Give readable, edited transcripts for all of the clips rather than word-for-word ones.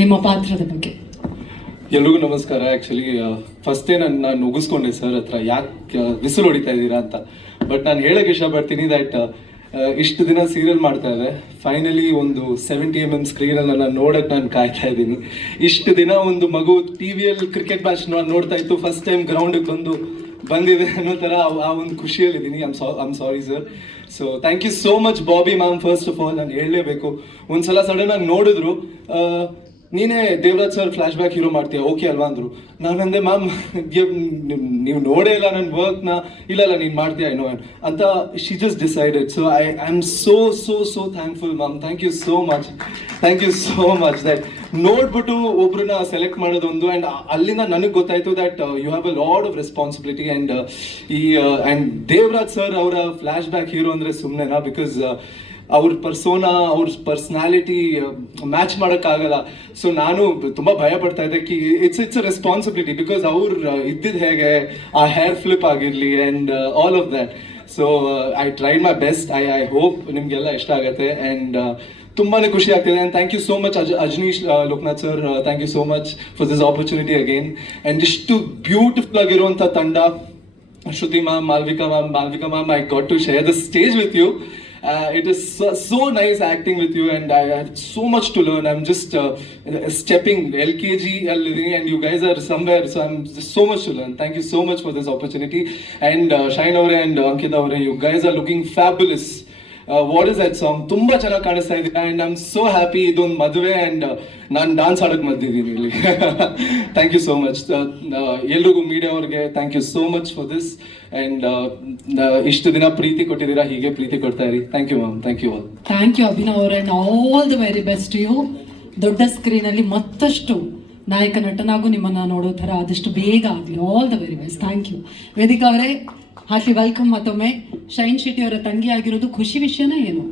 ನಿಮ್ಮ ಪಾತ್ರದ ಬಗ್ಗೆ. ಎಲ್ರಿಗೂ ನಮಸ್ಕಾರ. ಆ್ಯಕ್ಚುಲಿ ಫಸ್ಟೇ ನಾನು ನುಗ್ಗಿಸ್ಕೊಂಡೆ ಸರ್ ಹತ್ರ, ಯಾಕೆ ವಿಸಿಲ್ ಹೊಡಿತಾ ಇದ್ದೀರಾ ಅಂತ. ಬಟ್ ನಾನು ಹೇಳೋಕ್ಕೆ ಇಷ್ಟಪಡ್ತೀನಿ ದಟ್ ಇಷ್ಟು ದಿನ ಸೀರಿಯಲ್ ಮಾಡ್ತಾ ಇದೆ, ಫೈನಲಿ ಒಂದು 70 mm ಸ್ಕ್ರೀನಲ್ಲಿ ನಾನು ನೋಡೋಕ್ಕೆ ನಾನು ಕಾಯ್ತಾ ಇದ್ದೀನಿ. ಇಷ್ಟು ದಿನ ಒಂದು ಮಗು ಟಿ ವಿಯಲ್ಲಿ ಕ್ರಿಕೆಟ್ ಮ್ಯಾಚ್ ನೋಡ್ತಾ ಇತ್ತು, ಫಸ್ಟ್ ಟೈಮ್ ಗ್ರೌಂಡಿಗೆ ಬಂದಿದೆ ಅನ್ನೋ ಥರ ಆ ಒಂದು ಖುಷಿಯಲ್ಲಿದ್ದೀನಿ. I'm sorry sir. So thank you so much Bobby ma'am. First of all ನಾನು ಹೇಳಲೇಬೇಕು, ಒಂದ್ಸಲ ಸಡನ್ ಆಗಿ ನೋಡಿದ್ರು, ನೀನೇ Devaraj sir flash back hero ಮಾಡ್ತೀಯ ಓಕೆ ಅಲ್ವಾ ಅಂದರು. ನಾನಂದೆ ಮ್ಯಾಮ್ ನೀವು ನೋಡೇ ಇಲ್ಲ ನನ್ನ ವರ್ಕ್ನ, ಇಲ್ಲ ನೀನು ಮಾಡ್ತೀಯ ಏನೋ ಅಂತ. She just decided. So I am so thankful ma'am. Thank you so much that ನೋಡ್ಬಿಟ್ಟು ಒಬ್ರನ್ನ ಸೆಲೆಕ್ಟ್ ಮಾಡೋದೊಂದು, ಆ್ಯಂಡ್ ಅಲ್ಲಿಂದ ನನಗೆ ಗೊತ್ತಾಯ್ತು that you have a lot of responsibility. And and Devraj sir ಅವರ ಫ್ಲಾಶ್ ಬ್ಯಾಕ್ ಹೀರೋ ಅಂದರೆ ಸುಮ್ಮನೆನಾ? ಬಿಕಾಸ್ ಅವ್ರ ಪರ್ಸೋನಾ, ಅವ್ರ ಪರ್ಸ್ನಾಲಿಟಿ ಮ್ಯಾಚ್ ಮಾಡೋಕ್ಕಾಗಲ್ಲ. ಸೊ ನಾನು ತುಂಬ ಭಯ ಪಡ್ತಾ ಇದ್ದೆ ಕಿ ಇಟ್ಸ್ ಅ ರೆಸ್ಪಾನ್ಸಿಬಿಲಿಟಿ, ಬಿಕಾಸ್ ಅವ್ರು ಇದ್ದಿದ್ದು ಹೇಗೆ, ಆ ಹೇರ್ ಫ್ಲಿಪ್ ಆಗಿರಲಿ and all of that. So I tried my best. I hope ನಿಮಗೆಲ್ಲ ಇಷ್ಟ ಆಗುತ್ತೆ. ಆ್ಯಂಡ್ ತುಂಬಾ ಖುಷಿ ಆಗ್ತಿದೆ. And thank you so much Ajaneesh Loknath sir, thank you so much for this opportunity again. And ಇಷ್ಟು ಬ್ಯೂಟಿಫುಲ್ ಆಗಿರುವಂಥ ತಂಡ, Shruti ma'am, Malvika ma'am, I got to share the stage with you. It is so nice acting with you, and I have so much to learn. I'm just stepping LKG and you guys are somewhere, so I'm just so much to learn. Thank you so much for this opportunity. And Shine Avare and Ankita Avare, you guys are looking fabulous. What is that song? Tumba ಚೆನ್ನಾಗಿ ಕಾಣಿಸ್ತಾ ಇದೆ, and I'm so happy. ಇದೊಂದು ಮದುವೆ and ನಾನು dance ಆಡೋಕ್ಕೆ ಬಂದಿದ್ದೀನಿ ಇಲ್ಲಿ. Thank you so much ಎಲ್ರಿಗೂ, ಮೀಡಿಯಾ ಅವ್ರಿಗೆ thank you so much for this. And ಇಷ್ಟು ದಿನ ಪ್ರೀತಿ ಕೊಟ್ಟಿದ್ದೀರಾ, ಹೀಗೆ ಪ್ರೀತಿ ಕೊಡ್ತಾ ಇರಿ. Thank you ma'am. Thank you all. Thank you Abhinav ಅವರೇ, and all the very best you. ದೊಡ್ಡ ಸ್ಕ್ರೀನಲ್ಲಿ ಮತ್ತಷ್ಟು ನಾಯಕ ನಟನಾಗೂ ನಿಮ್ಮನ್ನು ನೋಡೋ ಥರ ಆದಷ್ಟು ಬೇಗ ಆಗಲಿ. All the very best. Thank you. Vedika ಅವರೇ, ಹಾರ್ಟ್ಲಿ ವೆಲ್ಕಮ್ ಮತ್ತೊಮ್ಮೆ. ಶೈನ್ ಶೆಟ್ಟಿ ಅವರ ತಂಗಿ ಆಗಿರೋದು ಖುಷಿ ವಿಷಯನ ಏನು?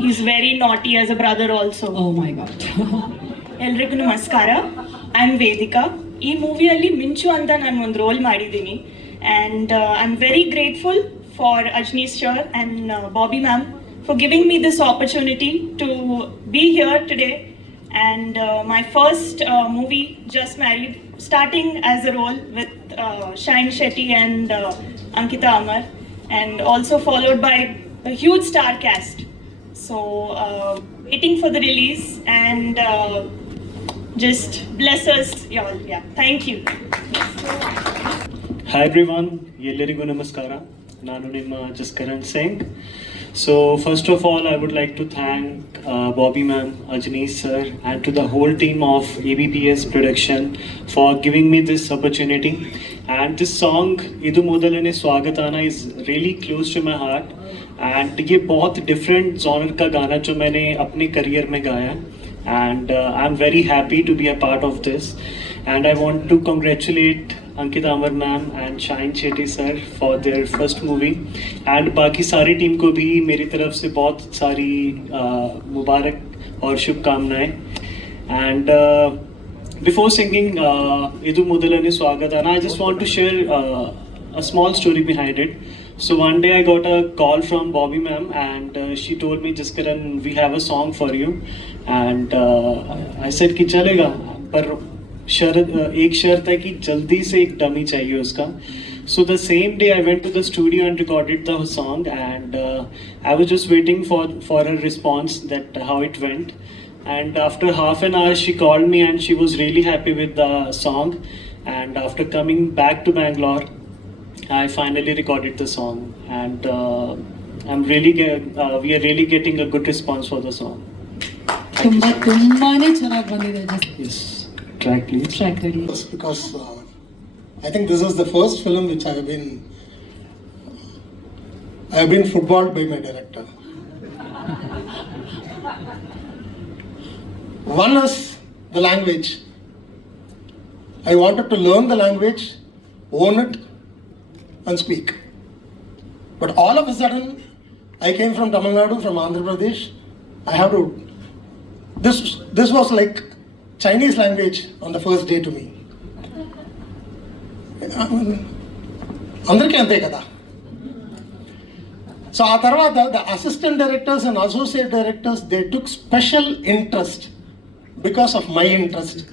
He is very naughty as a brother also. Oh my God. ಎಲ್ರಿಗೂ ನಮಸ್ಕಾರ. I am Vedika. ಈ ಮೂವಿಯಲ್ಲಿ ಮಿಂಚು ಅಂತ ನಾನು ಒಂದು ರೋಲ್ ಮಾಡಿದ್ದೀನಿ. And I am very grateful for Ajaneesh sir and Bobby ma'am for giving me this opportunity to be here today. And my first movie, just married, starting as a role with Shine Shetty and Ankita Amar, and also followed by a huge star cast. So waiting for the release, and just bless us y'all. Yeah, thank you. Hi everyone, ಎಲ್ಲರಿಗೂ ನಮಸ್ಕಾರ. ನಾನು ನಿಮ್ಮ Jaskaran Singh. So first of all, I would like to thank Bobby ma'am, Ajneesh sir, and to the whole team of ABPS production for giving me this opportunity. And this song, Idu Modalane Swagatana, is really close to my heart. And ये बहुत different genre का गाना जो मैंने अपने career में गाया. And I'm very happy to be a part of this. And I want to congratulate Ankita Amar ma'am and Shine Shetty sir for their first movie. And बाकी सारी टीम को भी मेरी तरफ से बहुत सारी मुबारक और शुभकामनाएं. And before singing Idu Modalane Swagatana, I just want to share a small story behind it. So one day I got a call from Bobby ma'am, and she told me, Jaskaran, we have a song for you. And I said कि चलेगा, पर एक शर्त है कि जल्दी से एक डमी चाहिए उसका. So the same day I went to the studio and recorded the song, and I was just waiting for a response that how it went. And after half an hour she called me, and she was really happy with the song. And after coming back to Bangalore, I finally recorded the song, and we are really getting a good response for the song. ತುಂಬಾನೇ ಚೆನ್ನಾಗಿ ಬಂದಿದೆ. Yes. Track please. Track ready. Because I think this is the first film which I have been footballed by my director. One is the language. I wanted to learn the language, own it, and speak. But all of a sudden, I came from Tamil Nadu, from Andhra Pradesh. I have to. This was like Chinese language on the first day to me. అందరికీ అంతే కదా. So ఆ తర్వాత the assistant directors and associate directors they took special interest because of my interest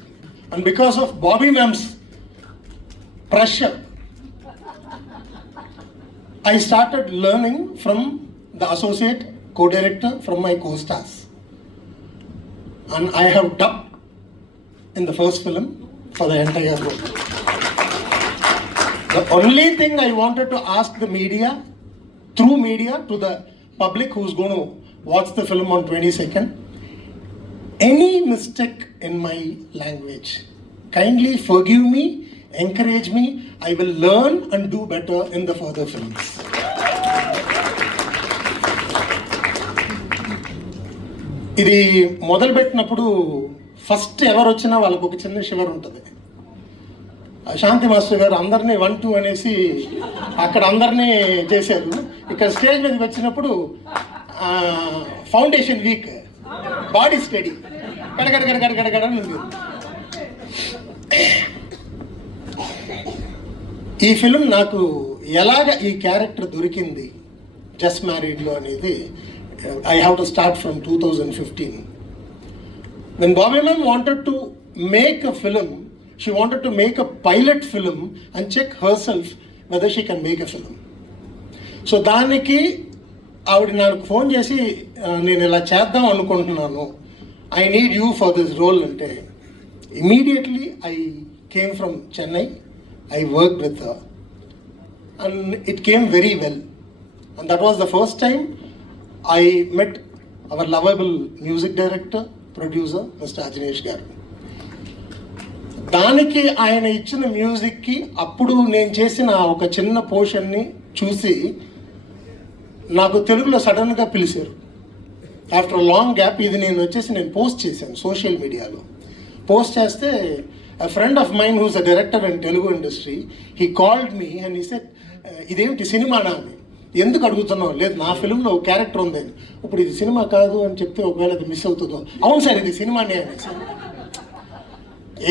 and because of Bobby ma'am's pressure. I started learning from the associate co-director, from my co-stars, and I have dubbed in the first film for the entire role. The only thing I wanted to ask the media, through media, to the public who's going to watch the film on 22nd, any mistake in my language, kindly forgive me, encourage me. I will learn and do better in the further films. ఇది మొదలుపెట్టినప్పుడు first ఎవరు వచ్చినా వాళ్ళకు ఒక చిన్న shiver ఉంటుంది. శాంతి master గారు అందరినీ 1 2 అనేసి అక్కడ అందరినీ చేశారు. ఇక్కడ స్టేజ్ మీదకి వచ్చినప్పుడు ఫౌండేషన్ వీక్, బాడీ స్టడీ, గడగడ ఉంది. ఈ ఫిలిం నాకు ఎలాగ ఈ క్యారెక్టర్ దొరికింది జస్ట్ మ్యారీడ్లో అనేది I have to start from 2015. When Bobby ma'am wanted to make a film, she wanted to make a pilot film and check herself whether she can make a film. So దానికి ఆవిడ నాకు phone చేసి నేను ఇలా చేద్దాం అనుకుంటున్నాను, I need you for this role అంటే, immediately I came from Chennai, I work with her and it came very well. And that was the first time I met our lovable music director, producer mister Ajaneesh garu. దానికి ఆయన ఇచ్చిన మ్యూజిక్కి అప్పుడు నేను చేసిన ఒక చిన్న పోర్షన్ని చూసి నాకు తెలుగులో సడన్గా పిలిచారు. ఆఫ్టర్ లాంగ్ గ్యాప్ ఇది నేను పోస్ట్ చేశాను సోషల్ మీడియాలో. పోస్ట్ చేస్తే a friend of mine who's a director in Telugu industry, he called me and he said, ఇదేమిటి సినిమానా అని. ఎందుకు అడుగుతున్నావు? లేదు, నా ఫిల్మ్లో ఒక క్యారెక్టర్ ఉందని. ఇప్పుడు ఇది సినిమా కాదు అని చెప్తే ఒకవేళ అది మిస్ అవుతుందో. అవును సార్, ఇది సినిమానే అనేసి.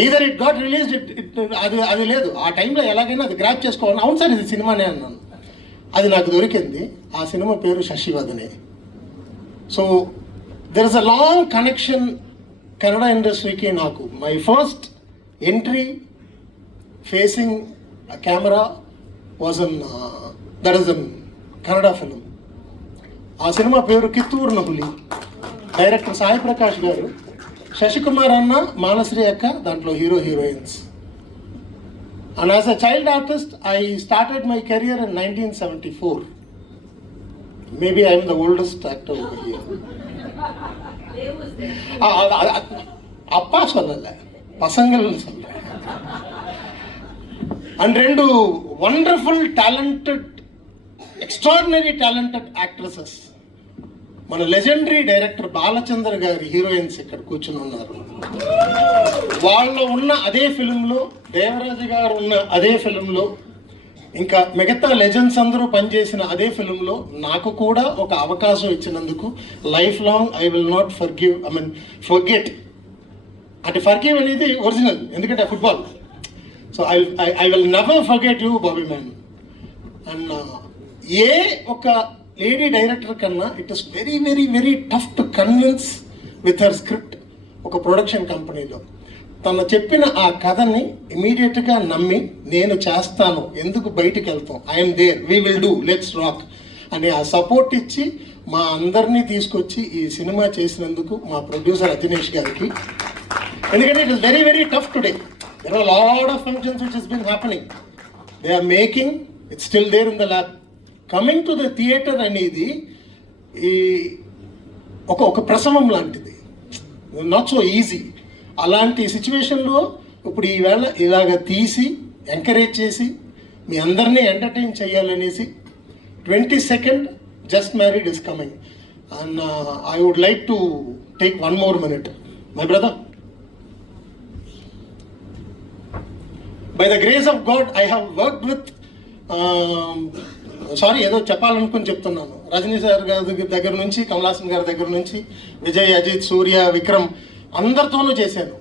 ఎయిదర్ ఇట్ గాట్ రిలీజ్డ్, అది లేదు, ఆ టైంలో ఎలాగైనా అది గ్రాప్ చేసుకోవాలి. అవును సార్, ఇది సినిమానే అన్నాను. అది నాకు దొరికింది. ఆ సినిమా పేరు Shashivadane. So there is a long connection Kannada ఇండస్ట్రీకి నాకు. My first entry facing camera was an Kannada film. ఆ సినిమా పేరు కిత్తూరు నహులి. డైరెక్టర్ సాయి ప్రకాష్ గారు, శశికుమార్ అన్న, మానశ్రీ అక్క దాంట్లో hero heroines. And as a child artist I started my career in 1974. Maybe I'm the oldest actor over here. அப்பா சொல்லல, பசங்கள் சொல்ல. And 2 wonderful talented, extraordinary talented actresses, మన లెజెండరీ డైరెక్టర్ బాలచంద్ర గారి హీరోయిన్స్ ఇక్కడ కూర్చుని ఉన్నారు. వాళ్ళు ఉన్న అదే ఫిలింలో, దేవరాజు గారు ఉన్న అదే ఫిలింలో, ఇంకా మిగతా లెజెండ్స్ అందరూ పనిచేసిన అదే ఫిలింలో నాకు కూడా ఒక అవకాశం ఇచ్చినందుకు life long I will not forget. అంటే ఫర్గివ్ అనేది ఒరిజినల్, ఎందుకంటే football. So I will never forget you Bobby man. And a ఒక లేడీ డైరెక్టర్ కన్నా it is very very very tough to convince with her script. ఒక production కంపెనీలో తను చెప్పిన ఆ కథని ఇమీడియట్గా నమ్మి నేను చేస్తాను, ఎందుకు బయటికి వెళ్తాం, I'm there, we will do, let's rock అని ఆ సపోర్ట్ ఇచ్చి మా అందరినీ తీసుకొచ్చి ఈ సినిమా చేసినందుకు మా ప్రొడ్యూసర్ అజనీష్ గారికి. ఎందుకంటే it is very very tough today. There are lot of functions which has been happening, they are making, it's still there in the lab. Coming to the theatre అనేది ఈ ఒక ప్రసవం లాంటిది, నాట్ సో ఈజీ. అలాంటి సిచ్యువేషన్లో ఇప్పుడు ఈవేళ ఇలాగ తీసి ఎంకరేజ్ చేసి మీ అందరినీ ఎంటర్టైన్ చేయాలనేసి 22nd just married is coming. And I would like to take 1 more minute. My brother, by the grace of God I have worked with, sorry ఏదో చెప్పాలనుకుని చెప్తున్నాను, రజనీ సార్ గారి దగ్గర నుంచి, కమల్ హాసన్ గారి దగ్గర నుంచి, విజయ్, అజిత్, సూర్య, విక్రమ్ అందరితోనూ చేశాను.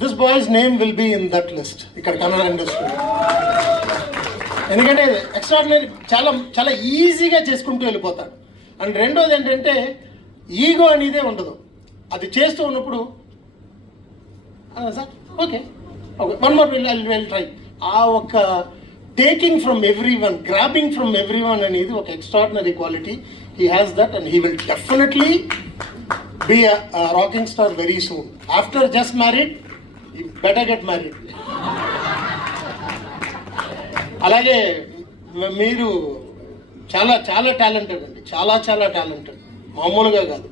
This boy's name will be in that list ఇక్కడ కన్నడ ఇండస్ట్రీ. ఎందుకంటే ఎక్స్ట్రాడినరీ, చాలా చాలా ఈజీగా చేసుకుంటూ వెళ్ళిపోతాడు. అండ్ రెండోది ఏంటంటే ఈగో అనేదే ఉండదు. అది చేస్తూ ఉన్నప్పుడు sir okay okay one more will try. ఆ ఒక taking from every one, grabbing from every one అనేది ఒక extraordinary quality. He has that and he will definitely be a rocking star very soon. After just married, you better get married. అలాగే మీరు చాలా చాలా talented అండి, చాలా చాలా talented, మామూలుగా కాదు.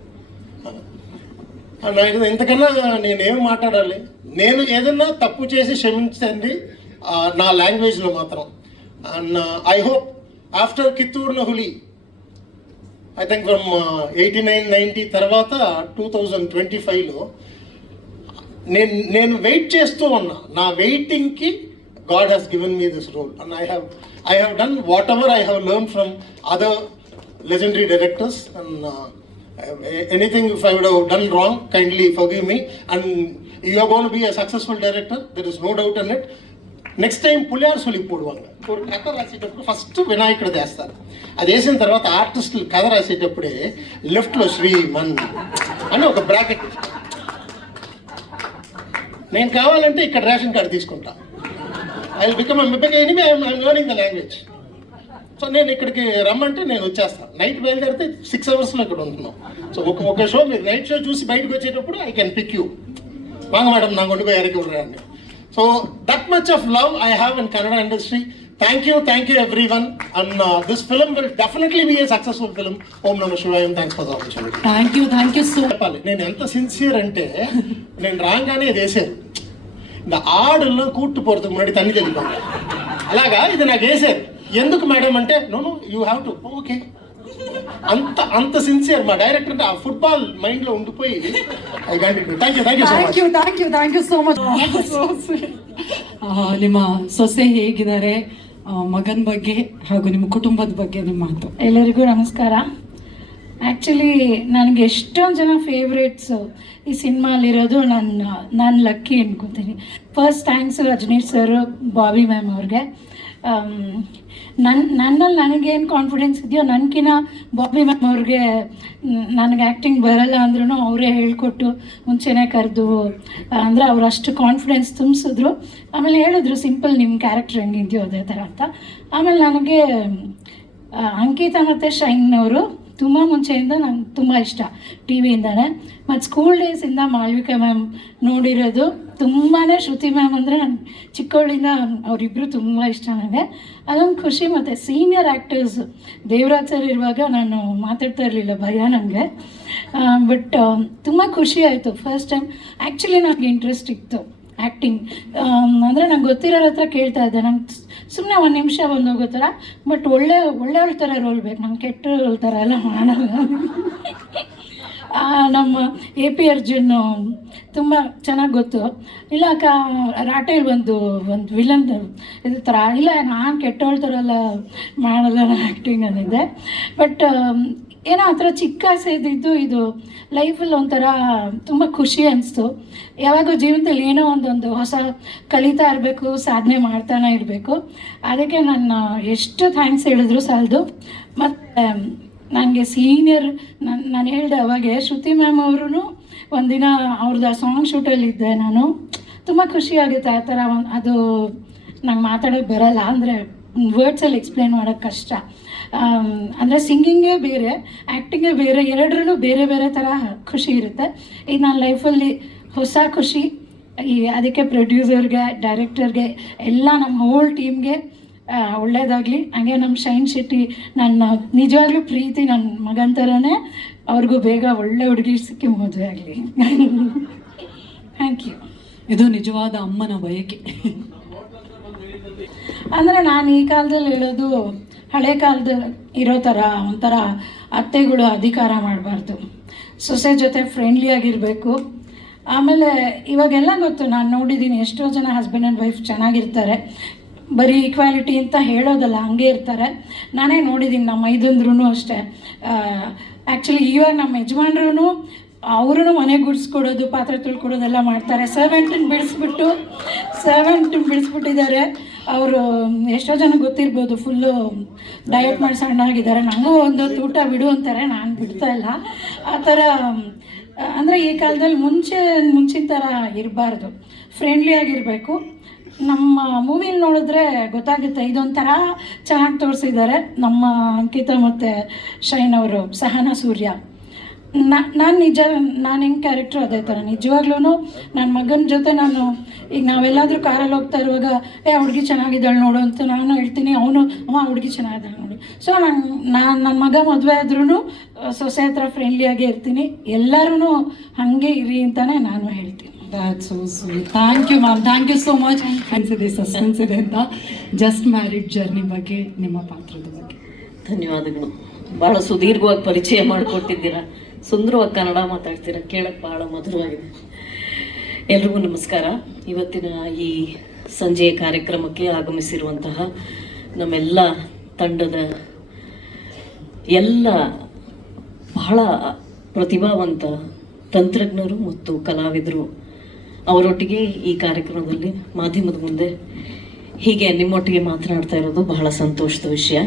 నాకు ఇంతకన్నా నేనేం మాట్లాడాలి? నేను ఏదన్నా తప్పు చేసి క్షమించండి నా లాంగ్వేజ్లో మాత్రం. And I hope after Kittur Nahuli, I think from 89-90 తర్వాత 2025లో నేను వెయిట్ చేస్తూ ఉన్నా. నా వెయిటింగ్కి God has given me this role and I have done whatever I have learn from other legendary directors and anything if I would have done wrong, kindly forgive me, and you are going to be a successful director, there is no doubt in it. Next time పులియార్ సులి పోడువాங்க. ఒక కథ రాసేటప్పుడు first వినాయకుడు వేస్తారు. అది వేసిన తర్వాత ఆర్టిస్టులు కథ రాసేటప్పుడే లెఫ్ట్లో శ్రీమన్ అని ఒక బ్రాకెట్. నేను కావాలంటే ఇక్కడ రేషన్ కార్డు తీసుకుంటా. I will become anyway I'm learning the language. So నేను ఇక్కడికి రమ్మంటే నేను వచ్చేస్తాను. నైట్ బయలుదేరితే 6 hours ఇక్కడ ఉంటున్నాం. సో ఒక షో మీరు నైట్ షో చూసి బయటకు వచ్చేటప్పుడు ఐ కెన్ పిక్ యూ. వాంగ మేడం నా కొండ పోయి ఇறக்கி விடுறாங்க. So that much of love I have in Kannada industry. Thank you everyone, and this film will definitely be a successful film. Om Namah Shivaya. Thanks for the opportunity. Thank you so much. నేను ఎంత sincere అంటే నేను రాగానే ఇది వేసారు. இந்த ఆడల్లో కూట్టు పోறதுக்கு முன்னாடி தண்ணி தெளிப்பாங்க. అలాగా ఇది నాకు వేసారు. ఎందుకు మేడం అంటే no you have to. Okay, అంత సిన్సియర్ మా డైరెక్టర్ అంటే ఆ ఫుట్బాల్ మైండ్లో ఉండిపోయి I continue. Thank you so much. ನಿಮ್ಮ ಸೊಸೆ ಹೇಗಿದ್ದಾರೆ, ಮಗನ ಬಗ್ಗೆ ಹಾಗೂ ನಿಮ್ಮ ಕುಟುಂಬದ ಬಗ್ಗೆ ನಿಮ್ಮ ಮಾತು. ಎಲ್ಲರಿಗೂ ನಮಸ್ಕಾರ. ಆ್ಯಕ್ಚುಲಿ ನನಗೆ ಎಷ್ಟೊಂದು ಜನ ಫೇವ್ರೇಟ್ಸು ಈ ಸಿನಿಮಾಲಿರೋದು ನಾನು ಲಕ್ಕಿ ಅನ್ಕೋತೀನಿ. First thanks Rajneesh sir, Bobby ma'am ಅವ್ರಿಗೆ. ನನ್ನಲ್ಲಿ ನನಗೇನು ಕಾನ್ಫಿಡೆನ್ಸ್ ಇದೆಯೋ ನನಗಿನ ಬಾಬಿ ಮ್ಯಾಮ್ ಅವ್ರಿಗೆ ನನಗೆ ಆ್ಯಕ್ಟಿಂಗ್ ಬರಲ್ಲ ಅಂದ್ರೂ ಅವರೇ ಹೇಳ್ಕೊಟ್ಟು ಮುಂಚೆನೇ ಕರೆದು ಅಂದರೆ ಅವ್ರು ಅಷ್ಟು ಕಾನ್ಫಿಡೆನ್ಸ್ ತುಂಬಿಸಿದ್ರು. ಆಮೇಲೆ ಹೇಳಿದ್ರು ಸಿಂಪಲ್ ನಿಮ್ಮ ಕ್ಯಾರೆಕ್ಟರ್ ಹೆಂಗಿದೆಯೋ ಅದೇ ಥರ ಅಂತ. ಆಮೇಲೆ ನನಗೆ ಅಂಕಿತಾ ಮತ್ತು ಶೈನ್ ಅವರು ತುಂಬ ಮುಂಚೆಯಿಂದ ನಂಗೆ ತುಂಬ ಇಷ್ಟ ಟಿ ವಿಯಿಂದನೇ. ಮತ್ತು ಸ್ಕೂಲ್ ಡೇಸಿಂದ ಮಾಳ್ವಿಕಾ ಮ್ಯಾಮ್ ನೋಡಿರೋದು ತುಂಬಾ. ಶ್ರುತಿ ಮ್ಯಾಮ್ ಅಂದರೆ ನಾನು ಚಿಕ್ಕವಳಿಂದ ಅವರಿಬ್ಬರು ತುಂಬ ಇಷ್ಟ ನನಗೆ. ಅದೊಂದು ಖುಷಿ. ಮತ್ತು ಸೀನಿಯರ್ ಆ್ಯಕ್ಟರ್ಸ್ ದೇವರಾಜ್ ಸರ್ ಇರುವಾಗ ನಾನು ಮಾತಾಡ್ತಾ ಇರಲಿಲ್ಲ, ಭಯ ನನಗೆ. ಬಟ್ ತುಂಬ ಖುಷಿ ಆಯಿತು. ಫಸ್ಟ್ ಟೈಮ್ ಆ್ಯಕ್ಚುಲಿ ನನಗೆ ಇಂಟ್ರೆಸ್ಟ್ ಇತ್ತು ಆ್ಯಕ್ಟಿಂಗ್. ಅಂದರೆ ನಂಗೆ ಗೊತ್ತಿರೋರ ಹತ್ರ ಕೇಳ್ತಾ ಇದ್ದೆ, ನಂಗೆ ಸುಮ್ಮನೆ 1 ನಿಮಿಷ ಬಂದೋಗೋ ಥರ, ಬಟ್ ಒಳ್ಳೆಯವ್ರ ಥರ ರೋಲ್ ಬೇಕು, ನಂಗೆ ಕೆಟ್ಟವ್ರ ಥರ ಎಲ್ಲ ಮಾಡಲ್ಲ. ನಮ್ಮ AP ಅರ್ಜುನ್ ತುಂಬ ಚೆನ್ನಾಗಿ ಗೊತ್ತು. ಇಲ್ಲ ರಾಟೇಲ್ ಒಂದು ವಿಲನ್ ಇದ್ರ ಥರ ಇಲ್ಲ, ನಾನು ಕೆಟ್ಟವಳ ಥರ ಎಲ್ಲ ಮಾಡಲ್ಲ ಆ್ಯಕ್ಟಿಂಗ್ ಅಂದಿದ್ದೆ. ಬಟ್ ಏನೋ ಆ ಥರ ಚಿಕ್ಕ ಆಸೆ ಇದ್ದಿದ್ದು ಇದು ಲೈಫಲ್ಲಿ ಒಂಥರ ತುಂಬ ಖುಷಿ ಅನಿಸ್ತು. ಯಾವಾಗೂ ಜೀವನದಲ್ಲಿ ಏನೋ ಒಂದೊಂದು ಹೊಸ ಕಲಿತಾ ಇರಬೇಕು, ಸಾಧನೆ ಮಾಡ್ತಾನೆ ಇರಬೇಕು. ಅದಕ್ಕೆ ನಾನು ಎಷ್ಟು ಥ್ಯಾಂಕ್ಸ್ ಹೇಳಿದ್ರು ಸಾಲದು. ಮತ್ತು ನನಗೆ ಸೀನಿಯರ್ ನಾನು ಹೇಳಿದೆ ಅವಾಗೆ ಶ್ರುತಿ ಮ್ಯಾಮ್ ಅವರು ಒಂದಿನ ಅವ್ರದ್ದು ಸಾಂಗ್ ಶೂಟಲ್ಲಿದ್ದೆ ನಾನು. ತುಂಬ ಖುಷಿಯಾಗುತ್ತೆ ಆ ಥರ. ಅದು ನಂಗೆ ಮಾತಾಡೋಕ್ಕೆ ಬರಲ್ಲ, ಅಂದರೆ ವರ್ಡ್ಸಲ್ಲಿ ಎಕ್ಸ್ಪ್ಲೇನ್ ಮಾಡೋಕ್ಕೆ ಕಷ್ಟ. ಅಂದರೆ ಸಿಂಗಿಂಗೇ ಬೇರೆ, ಆ್ಯಕ್ಟಿಂಗೇ ಬೇರೆ, ಎರಡರಲ್ಲೂ ಬೇರೆ ಬೇರೆ ಥರ ಖುಷಿ ಇರುತ್ತೆ. ಈಗ ನನ್ನ ಲೈಫಲ್ಲಿ ಹೊಸ ಖುಷಿ. ಅದಕ್ಕೆ ಪ್ರೊಡ್ಯೂಸರ್ಗೆ, ಡೈರೆಕ್ಟರ್ಗೆ, ಎಲ್ಲ ನಮ್ಮ ಹೋಲ್ ಟೀಮ್ಗೆ ಒಳ್ಳೆಯದಾಗಲಿ. ಹಾಗೆ ನಮ್ಮ ಶೈನ್ ಶೆಟ್ಟಿ ನನ್ನ ನಿಜವಾಗ್ಲೂ ಪ್ರೀತಿ, ನನ್ನ ಮಗನ ಥರನೇ. ಅವ್ರಿಗೂ ಬೇಗ ಒಳ್ಳೆ ಹುಡುಗಿ ಸಿಕ್ಕಿ ಮದುವೆ ಆಗಲಿ. Thank you. ಇದು ನಿಜವಾದ ಅಮ್ಮನ ಬಯಕೆ. ಅಂದರೆ ನಾನು ಈ ಕಾಲದಲ್ಲಿ ಹೇಳೋದು, ಹಳೆ ಕಾಲದಲ್ಲಿ ಇರೋ ಥರ ಒಂಥರ ಅತ್ತೆಗಳು ಅಧಿಕಾರ ಮಾಡಬಾರ್ದು, ಸೊಸೆ ಜೊತೆ ಫ್ರೆಂಡ್ಲಿಯಾಗಿರಬೇಕು. ಆಮೇಲೆ ಇವಾಗೆಲ್ಲ ಗೊತ್ತು, ನಾನು ನೋಡಿದ್ದೀನಿ ಎಷ್ಟೋ ಜನ ಹಸ್ಬೆಂಡ್ ಆ್ಯಂಡ್ ವೈಫ್ ಚೆನ್ನಾಗಿರ್ತಾರೆ, ಬರೀ ಈಕ್ವಾಲಿಟಿ ಅಂತ ಹೇಳೋದಲ್ಲ, ಹಂಗೆ ಇರ್ತಾರೆ. ನಾನೇ ನೋಡಿದ್ದೀನಿ, ನಮ್ಮ ಮೈದಂದ್ರೂ ಅಷ್ಟೇ. ಆ್ಯಕ್ಚುಲಿ ಇವಾಗ ನಮ್ಮ ಯಜಮಾನ್ರೂ ಅವರು ಮನೆ ಗುಡಿಸ್ಕೊಡೋದು, ಪಾತ್ರೆ ತೊಳ್ಕೊಡೋದೆಲ್ಲ ಮಾಡ್ತಾರೆ. ಸರ್ವೆಂಟನ್ನು ಬಿಡಿಸ್ಬಿಟ್ಟಿದ್ದಾರೆ. ಅವರು ಎಷ್ಟೋ ಜನ ಗೊತ್ತಿರ್ಬೋದು, ಫುಲ್ಲು ಡಯಟ್ ಮಾಡಿ ಸಣ್ಣ ಆಗಿದ್ದಾರೆ. ನನಗೂ ಒಂದೊತ್ತು ಊಟ ಬಿಡು ಅಂತಾರೆ, ನಾನು ಬಿಡ್ತಾ ಇಲ್ಲ. ಆ ಥರ ಅಂದರೆ ಈ ಕಾಲದಲ್ಲಿ ಮುಂಚಿನ ಥರ ಇರಬಾರ್ದು, ಫ್ರೆಂಡ್ಲಿಯಾಗಿರಬೇಕು. ನಮ್ಮ ಮೂವಿಲಿ ನೋಡಿದ್ರೆ ಗೊತ್ತಾಗುತ್ತೆ, ಇದೊಂಥರ ಚೆನ್ನಾಗಿ ತೋರಿಸಿದ್ದಾರೆ ನಮ್ಮ ಅಂಕಿತಾ ಮತ್ತು ಶೈನ್ ಅವರು, ಸಹನಾ ಸೂರ್ಯ. ನಾನು ಹೆಂಗೆ ಕ್ಯಾರೆಕ್ಟ್ರ್ ಅದೇ ಥರ ನಿಜವಾಗ್ಲೂ ನನ್ನ ಮಗನ ಜೊತೆ ನಾನು ಈಗ ನಾವೆಲ್ಲಾದರೂ ಕಾರಲ್ಲಿ ಹೋಗ್ತಾ ಇರುವಾಗ ಹುಡುಗಿ ಚೆನ್ನಾಗಿದ್ದಾಳೆ ನೋಡು ಅಂತ ನಾನು ಹೇಳ್ತೀನಿ, ಅವನು ಹುಡುಗಿ ಚೆನ್ನಾಗಿದ್ದಾಳೆ ನೋಡು. ಸೊ ನನ್ನ ಮಗ ಮದುವೆ ಆದ್ರೂ ಸೊಸೆ ಹತ್ರ ಫ್ರೆಂಡ್ಲಿಯಾಗೇ ಇರ್ತೀನಿ, ಎಲ್ಲರೂ ಹಾಗೆ ಇರಿ ಅಂತಲೇ ನಾನು ಹೇಳ್ತೀನಿ. That's so sweet. Thank you ma'am. Thank you so much. ಅನ್ಸಿದೆ ಸಸ್ಪೆನ್ಸ್ ಇದೆ ಅಂತ. ಜಸ್ಟ್ ಮ್ಯಾರಿಡ್ ಜರ್ನಿ ಬಗ್ಗೆ, ನಿಮ್ಮ ಪಾತ್ರದ ಬಗ್ಗೆ ಧನ್ಯವಾದಗಳು. ಭಾಳ ಸುದೀರ್ಘವಾಗಿ ಪರಿಚಯ ಮಾಡಿಕೊಟ್ಟಿದ್ದೀರಾ, ಸುಂದರವಾಗಿ ಕನ್ನಡ ಮಾತಾಡ್ತೀರಾ, ಕೇಳಕ್ಕೆ ಭಾಳ ಮಧುರವಾಗಿದೆ. ಎಲ್ರಿಗೂ ನಮಸ್ಕಾರ. ಇವತ್ತಿನ ಈ ಸಂಜೆಯ ಕಾರ್ಯಕ್ರಮಕ್ಕೆ ಆಗಮಿಸಿರುವಂತಹ ನಮ್ಮೆಲ್ಲ ತಂಡದ ಎಲ್ಲ ಬಹಳ ಪ್ರತಿಭಾವಂತ ತಂತ್ರಜ್ಞರು ಮತ್ತು ಕಲಾವಿದರು ಅವರೊಟ್ಟಿಗೆ ಈ ಕಾರ್ಯಕ್ರಮದಲ್ಲಿ ಮಾಧ್ಯಮದ ಮುಂದೆ ಹೀಗೆ ನಿಮ್ಮೊಟ್ಟಿಗೆ ಮಾತನಾಡ್ತಾ ಇರೋದು ಬಹಳ ಸಂತೋಷದ ವಿಷಯ.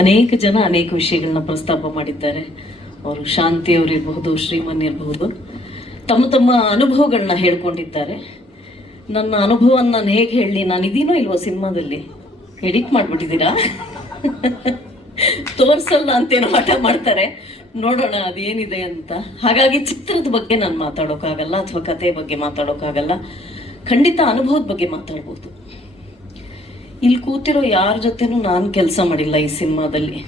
ಅನೇಕ ಜನ ಅನೇಕ ವಿಷಯಗಳನ್ನ ಪ್ರಸ್ತಾಪ ಮಾಡಿದ್ದಾರೆ. ಅವರು ಶಾಂತಿಯವರಿರಬಹುದು, ಶ್ರೀಮನ್ ಇರಬಹುದು, ತಮ್ಮ ತಮ್ಮ ಅನುಭವಗಳನ್ನ ಹೇಳ್ಕೊಂಡಿದ್ದಾರೆ. ನನ್ನ ಅನುಭವವನ್ನು ನಾನು ಹೇಗೆ ಹೇಳಲಿ, ನಾನು ಇದೀನೋ ಇಲ್ವೋ ಸಿನಿಮಾದಲ್ಲಿ, ಎಡಿಟ್ ಮಾಡಿಬಿಟ್ಟಿದ್ದೀರಾ ತೋರಿಸಲ್ಲ ಅಂತೇನೋ ಆಟ ಮಾಡ್ತಾರೆ, ನೋಡೋಣ ಅದೇನಿದೆ ಅಂತ. ಹಾಗಾಗಿ ಚಿತ್ರದ ಬಗ್ಗೆ ನಾನು ಮಾತಾಡೋಕ್ಕಾಗಲ್ಲ, ಅಥವಾ ಕತೆ ಬಗ್ಗೆ ಮಾತಾಡೋಕ್ಕಾಗಲ್ಲ. ಖಂಡಿತ ಅನುಭವದ ಬಗ್ಗೆ ಮಾತಾಡ್ಬೋದು. ಇಲ್ಲಿ ಕೂತಿರೋ ಯಾರ ಜೊತೆನೂ ನಾನು ಕೆಲಸ ಮಾಡಿಲ್ಲ ಈ ಸಿನಿಮಾದಲ್ಲಿ.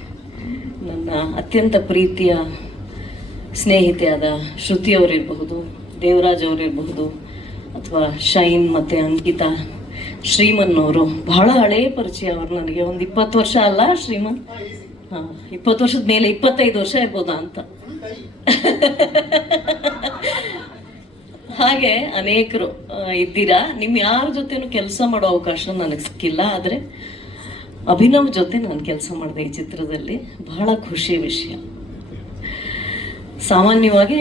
ನನ್ನ ಅತ್ಯಂತ ಪ್ರೀತಿಯ ಸ್ನೇಹಿತೆಯಾದ ಶ್ರುತಿಯವರಿರಬಹುದು, ದೇವರಾಜ್ ಅವರಿರಬಹುದು, ಅಥವಾ ಶೈನ್ ಮತ್ತು ಅಂಕಿತಾ, ಶ್ರೀಮನ್ ಅವರು ಬಹಳ ಹಳೆಯ ಪರಿಚಯ. ಅವರು ನನಗೆ ಒಂದು 20 ವರ್ಷ ಅಲ್ಲ ಶ್ರೀಮನ್, 20 ವರ್ಷದ ಮೇಲೆ 25 ವರ್ಷ ಇರ್ಬೋದಾ ಅಂತ. ಹಾಗೆ ಅನೇಕರು ಇದ್ದೀರಾ. ನಿಮ್ಮ ಯಾರ ಜೊತೆನೂ ಕೆಲಸ ಮಾಡೋ ಅವಕಾಶ ನನಗೆ ಸಿಕ್ಕಿಲ್ಲ, ಆದರೆ ಅಭಿನವ್ ಜೊತೆ ನಾನು ಕೆಲಸ ಮಾಡಿದೆ ಈ ಚಿತ್ರದಲ್ಲಿ. ಬಹಳ ಖುಷಿಯ ವಿಷಯ. ಸಾಮಾನ್ಯವಾಗಿ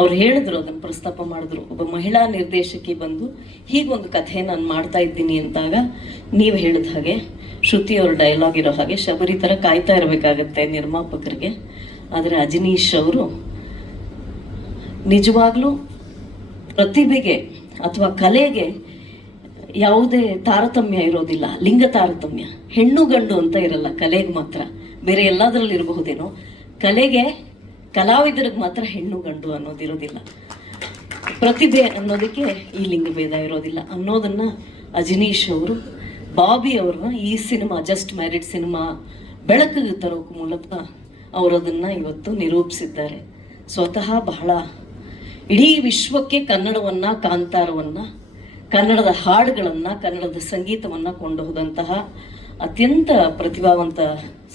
ಅವ್ರು ಹೇಳಿದ್ರು, ಅದನ್ನು ಪ್ರಸ್ತಾಪ ಮಾಡಿದ್ರು, ಒಬ್ಬ ಮಹಿಳಾ ನಿರ್ದೇಶಕಿ ಬಂದು ಹೀಗೊಂದು ಕಥೆ ನಾನು ಮಾಡ್ತಾ ಇದ್ದೀನಿ ಅಂದಾಗ ನೀವು ಹೇಳಿದ ಹಾಗೆ ಶ್ರುತಿ ಅವ್ರ ಡೈಲಾಗ್ ಇರೋ ಹಾಗೆ ಶಬರಿ ಥರ ಕಾಯ್ತಾ ಇರಬೇಕಾಗತ್ತೆ ನಿರ್ಮಾಪಕರಿಗೆ. ಆದರೆ ಅಜನೀಶ್ ಅವರು ನಿಜವಾಗ್ಲೂ ಪ್ರತಿಭೆಗೆ ಅಥವಾ ಕಲೆಗೆ ಯಾವುದೇ ತಾರತಮ್ಯ ಇರೋದಿಲ್ಲ, ಲಿಂಗ ತಾರತಮ್ಯ, ಹೆಣ್ಣು ಗಂಡು ಅಂತ ಇರಲ್ಲ ಕಲೆಗೆ ಮಾತ್ರ. ಬೇರೆ ಎಲ್ಲದರಲ್ಲಿ ಇರಬಹುದೇನೋ, ಕಲೆಗೆ ಕಲಾವಿದರಿಗೆ ಮಾತ್ರ ಹೆಣ್ಣು ಗಂಡು ಅನ್ನೋದಿರೋದಿಲ್ಲ. ಪ್ರತಿಭೆ ಅನ್ನೋದಕ್ಕೆ ಈ ಲಿಂಗಭೇದ ಇರೋದಿಲ್ಲ ಅನ್ನೋದನ್ನ ಅಜನೀಶ್ ಅವರು, ಬಾಬಿ ಅವ್ರನ್ನ ಈ ಸಿನಿಮಾ ಜಸ್ಟ್ ಮ್ಯಾರಿಡ್ ಸಿನಿಮಾ ಬೆಳಕಿಗೆ ತರೋಕೆ ಮೂಲಕ ಅವರದನ್ನು ಇವತ್ತು ನಿರೂಪಿಸಿದ್ದಾರೆ. ಸ್ವತಃ ಬಹಳ ಇಡೀ ವಿಶ್ವಕ್ಕೆ ಕನ್ನಡವನ್ನು, ಕಾಂತಾರವನ್ನು, ಕನ್ನಡದ ಹಾಡುಗಳನ್ನು, ಕನ್ನಡದ ಸಂಗೀತವನ್ನು ಕೊಂಡೊಯ್ದಂತಹ ಅತ್ಯಂತ ಪ್ರತಿಭಾವಂತ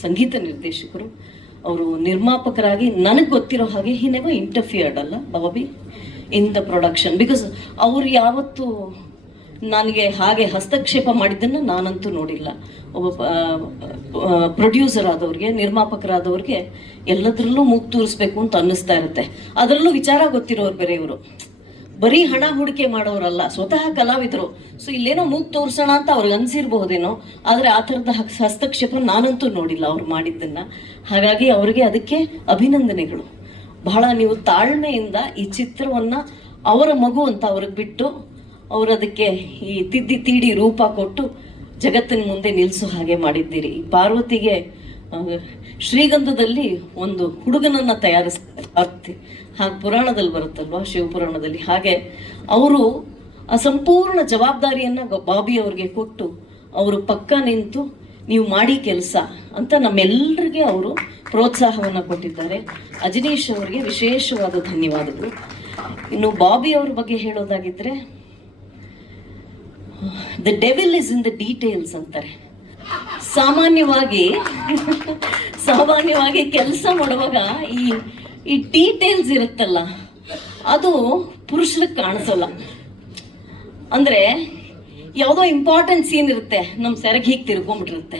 ಸಂಗೀತ ನಿರ್ದೇಶಕರು. ಅವರು ನಿರ್ಮಾಪಕರಾಗಿ ನನಗೆ ಗೊತ್ತಿರೋ ಹಾಗೆ ಹಿ ನೆವರ್ ಇಂಟರ್ಫಿಯರ್ಡ್ ಅಲ್ಲ Bobby in the production, because ಅವರು ಯಾವತ್ತೂ ನನಗೆ ಹಾಗೆ ಹಸ್ತಕ್ಷೇಪ ಮಾಡಿದ್ದನ್ನು ನಾನಂತೂ ನೋಡಿಲ್ಲ. ಒಬ್ಬ ಪ್ರೊಡ್ಯೂಸರ್ ಆದವ್ರಿಗೆ, ನಿರ್ಮಾಪಕರಾದವ್ರಿಗೆ ಎಲ್ಲದರಲ್ಲೂ ಮೂಗು ತೂರಿಸ್ಬೇಕು ಅಂತ ಅನ್ನಿಸ್ತಾ ಇರುತ್ತೆ. ಅದರಲ್ಲೂ ವಿಚಾರ ಗೊತ್ತಿರೋರು ಬೇರೆ ಇವರು, ಬರೀ ಹಣ ಹೂಡಿಕೆ ಮಾಡೋರಲ್ಲ, ಸ್ವತಃ ಕಲಾವಿದರು. ಸೊ ಇಲ್ಲೇನೋ ಮೂಗು ತೋರಿಸೋಣ ಅಂತ ಅವ್ರಿಗೆ ಅನಿಸಿರ್ಬಹುದೇನೋ, ಆದರೆ ಆ ಥರದ ಹಸ್ತಕ್ಷೇಪ ನಾನಂತೂ ನೋಡಿಲ್ಲ ಅವ್ರು ಮಾಡಿದ್ದನ್ನು. ಹಾಗಾಗಿ ಅವರಿಗೆ ಅದಕ್ಕೆ ಅಭಿನಂದನೆಗಳು. ಬಹಳ ನೀವು ತಾಳ್ಮೆಯಿಂದ ಈ ಚಿತ್ರವನ್ನು ಅವರ ಮಗು ಅಂತ ಅವ್ರಿಗೆ ಬಿಟ್ಟು, ಅವರು ಅದಕ್ಕೆ ಈ ತಿದ್ದಿ ತೀಡಿ ರೂಪ ಕೊಟ್ಟು ಜಗತ್ತಿನ ಮುಂದೆ ನಿಲ್ಲಿಸೋ ಹಾಗೆ ಮಾಡಿದ್ದೀರಿ. ಈ ಪಾರ್ವತಿಗೆ ಶ್ರೀಗಂಧದಲ್ಲಿ ಒಂದು ಹುಡುಗನನ್ನು ತಯಾರಿಸ್ತಾರೆ ಪಾರ್ವತಿ, ಹಾಗೆ ಪುರಾಣದಲ್ಲಿ ಬರುತ್ತಲ್ವ, ಶಿವಪುರಾಣದಲ್ಲಿ. ಹಾಗೆ ಅವರು ಆ ಸಂಪೂರ್ಣ ಜವಾಬ್ದಾರಿಯನ್ನು ಬಾಬಿ ಅವ್ರಿಗೆ ಕೊಟ್ಟು ಅವರು ಪಕ್ಕ ನಿಂತು ನೀವು ಮಾಡಿ ಕೆಲಸ ಅಂತ ನಮ್ಮೆಲ್ಲರಿಗೆ ಅವರು ಪ್ರೋತ್ಸಾಹವನ್ನು ಕೊಟ್ಟಿದ್ದಾರೆ. ಅಜನೀಶ್ ಅವರಿಗೆ ವಿಶೇಷವಾದ ಧನ್ಯವಾದಗಳು. ಇನ್ನು ಬಾಬಿ ಅವ್ರ ಬಗ್ಗೆ ಹೇಳೋದಾಗಿದ್ರೆ, the devil is in the details ಅಂತಾರೆ. ಸಾಮಾನ್ಯವಾಗಿ ಕೆಲಸ ಮಾಡುವಾಗ ಈ ಡೀಟೇಲ್ಸ್ ಇರುತ್ತಲ್ಲ, ಅದು ಪುರುಷರಿಗೆ ಕಾಣಿಸಲ್ಲ. ಅಂದರೆ ಯಾವುದೋ ಇಂಪಾರ್ಟೆಂಟ್ ಸೀನ್ ಇರುತ್ತೆ, ನಮ್ಮ ಸೆರಗ್ ಹೀಗೆ ತಿರ್ಕೊಂಡ್ಬಿಟ್ಟಿರುತ್ತೆ,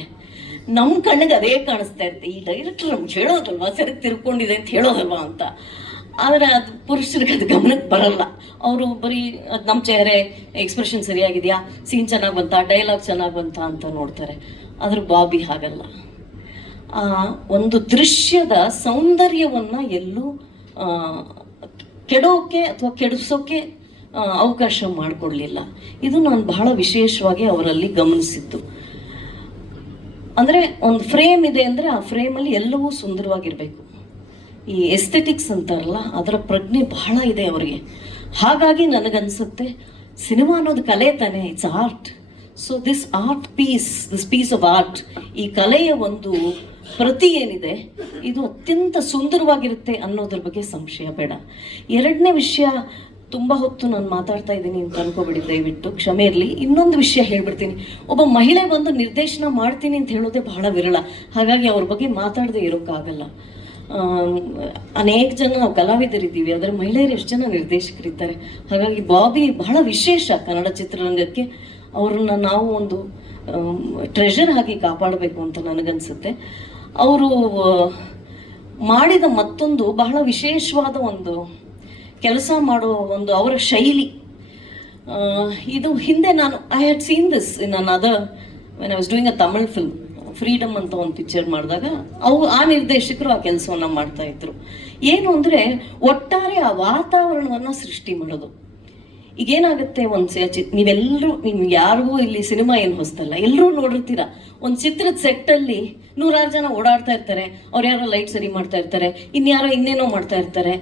ನಮ್ಮ ಕಣ್ಣಿಗೆ ಅದೇ ಕಾಣಿಸ್ತಾ ಇರುತ್ತೆ. ಈ ಡೈರೆಕ್ಟರ್ ನಮ್ಗೆ ಹೇಳೋದಲ್ವಾ ಸೆರಗ್ ತಿರ್ಕೊಂಡಿದೆ ಅಂತ ಹೇಳೋದಲ್ವಾ ಅಂತ. ಆದರೆ ಅದು ಪುರುಷರಿಗೆ ಅದು ಗಮನಕ್ಕೆ ಬರಲ್ಲ. ಅವರು ಬರೀ ಅದು ನಮ್ಮ ಚೆಹರೆ ಎಕ್ಸ್ಪ್ರೆಷನ್ ಸರಿಯಾಗಿದೆಯಾ, ಸೀನ್ ಚೆನ್ನಾಗಿ ಬಂತಾ, ಡೈಲಾಗ್ ಚೆನ್ನಾಗಿ ಬಂತಾ ಅಂತ ನೋಡ್ತಾರೆ. ಆದ್ರೆ ಬಾಬಿ ಹಾಗಲ್ಲ. ಆ ಒಂದು ದೃಶ್ಯದ ಸೌಂದರ್ಯವನ್ನು ಎಲ್ಲೂ ಕೆಡೋಕೆ ಅಥವಾ ಕೆಡಿಸೋಕೆ ಅವಕಾಶ ಮಾಡಿಕೊಡ್ಲಿಲ್ಲ. ಇದು ನಾನು ಬಹಳ ವಿಶೇಷವಾಗಿ ಅವರಲ್ಲಿ ಗಮನಿಸಿದ್ದು. ಅಂದರೆ ಒಂದು ಫ್ರೇಮ್ ಇದೆ ಅಂದರೆ ಆ ಫ್ರೇಮಲ್ಲಿ ಎಲ್ಲವೂ ಸುಂದರವಾಗಿರಬೇಕು. ಈ ಎಸ್ಥೆಟಿಕ್ಸ್ ಅಂತಾರಲ್ಲ, ಅದರ ಪ್ರಜ್ಞೆ ಬಹಳ ಇದೆ ಅವರಿಗೆ. ಹಾಗಾಗಿ ನನಗನ್ಸುತ್ತೆ ಸಿನಿಮಾ ಅನ್ನೋದು ಕಲೆ ತಾನೆ, it's art. So this piece of art, ಈ ಕಲೆಯ ಒಂದು ಪ್ರತಿ ಏನಿದೆ ಇದು ಅತ್ಯಂತ ಸುಂದರವಾಗಿರುತ್ತೆ ಅನ್ನೋದ್ರ ಬಗ್ಗೆ ಸಂಶಯ ಬೇಡ. ಎರಡನೇ ವಿಷಯ, ತುಂಬ ಹೊತ್ತು ನಾನು ಮಾತಾಡ್ತಾ ಇದ್ದೀನಿ ಅಂತ ಅನ್ಕೋಬಿಡಿ, ದಯವಿಟ್ಟು ಕ್ಷಮೆ ಇರಲಿ. ಇನ್ನೊಂದು ವಿಷಯ ಹೇಳ್ಬಿಡ್ತೀನಿ. ಒಬ್ಬ ಮಹಿಳೆ ಬಂದು ನಿರ್ದೇಶನ ಮಾಡ್ತೀನಿ ಅಂತ ಹೇಳೋದೇ ಬಹಳ ವಿರಳ, ಹಾಗಾಗಿ ಅವ್ರ ಬಗ್ಗೆ ಮಾತಾಡದೆ ಇರೋಕ್ಕಾಗಲ್ಲ. ಅನೇಕ ಜನ ನಾವು ಕಲಾವಿದರಿದ್ದೀವಿ, ಆದರೆ ಮಹಿಳೆಯರು ಎಷ್ಟು ಜನ ನಿರ್ದೇಶಕರಿದ್ದಾರೆ. ಹಾಗಾಗಿ ಬಾಬಿ ಬಹಳ ವಿಶೇಷ ಕನ್ನಡ ಚಿತ್ರರಂಗಕ್ಕೆ. ಅವ್ರನ್ನ ನಾವು ಒಂದು ಟ್ರೆಷರ್ ಆಗಿ ಕಾಪಾಡಬೇಕು ಅಂತ ನನಗನ್ಸುತ್ತೆ. ಅವರು ಮಾಡಿದ ಮತ್ತೊಂದು ಬಹಳ ವಿಶೇಷವಾದ ಒಂದು ಕೆಲಸ ಮಾಡುವ ಒಂದು ಅವರ ಶೈಲಿ. ಇದು ಹಿಂದೆ I had seen this in other when I was doing a Tamil film, freedom ಅಂತ ಒಂದು ಪಿಕ್ಚರ್ ಮಾಡಿದಾಗ ಆ ನಿರ್ದೇಶಕರು ಆ ಕೆಲಸವನ್ನು ಮಾಡ್ತಾ ಇದ್ರು. ಏನು ಅಂದರೆ ಒಟ್ಟಾರೆ ಆ ವಾತಾವರಣವನ್ನು ಸೃಷ್ಟಿ ಮಾಡೋದು. ಈಗೇನಾಗುತ್ತೆ, ನೀವೆಲ್ಲರೂ, ನಿಮ್ಗೆ ಯಾರಿಗೂ ಇಲ್ಲಿ ಸಿನಿಮಾ ಏನು ಹೊಸ್ತಲ್ಲ, ಎಲ್ಲರೂ ನೋಡಿರ್ತೀರ. ಒಂದು ಚಿತ್ರದ ಸೆಟ್ಟಲ್ಲಿ 100 ಜನ ಓಡಾಡ್ತಾ ಇರ್ತಾರೆ, ಅವ್ರು ಯಾರೋ ಲೈಟ್ ಸರಿ ಮಾಡ್ತಾ ಇರ್ತಾರೆ, ಇನ್ಯಾರೋ ಇನ್ನೇನೋ ಮಾಡ್ತಾ ಇರ್ತಾರೆ,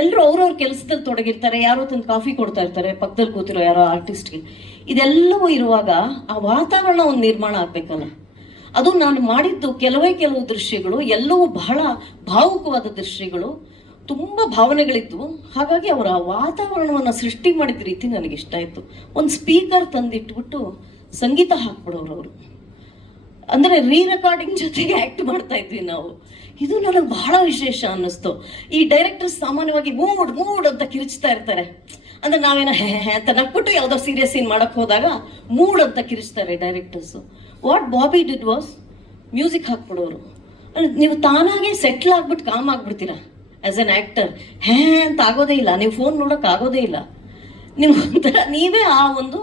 ಎಲ್ಲರೂ ಅವ್ರವ್ರ ಕೆಲಸದಲ್ಲಿ ತೊಡಗಿರ್ತಾರೆ, ಯಾರೋ ತಂದು ಕಾಫಿ ಕೊಡ್ತಾ ಇರ್ತಾರೆ ಪಕ್ಕದಲ್ಲಿ ಕೂತಿರೋ ಯಾರೋ ಆರ್ಟಿಸ್ಟ್ಗೆ. ಇದೆಲ್ಲವೂ ಇರುವಾಗ ಆ ವಾತಾವರಣ ಒಂದು ನಿರ್ಮಾಣ ಆಗ್ಬೇಕಲ್ಲ. ಅದು ನಾನು ಮಾಡಿದ್ದು ಕೆಲವು ದೃಶ್ಯಗಳು ಎಲ್ಲವೂ ಬಹಳ ಭಾವುಕವಾದ ದೃಶ್ಯಗಳು, ತುಂಬ ಭಾವನೆಗಳಿದ್ವು. ಹಾಗಾಗಿ ಅವರ ವಾತಾವರಣವನ್ನು ಸೃಷ್ಟಿ ಮಾಡಿದ ರೀತಿ ನನಗೆ ಇಷ್ಟ ಆಯಿತು. ಒಂದು ಸ್ಪೀಕರ್ ತಂದಿಟ್ಬಿಟ್ಟು ಸಂಗೀತ ಹಾಕ್ಬಿಡೋರು ಅವರು, ಅಂದರೆ ರೆಕಾರ್ಡಿಂಗ್ ಜೊತೆಗೆ ಆ್ಯಕ್ಟ್ ಮಾಡ್ತಾ ಇದ್ವಿ ನಾವು. ಇದು ನನಗೆ ಬಹಳ ವಿಶೇಷ ಅನ್ನಿಸ್ತು. ಈ ಡೈರೆಕ್ಟರ್ಸ್ ಸಾಮಾನ್ಯವಾಗಿ ಮೂಡ್ ಅಂತ ಕಿರಿಚ್ತಾ ಇರ್ತಾರೆ. ಅಂದರೆ ನಾವೇನೋ ಅಂತ ನಕ್ಬಿಟ್ಟು ಯಾವುದೋ ಸೀರಿಯಸ್ ಸೀನ್ ಮಾಡೋಕ್ಕೆ ಹೋದಾಗ ಮೂಡ್ ಅಂತ ಕಿರಿಚ್ತಾರೆ directors. What Bobby did was music ಹಾಕ್ಬಿಡೋರು. ನೀವು ತಾನಾಗೆ ಸೆಟ್ಲ್ ಆಗ್ಬಿಟ್ಟು ಕಾಮ್ ಆಗ್ಬಿಡ್ತೀರಾ ಆ್ಯಸ್ ಎನ್ ಆ್ಯಕ್ಟರ್. ಅಂತ ಆಗೋದೇ ಇಲ್ಲ, ನೀವು ಫೋನ್ ನೋಡೋಕೆ ಆಗೋದೇ ಇಲ್ಲ. ನಿಮ್ಗೊಂಥರ ನೀವೇ ಆ ಒಂದು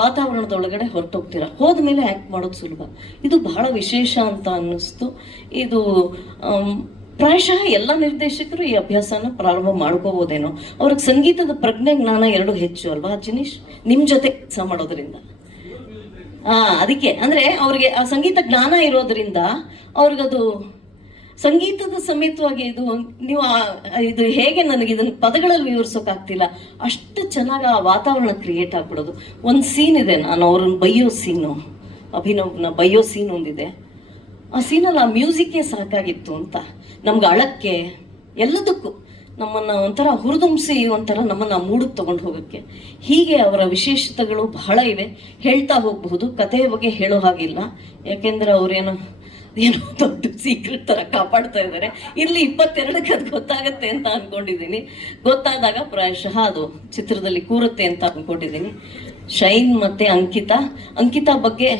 ವಾತಾವರಣದೊಳಗಡೆ ಹೊರಟೋಗ್ತೀರ. ಹೋದ್ಮೇಲೆ ಆ್ಯಕ್ಟ್ ಮಾಡೋದು ಸುಲಭ. ಇದು ಬಹಳ ವಿಶೇಷ ಅಂತ ಅನ್ನಿಸ್ತು. ಇದು ಪ್ರಾಯಶಃ ಎಲ್ಲ ನಿರ್ದೇಶಕರು ಈ ಅಭ್ಯಾಸನ ಪ್ರಾರಂಭ ಮಾಡ್ಕೋಬೋದೇನೋ. ಅವ್ರಿಗೆ ಸಂಗೀತದ ಪ್ರಜ್ಞೆ ಜ್ಞಾನ ಎರಡು ಹೆಚ್ಚು ಅಲ್ವಾ ಜಿನೀಶ್, ನಿಮ್ಮ ಜೊತೆ ಕೆಲಸ ಮಾಡೋದ್ರಿಂದ. ಅದಕ್ಕೆ ಅಂದರೆ ಅವ್ರಿಗೆ ಆ ಸಂಗೀತ ಜ್ಞಾನ ಇರೋದ್ರಿಂದ ಅವ್ರಿಗದು ಸಂಗೀತದ ಸಮೇತವಾಗಿ ಇದು ಹೇಗೆ ನನಗೆ ಇದನ್ನು ಪದಗಳಲ್ಲಿ ವಿವರಿಸೋಕ್ಕಾಗ್ತಿಲ್ಲ, ಅಷ್ಟು ಚೆನ್ನಾಗಿ ಆ ವಾತಾವರಣ ಕ್ರಿಯೇಟ್ ಆಗ್ಬಿಡೋದು. ಒಂದು ಸೀನ್ ಇದೆ, ನಾನು ಅವ್ರನ್ನ ಬೈಯೋ ಸೀನು, ಅಭಿನವ್ನ ಬೈಯೋ ಸೀನ್ ಒಂದಿದೆ. ಆ ಸೀನಲ್ಲಿ ಆ ಮ್ಯೂಸಿಕ್ಕೇ ಸಾಕಾಗಿತ್ತು ಅಂತ, ನಮ್ಗೆ ಅಳಕ್ಕೆ ಎಲ್ಲದಕ್ಕೂ ನಮ್ಮನ್ನು ಒಂಥರ ಹುರಿದುಂಬಿಸಿ ಒಂಥರ ನಮ್ಮನ್ನು ಮೂಡಕ್ಕೆ ತೊಗೊಂಡು ಹೋಗೋಕ್ಕೆ. ಹೀಗೆ ಅವರ ವಿಶೇಷತೆಗಳು ಬಹಳ ಇವೆ, ಹೇಳ್ತಾ ಹೋಗಬಹುದು. ಕಥೆಯ ಬಗ್ಗೆ ಹೇಳೋ ಹಾಗಿಲ್ಲ, ಯಾಕೆಂದರೆ ಅವರೇನೋ ದೊಡ್ಡ ಸೀಕ್ರೆಟ್ ಥರ ಕಾಪಾಡ್ತಾ ಇದ್ದಾರೆ. ಇಲ್ಲಿ 22ಕ್ಕೆ ಅದು ಗೊತ್ತಾಗತ್ತೆ ಅಂತ ಅಂದ್ಕೊಂಡಿದ್ದೀನಿ. ಗೊತ್ತಾದಾಗ ಪ್ರಾಯಶಃ ಅದು ಚಿತ್ರದಲ್ಲಿ ಕೂರುತ್ತೆ ಅಂತ ಅಂದ್ಕೊಂಡಿದ್ದೀನಿ. ಶೈನ್ ಮತ್ತು ಅಂಕಿತಾ ಬಗ್ಗೆ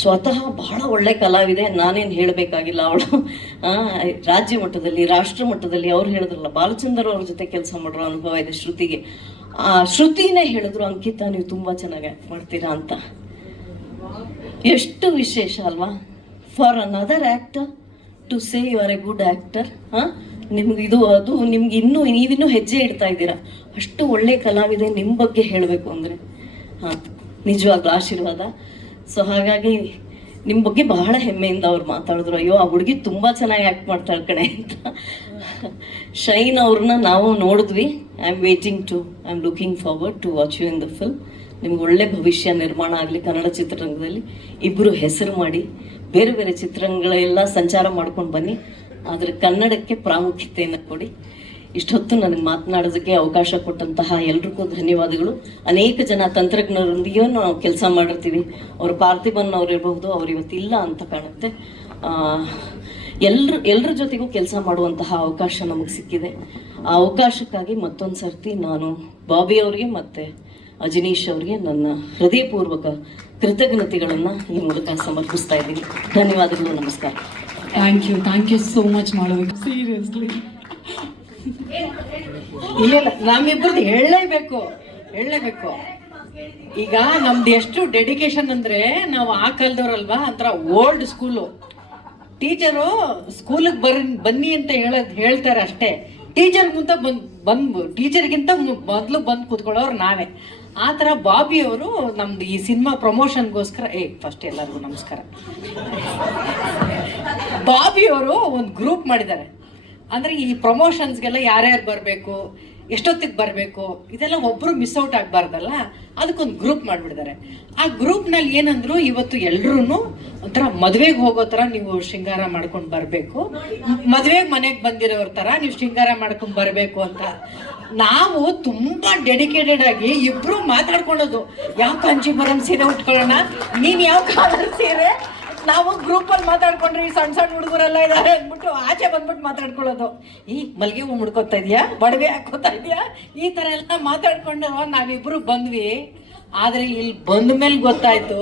ಸ್ವತಃ ಬಹಳ ಒಳ್ಳೆ ಕಲಾವಿದೆ, ನಾನೇನು ಹೇಳಬೇಕಾಗಿಲ್ಲ. ಅವಳು ರಾಜ್ಯ ಮಟ್ಟದಲ್ಲಿ, ರಾಷ್ಟ್ರ ಮಟ್ಟದಲ್ಲಿ, ಅವ್ರು ಹೇಳಿದ್ರಲ್ಲ ಬಾಲಚಂದ್ರ ಅವ್ರ ಜೊತೆ ಕೆಲಸ ಮಾಡೋ ಅನುಭವ ಇದೆ ಶ್ರುತಿಗೆ. ಆ ಶ್ರುತಿನೇ ಹೇಳಿದ್ರು, ಅಂಕಿತಾ ನೀವು ತುಂಬ ಚೆನ್ನಾಗಿ ಆ್ಯಕ್ಟ್ ಮಾಡ್ತೀರಾ ಅಂತ. ಎಷ್ಟು ವಿಶೇಷ ಅಲ್ವಾ, for another actor to say you are a good actor. ನಿಮ್ಗೆ ನೀವಿನ್ನೂ ಹೆಜ್ಜೆ ಇಡ್ತಾ ಇದ್ದೀರಾ. ಅಷ್ಟು ಒಳ್ಳೆ ಕಲಾವಿದೆ ನಿಮ್ಮ ಬಗ್ಗೆ ಹೇಳಬೇಕು ಅಂದರೆ ನಿಜವಾಗ್ಲೂ ಆಶೀರ್ವಾದ. ಸೊ ಹಾಗಾಗಿ ನಿಮ್ಮ ಬಗ್ಗೆ ಬಹಳ ಹೆಮ್ಮೆಯಿಂದ ಅವ್ರು ಮಾತಾಡಿದ್ರು, ಅಯ್ಯೋ ಆ ಹುಡುಗಿ ತುಂಬ ಚೆನ್ನಾಗಿ ಆ್ಯಕ್ಟ್ ಮಾಡ್ತಾಳೆ ಕಣೆ ಅಂತ. ಶೈನ್ ಅವ್ರನ್ನ ನಾವು ನೋಡಿದ್ವಿ. I am looking forward to watch you in the film. ನಿಮ್ಗೆ ಒಳ್ಳೆ ಭವಿಷ್ಯ ನಿರ್ಮಾಣ ಆಗಲಿ ಕನ್ನಡ ಚಿತ್ರರಂಗದಲ್ಲಿ. ಇಬ್ಬರು ಹೆಸರು ಮಾಡಿ ಬೇರೆ ಬೇರೆ ಚಿತ್ರಗಳೆಲ್ಲ ಸಂಚಾರ ಮಾಡ್ಕೊಂಡು ಬನ್ನಿ, ಆದರೆ ಕನ್ನಡಕ್ಕೆ ಪ್ರಾಮುಖ್ಯತೆಯನ್ನು ಕೊಡಿ. ಇಷ್ಟೊತ್ತು ನನಗೆ ಮಾತನಾಡೋದಕ್ಕೆ ಅವಕಾಶ ಕೊಟ್ಟಂತಹ ಎಲ್ರಿಗೂ ಧನ್ಯವಾದಗಳು. ಅನೇಕ ಜನ ತಂತ್ರಜ್ಞರೊಂದಿಗೆ ನಾವು ಕೆಲಸ ಮಾಡಿರ್ತೀವಿ. ಅವರು ಪಾರ್ಥಿಬನ್ ಅವ್ರು ಇರಬಹುದು, ಅವ್ರು ಇವತ್ತಿಲ್ಲ ಅಂತ ಕಾಣುತ್ತೆ. ಎಲ್ಲರ ಜೊತೆಗೂ ಕೆಲಸ ಮಾಡುವಂತಹ ಅವಕಾಶ ನಮಗೆ ಸಿಕ್ಕಿದೆ. ಆ ಅವಕಾಶಕ್ಕಾಗಿ ಮತ್ತೊಂದು ಸರ್ತಿ ನಾನು ಬಾಬಿ ಅವರಿಗೆ ಮತ್ತು ಅಜನೀಶ್ ಅವರಿಗೆ ನನ್ನ ಹೃದಯಪೂರ್ವಕ ಕೃತಜ್ಞತೆಗಳನ್ನು ಈ ಮೂಲಕ ಸಮರ್ಪಿಸ್ತಾ ಇದ್ದೀನಿ. ಧನ್ಯವಾದಗಳು, ನಮಸ್ಕಾರ. ಥ್ಯಾಂಕ್ ಯು ಸೋ ಮಚ್ ಮಾಡೋದು ಸೀರಿಯಸ್ಲಿ. ಇಲ್ಲ ನಮ್ಮಿಬ್ಬರದ್ದು ಹೇಳಲೇಬೇಕು. ಈಗ ನಮ್ದು ಎಷ್ಟು ಡೆಡಿಕೇಶನ್ ಅಂದರೆ ನಾವು ಆ ಕಾಲದವ್ರಲ್ವಾ, ಒಂಥರ ಓಲ್ಡ್ ಸ್ಕೂಲು. ಟೀಚರು ಸ್ಕೂಲಿಗೆ ಬನ್ನಿ ಅಂತ ಹೇಳ್ತಾರೆ ಅಷ್ಟೇ. ಟೀಚರ್ ಮುಂದೆ ಬಂದು ಟೀಚರ್ಗಿಂತ ಮೊದಲು ಬಂದು ಕೂತ್ಕೊಳ್ಳೋರು ನಾವೇ. ಆ ಥರ ಬಾಬಿ ಅವರು ನಮ್ದು ಈ ಸಿನಿಮಾ ಪ್ರಮೋಷನ್ಗೋಸ್ಕರ ಫಸ್ಟ್ ಎಲ್ಲರಿಗೂ ನಮಸ್ಕಾರ. ಬಾಬಿ ಅವರು ಒಂದು ಗ್ರೂಪ್ ಮಾಡಿದ್ದಾರೆ. ಅಂದರೆ ಈ ಪ್ರಮೋಷನ್ಸ್ಗೆಲ್ಲ ಯಾರ್ಯಾರು ಬರಬೇಕು, ಎಷ್ಟೊತ್ತಿಗೆ ಬರಬೇಕು, ಇದೆಲ್ಲ ಒಬ್ಬರು ಮಿಸ್ ಔಟ್ ಆಗಬಾರ್ದಲ್ಲ, ಅದಕ್ಕೊಂದು ಗ್ರೂಪ್ ಮಾಡಿಬಿಡ್ತಾರೆ. ಆ ಗ್ರೂಪ್ನಲ್ಲಿ ಏನಂದ್ರು, ಇವತ್ತು ಎಲ್ರೂ ಒಂಥರ ಮದುವೆಗೆ ಹೋಗೋ ಥರ ನೀವು ಶೃಂಗಾರ ಮಾಡ್ಕೊಂಡು ಬರಬೇಕು, ಮದುವೆಗೆ ಮನೆಗೆ ಬಂದಿರೋರ ಥರ ನೀವು ಶೃಂಗಾರ ಮಾಡ್ಕೊಂಡು ಬರಬೇಕು ಅಂತ. ನಾವು ತುಂಬ ಡೆಡಿಕೇಟೆಡ್ ಆಗಿ ಇಬ್ಬರು ಮಾತಾಡ್ಕೊಳ್ಳೋದು, ಯಾವ ಕಾಂಚೀಪುರಂ ಸೀರೆ ಉಟ್ಕೊಳ್ಳೋಣ, ನೀನು ಯಾವ ಕಾಲರ್ ಸೀರೆ, ನಾವು ಗ್ರೂಪಲ್ಲಿ ಮಾತಾಡ್ಕೊಂಡ್ರೆ ಈ ಸಣ್ಣ ಸಣ್ಣ ಹುಡುಗರೆಲ್ಲ ಇದ್ದಾರೆ ಅಂದ್ಬಿಟ್ಟು ಆಚೆ ಬಂದ್ಬಿಟ್ಟು ಮಾತಾಡ್ಕೊಳ್ಳೋದು. ಈ ಮಲ್ಲಿಗೆ ಹೂ ಮುಡ್ಕೋತಾ ಇದೆಯಾ, ಬಡವೆ ಹಾಕೋತಾ ಇದೆಯಾ, ಈ ಥರ ಎಲ್ಲ ಮಾತಾಡ್ಕೊಂಡು ನಾವಿಬ್ಬರು ಬಂದ್ವಿ. ಆದರೆ ಇಲ್ಲಿ ಬಂದ ಮೇಲೆ ಗೊತ್ತಾಯ್ತು,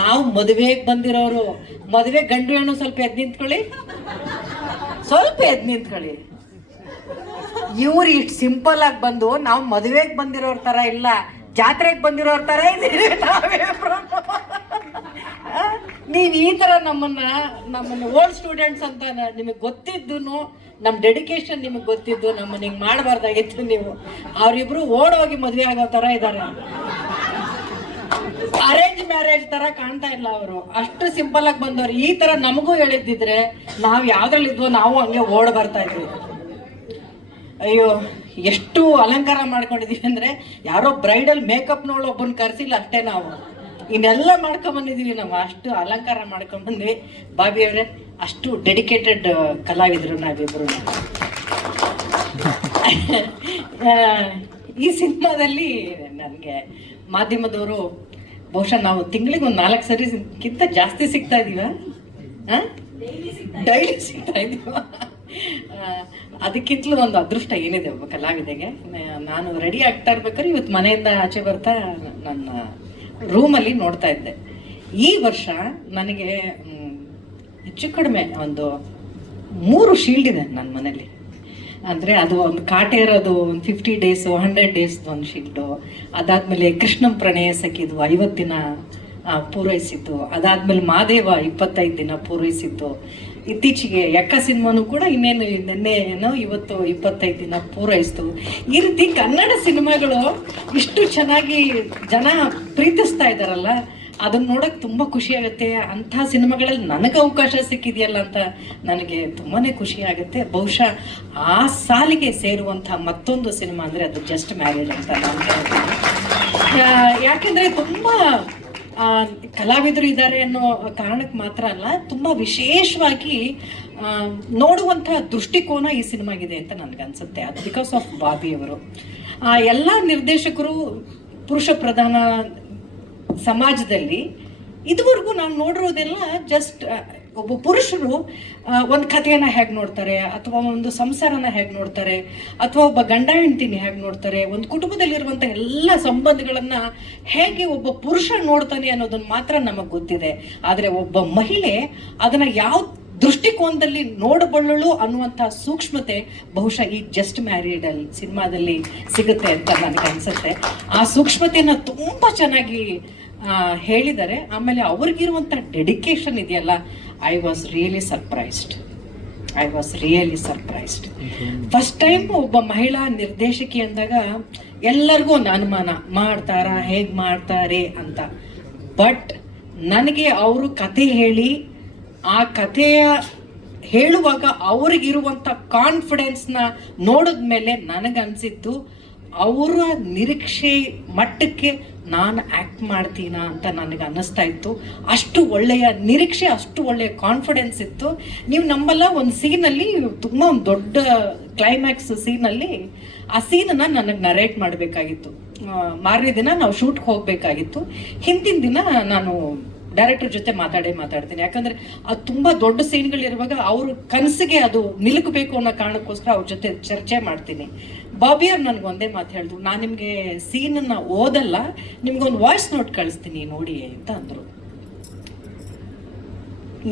ನಾವು ಮದುವೆಗೆ ಬಂದಿರೋರು. ಮದುವೆ ಗಂಡು ಹೆಣ್ಣು ಸ್ವಲ್ಪ ಎದ್ದು ನಿಂತ್ಕೊಳ್ಳಿ, ಸ್ವಲ್ಪ ಎದ್ದು ನಿಂತ್ಕೊಳ್ಳಿ. ಇವ್ರು ಇಷ್ಟು ಸಿಂಪಲ್ ಆಗಿ ಬಂದು ನಾವು ಮದುವೆಗೆ ಬಂದಿರೋರ ಥರ ಇಲ್ಲ, ಜಾತ್ರೆಗೆ ಬಂದಿರೋರ ಥರ ಇದ್ದೀವಿ ನಾವೇ. ನೀವು ಈ ಥರ ನಮ್ಮನ್ನು ಓಲ್ಡ್ ಸ್ಟೂಡೆಂಟ್ಸ್ ಅಂತ ನಿಮಗೆ ಗೊತ್ತಿದ್ದು, ನಮ್ಮ ಡೆಡಿಕೇಶನ್ ನಿಮಗೆ ಗೊತ್ತಿದ್ದು, ನಮ್ಮನ್ನು ಹಿಂಗೆ ಮಾಡಬಾರ್ದಾಗಿತ್ತು ನೀವು. ಅವರಿಬ್ರು ಓಡೋಗಿ ಮದುವೆ ಆಗೋ ಥರ ಇದ್ದಾರೆ. ಅರೇಂಜ್ ಮ್ಯಾರೇಜ್ ಥರ ಕಾಣ್ತಾ ಇಲ್ಲ ಅವರು, ಅಷ್ಟು ಸಿಂಪಲ್ ಆಗಿ ಬಂದವರು. ಈ ಥರ ನಮಗೂ ಹೇಳಿದ್ದಿದ್ರೆ ನಾವು ಯಾವ್ದ್ರಲ್ಲಿದ್ವೋ ನಾವು ಹಂಗೆ ಓಡ್ ಬರ್ತಾ ಇದ್ವಿ. ಅಯ್ಯೋ, ಎಷ್ಟು ಅಲಂಕಾರ ಮಾಡ್ಕೊಂಡಿದೀವಿ ಅಂದರೆ ಯಾರೋ ಬ್ರೈಡಲ್ ಮೇಕಪ್ನವಳು ಒಬ್ಬನ ಕರೆಸಿಲ್ಲ ಅಷ್ಟೇ, ನಾವು ಇನ್ನೆಲ್ಲ ಮಾಡ್ಕೊಂಬಂದಿದ್ದೀವಿ. ನಾವು ಅಷ್ಟು ಅಲಂಕಾರ ಮಾಡ್ಕೊಂಬಂದ್ವಿ. ಬಾಬಿ ಅವರೇ, ಅಷ್ಟು ಡೆಡಿಕೇಟೆಡ್ ಕಲಾವಿದರು ನಾವಿಬ್ಬರು. ಈ ಸಿನಿಮಾದಲ್ಲಿ ನನಗೆ ಮಾಧ್ಯಮದವರು ಬಹುಶಃ ನಾವು ತಿಂಗಳಿಗೆ ಒಂದು 4 ಸರಿಗಿಂತ ಜಾಸ್ತಿ ಸಿಗ್ತಾ ಇದೀವ, ಡೈಲಿ ಸಿಗ್ತಾ ಇದೀವ. ಅದಕ್ಕಿಂತಲೂ ಒಂದು ಅದೃಷ್ಟ ಏನಿದೆ ಒಬ್ಬ ಕಲಾವಿದೆಗೆ. ನಾನು ರೆಡಿ ಆಗ್ತಾ ಇರ್ಬೇಕಾದ್ರೆ ಇವತ್ತು ಮನೆಯಿಂದ ಆಚೆ ಬರ್ತಾ ನನ್ನ ರೂಮಲ್ಲಿ ನೋಡ್ತಾ ಇದ್ದೆ. ಈ ವರ್ಷ ನನಗೆ ಹೆಚ್ಚು ಕಡಿಮೆ ಒಂದು 3 ಶೀಲ್ಡ್ ಇದೆ ನನ್ನ ಮನೇಲಿ. ಅಂದರೆ ಅದು ಒಂದು ಕಾಟೆ ಇರೋದು ಒಂದು 50 days 100 days ಒಂದು ಶೀಲ್ಡು, ಅದಾದಮೇಲೆ ಕೃಷ್ಣಂ ಪ್ರಣಯ ಸಖಿದು 50 ದಿನ ಪೂರೈಸಿದ್ದು, ಅದಾದಮೇಲೆ ಮಾದೇವ 25 ದಿನ ಪೂರೈಸಿದ್ದು, ಇತ್ತೀಚೆಗೆ ಯಕ್ಕ ಸಿನಿಮಾನು ಕೂಡ ನಿನ್ನೆನೋ ಇವತ್ತು 25 ದಿನ ಪೂರೈಸಿತು. ಈ ರೀತಿ ಕನ್ನಡ ಸಿನಿಮಾಗಳು ಇಷ್ಟು ಚೆನ್ನಾಗಿ ಜನ ಪ್ರೀತಿಸ್ತಾ ಇದ್ದಾರಲ್ಲ, ಅದನ್ನ ನೋಡೋಕೆ ತುಂಬ ಖುಷಿ ಆಗುತ್ತೆ. ಅಂಥ ಸಿನಿಮಾಗಳಲ್ಲಿ ನನಗೆ ಅವಕಾಶ ಸಿಕ್ಕಿದೆಯಲ್ಲ ಅಂತ ನನಗೆ ತುಂಬಾ ಖುಷಿ ಆಗುತ್ತೆ. ಬಹುಶಃ ಆ ಸಾಲಿಗೆ ಸೇರುವಂಥ ಮತ್ತೊಂದು ಸಿನಿಮಾ ಅಂದರೆ ಅದು ಜಸ್ಟ್ ಮ್ಯಾರೇಜ್ ಅಂತ ನಾನು ಹೇಳ್ತೀನಿ. ಯಾಕೆಂದರೆ ತುಂಬ ಕಲಾವಿದರು ಇದ್ದಾರೆ ಅನ್ನೋ ಕಾರಣಕ್ಕೆ ಮಾತ್ರ ಅಲ್ಲ, ತುಂಬ ವಿಶೇಷವಾಗಿ ನೋಡುವಂಥ ದೃಷ್ಟಿಕೋನ ಈ ಸಿನಿಮಾಗಿದೆ ಅಂತ ನನಗನ್ಸುತ್ತೆ. ಅದು ಬಿಕಾಸ್ ಆಫ್ ಬಾಬಿ ಅವರು. ಎಲ್ಲ ನಿರ್ದೇಶಕರು ಪುರುಷ ಪ್ರಧಾನ ಸಮಾಜದಲ್ಲಿ ಇದುವರೆಗೂ ನಾವು ನೋಡಿರೋದೆಲ್ಲ ಜಸ್ಟ್ ಒಬ್ಬ ಪುರುಷರು ಒಂದು ಕಥೆಯನ್ನು ಹೇಗೆ ನೋಡ್ತಾರೆ, ಅಥವಾ ಒಂದು ಸಂಸಾರನ ಹೇಗೆ ನೋಡ್ತಾರೆ, ಅಥವಾ ಒಬ್ಬ ಗಂಡ ಹೆಂಡತಿನ ಹೇಗೆ ನೋಡ್ತಾರೆ, ಒಂದು ಕುಟುಂಬದಲ್ಲಿರುವಂಥ ಎಲ್ಲ ಸಂಬಂಧಗಳನ್ನು ಹೇಗೆ ಒಬ್ಬ ಪುರುಷ ನೋಡ್ತಾನೆ ಅನ್ನೋದನ್ನು ಮಾತ್ರ ನಮಗೆ ಗೊತ್ತಿದೆ. ಆದರೆ ಒಬ್ಬ ಮಹಿಳೆ ಅದನ್ನು ಯಾವ ದೃಷ್ಟಿಕೋನದಲ್ಲಿ ನೋಡಬಲ್ಲಳು ಅನ್ನುವಂಥ ಸೂಕ್ಷ್ಮತೆ ಬಹುಶಃ ಈ ಜಸ್ಟ್ ಮ್ಯಾರಿಡಲ್ಲಿ ಸಿನಿಮಾದಲ್ಲಿ ಸಿಗುತ್ತೆ ಅಂತ ನನಗೆ ಅನಿಸುತ್ತೆ. ಆ ಸೂಕ್ಷ್ಮತೆಯನ್ನು ತುಂಬ ಚೆನ್ನಾಗಿ ಹೇಳಿದ್ದಾರೆ. ಆಮೇಲೆ ಅವ್ರಿಗಿರುವಂಥ ಡೆಡಿಕೇಶನ್ ಇದೆಯಲ್ಲ, I was really surprised. First time ಒಬ್ಬ ಮಹಿಳಾ ನಿರ್ದೇಶಕಿ ಅಂದಾಗ ಎಲ್ಲರಿಗೂ ಒಂದು ಅನುಮಾನ, ಹೇಗೆ ಮಾಡ್ತಾರೆ ಅಂತ. ಬಟ್ ನನಗೆ ಅವರು ಕತೆ ಹೇಳಿ ಆ ಕಥೆಯ ಹೇಳುವಾಗ ಅವ್ರಿಗಿರುವಂಥ ಕಾನ್ಫಿಡೆನ್ಸ್ನ ನೋಡಿದ್ಮೇಲೆ ನನಗನ್ಸಿದ್ದು ಅವರ ನಿರೀಕ್ಷೆ ಮಟ್ಟಕ್ಕೆ ನಾನು ಆ್ಯಕ್ಟ್ ಮಾಡ್ತೀನಾ ಅಂತ ನನಗೆ ಅನ್ನಿಸ್ತಾ ಇತ್ತು. ಅಷ್ಟು ಒಳ್ಳೆಯ ನಿರೀಕ್ಷೆ, ಅಷ್ಟು ಒಳ್ಳೆಯ ಕಾನ್ಫಿಡೆನ್ಸ್ ಇತ್ತು. ನೀವು ನಂಬಲ್ಲ, ಒಂದು ಸೀನಲ್ಲಿ ತುಂಬ ಒಂದು ದೊಡ್ಡ ಕ್ಲೈಮ್ಯಾಕ್ಸ್ ಸೀನಲ್ಲಿ ಆ ಸೀನನ್ನು ನನಗೆ ನರೇಟ್ ಮಾಡಬೇಕಾಗಿತ್ತು. ಮಾರನೇ ದಿನ ನಾವು ಶೂಟ್ಗೆ ಹೋಗಬೇಕಾಗಿತ್ತು. ಹಿಂದಿನ ದಿನ ನಾನು ಡೈರೆಕ್ಟರ್ ಜೊತೆ ಮಾತಾಡ್ತೀನಿ. ಯಾಕಂದರೆ ಅದು ತುಂಬ ದೊಡ್ಡ ಸೀನ್ಗಳಿರುವಾಗ ಅವ್ರ ಕನಸಿಗೆ ಅದು ನಿಲುಕಬೇಕು ಅನ್ನೋ ಕಾರಣಕ್ಕೋಸ್ಕರ ಅವ್ರ ಜೊತೆ ಚರ್ಚೆ ಮಾಡ್ತೀನಿ. ಬಾಬಿ ಅವ್ರು ನನಗೆ ಒಂದೇ ಮಾತು ಹೇಳಿದ್ರು, ನಾನು ನಿಮಗೆ ಸೀನನ್ನು ಓದಲ್ಲ, ನಿಮ್ಗೊಂದು ವಾಯ್ಸ್ ನೋಟ್ ಕಳಿಸ್ತೀನಿ ನೋಡಿ ಅಂತ ಅಂದರು.